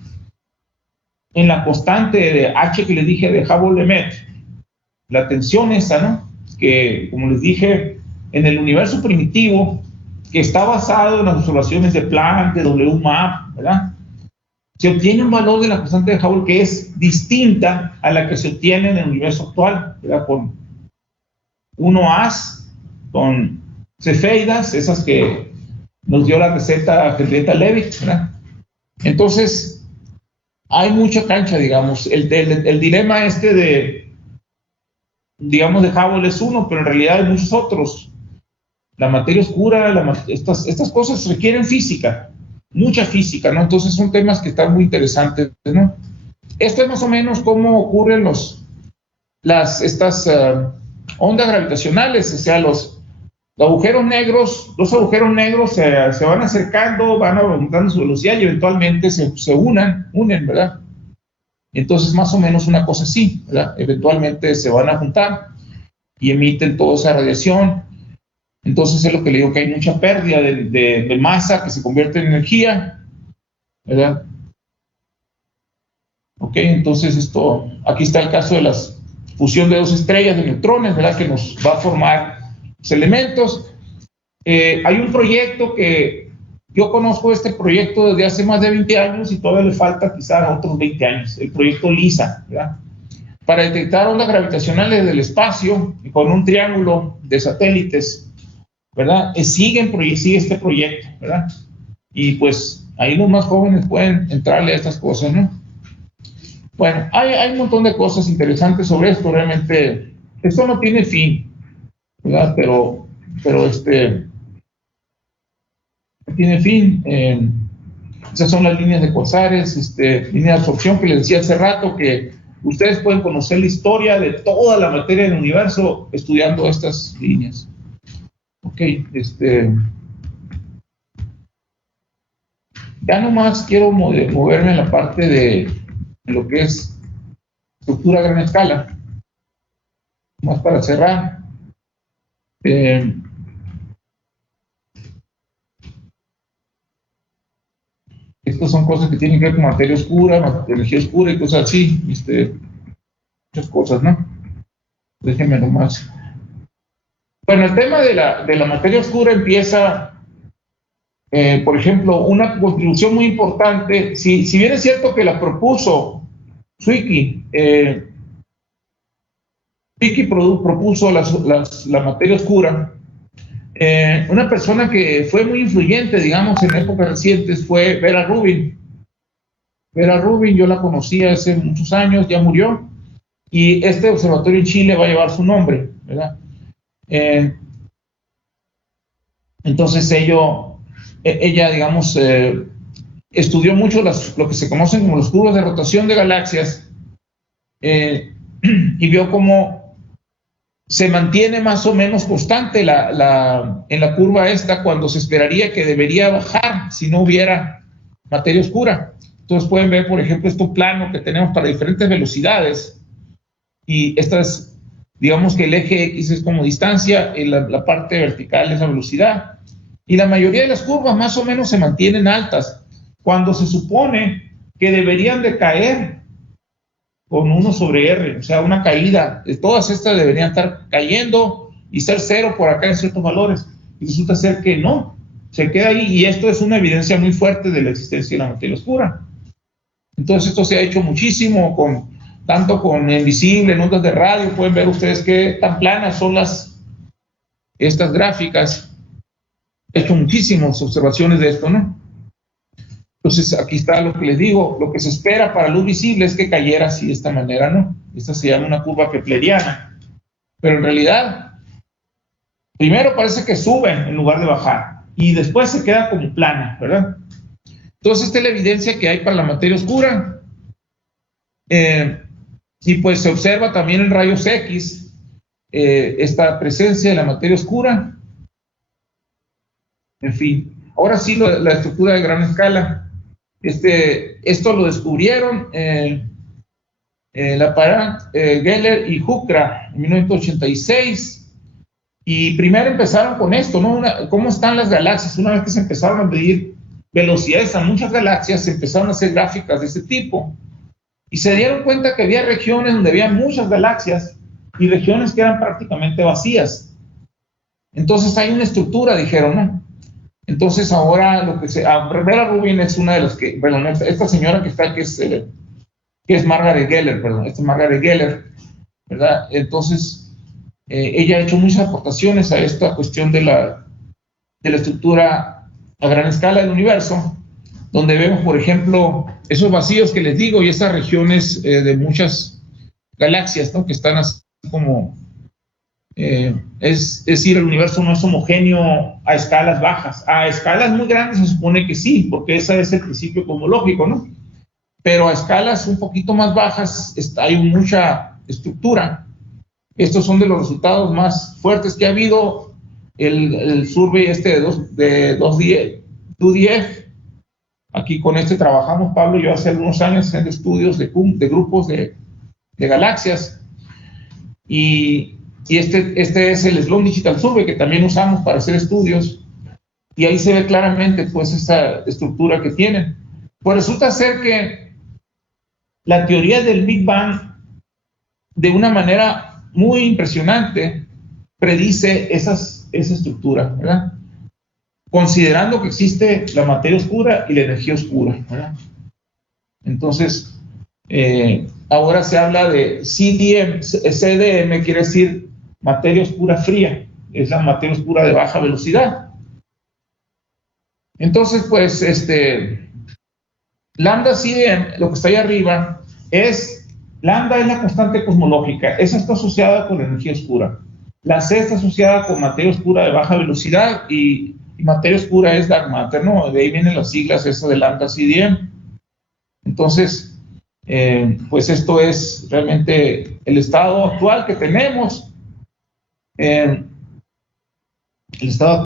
en la constante de H que les dije de Hubble-Lemaitre, la tensión esa, ¿no? Que, como les dije, en el universo primitivo, que está basado en las observaciones de Planck, de WMAP, ¿verdad? Se obtiene un valor de la constante de Hubble que es distinta a la que se obtiene en el universo actual, ¿verdad? Con 1As, con cefeidas, esas que nos dio la receta Henrietta Levy, ¿verdad? Entonces, hay mucha cancha, digamos. El dilema digamos, de Hubble es uno, pero en realidad hay muchos otros. La materia oscura, estas cosas requieren física, mucha física, ¿no? Entonces son temas que están muy interesantes, ¿no? Esto es más o menos cómo ocurren estas ondas gravitacionales, o sea, los agujeros negros se van acercando, van aumentando su velocidad y eventualmente se unen, ¿verdad? Entonces, más o menos una cosa así, ¿verdad? Eventualmente se van a juntar y emiten toda esa radiación. Entonces, es lo que le digo, que hay mucha pérdida de masa que se convierte en energía, ¿verdad? Ok, entonces aquí está el caso de la fusión de dos estrellas de neutrones, ¿verdad? Que nos va a formar los elementos. Hay un proyecto que yo conozco este proyecto desde hace más de 20 años y todavía le falta quizás otros 20 años, el proyecto LISA, ¿verdad? Para detectar ondas gravitacionales del espacio y con un triángulo de satélites, ¿verdad? Sigue este proyecto, ¿verdad? Y pues ahí los más jóvenes pueden entrarle a estas cosas, ¿no? Bueno, hay un montón de cosas interesantes sobre esto, realmente, esto no tiene fin, ¿verdad? Pero tiene fin. Esas son las líneas de quasares, línea de absorción que les decía hace rato, que ustedes pueden conocer la historia de toda la materia del universo estudiando estas líneas. Ok, ya nomás quiero moverme en la parte de lo que es estructura a gran escala. Más para cerrar. Estas son cosas que tienen que ver con materia oscura, energía oscura y cosas así, muchas cosas, ¿no? Déjenme nomás. Bueno, el tema de la materia oscura empieza, por ejemplo, una contribución muy importante. Si bien es cierto que la propuso Zwicky, Zwicky propuso la materia oscura. Una persona que fue muy influyente, digamos, en épocas recientes fue Vera Rubin. Vera Rubin, yo la conocí hace muchos años, ya murió, y este observatorio en Chile va a llevar su nombre, ¿verdad? Entonces ella, digamos, estudió mucho lo que se conocen como los curvas de rotación de galaxias, y vio cómo se mantiene más o menos constante en la curva esta cuando se esperaría que debería bajar si no hubiera materia oscura. Entonces pueden ver, por ejemplo, este plano que tenemos para diferentes velocidades, y estas, digamos que el eje X es como distancia y la parte vertical es la velocidad, y la mayoría de las curvas más o menos se mantienen altas cuando se supone que deberían de caer con 1 sobre R, o sea, una caída. Todas estas deberían estar cayendo y ser cero por acá en ciertos valores, y resulta ser que no, se queda ahí, y esto es una evidencia muy fuerte de la existencia de la materia oscura. Entonces esto se ha hecho muchísimo, tanto con invisible, en ondas de radio. Pueden ver ustedes qué tan planas son estas gráficas. He hecho muchísimas observaciones de esto, ¿no? Entonces, aquí está lo que les digo, lo que se espera para luz visible es que cayera así de esta manera, ¿no? Esta se llama una curva kepleriana, pero en realidad, primero parece que sube en lugar de bajar, y después se queda como plana, ¿verdad? Entonces, esta es la evidencia que hay para la materia oscura. Y pues se observa también en rayos X esta presencia de la materia oscura. En fin, ahora sí la estructura de gran escala. Esto lo descubrieron Geller y Huckra en 1986. Y primero empezaron con esto, ¿no? ¿Cómo están las galaxias? Una vez que se empezaron a medir velocidades a muchas galaxias, se empezaron a hacer gráficas de ese tipo. Y se dieron cuenta que había regiones donde había muchas galaxias y regiones que eran prácticamente vacías. Entonces hay una estructura, dijeron, ¿no? Entonces ahora Bella Rubin es una de las que, perdón, esta señora que está aquí que es Margaret Geller, perdón, esta es Margaret Geller, ¿verdad? Entonces ella ha hecho muchas aportaciones a esta cuestión de la estructura a gran escala del universo, donde vemos, por ejemplo, esos vacíos que les digo y esas regiones de muchas galaxias, ¿no? Que están así como... es decir, el universo no es homogéneo a escalas bajas. A escalas muy grandes se supone que sí, porque ese es el principio cosmológico, ¿no? Pero a escalas un poquito más bajas hay mucha estructura. Estos son de los resultados más fuertes que ha habido. El survey de 2DF. Aquí con trabajamos, Pablo y yo, hace algunos años en estudios de grupos de galaxias. Y este es el Sloan Digital Survey, que también usamos para hacer estudios. Y ahí se ve claramente, pues, esa estructura que tienen. Pues resulta ser que la teoría del Big Bang, de una manera muy impresionante, predice esa estructura, ¿verdad? Considerando que existe la materia oscura y la energía oscura, ¿verdad? Entonces, ahora se habla de CDM quiere decir materia oscura fría, es la materia oscura de baja velocidad. Entonces, pues, lambda CDM, lo que está ahí arriba, lambda es la constante cosmológica, esa está asociada con la energía oscura. La C está asociada con materia oscura de baja velocidad y materia oscura es dark matter, ¿no? De ahí vienen las siglas de lambda CDM. Entonces, pues esto es realmente el estado actual que tenemos. El estado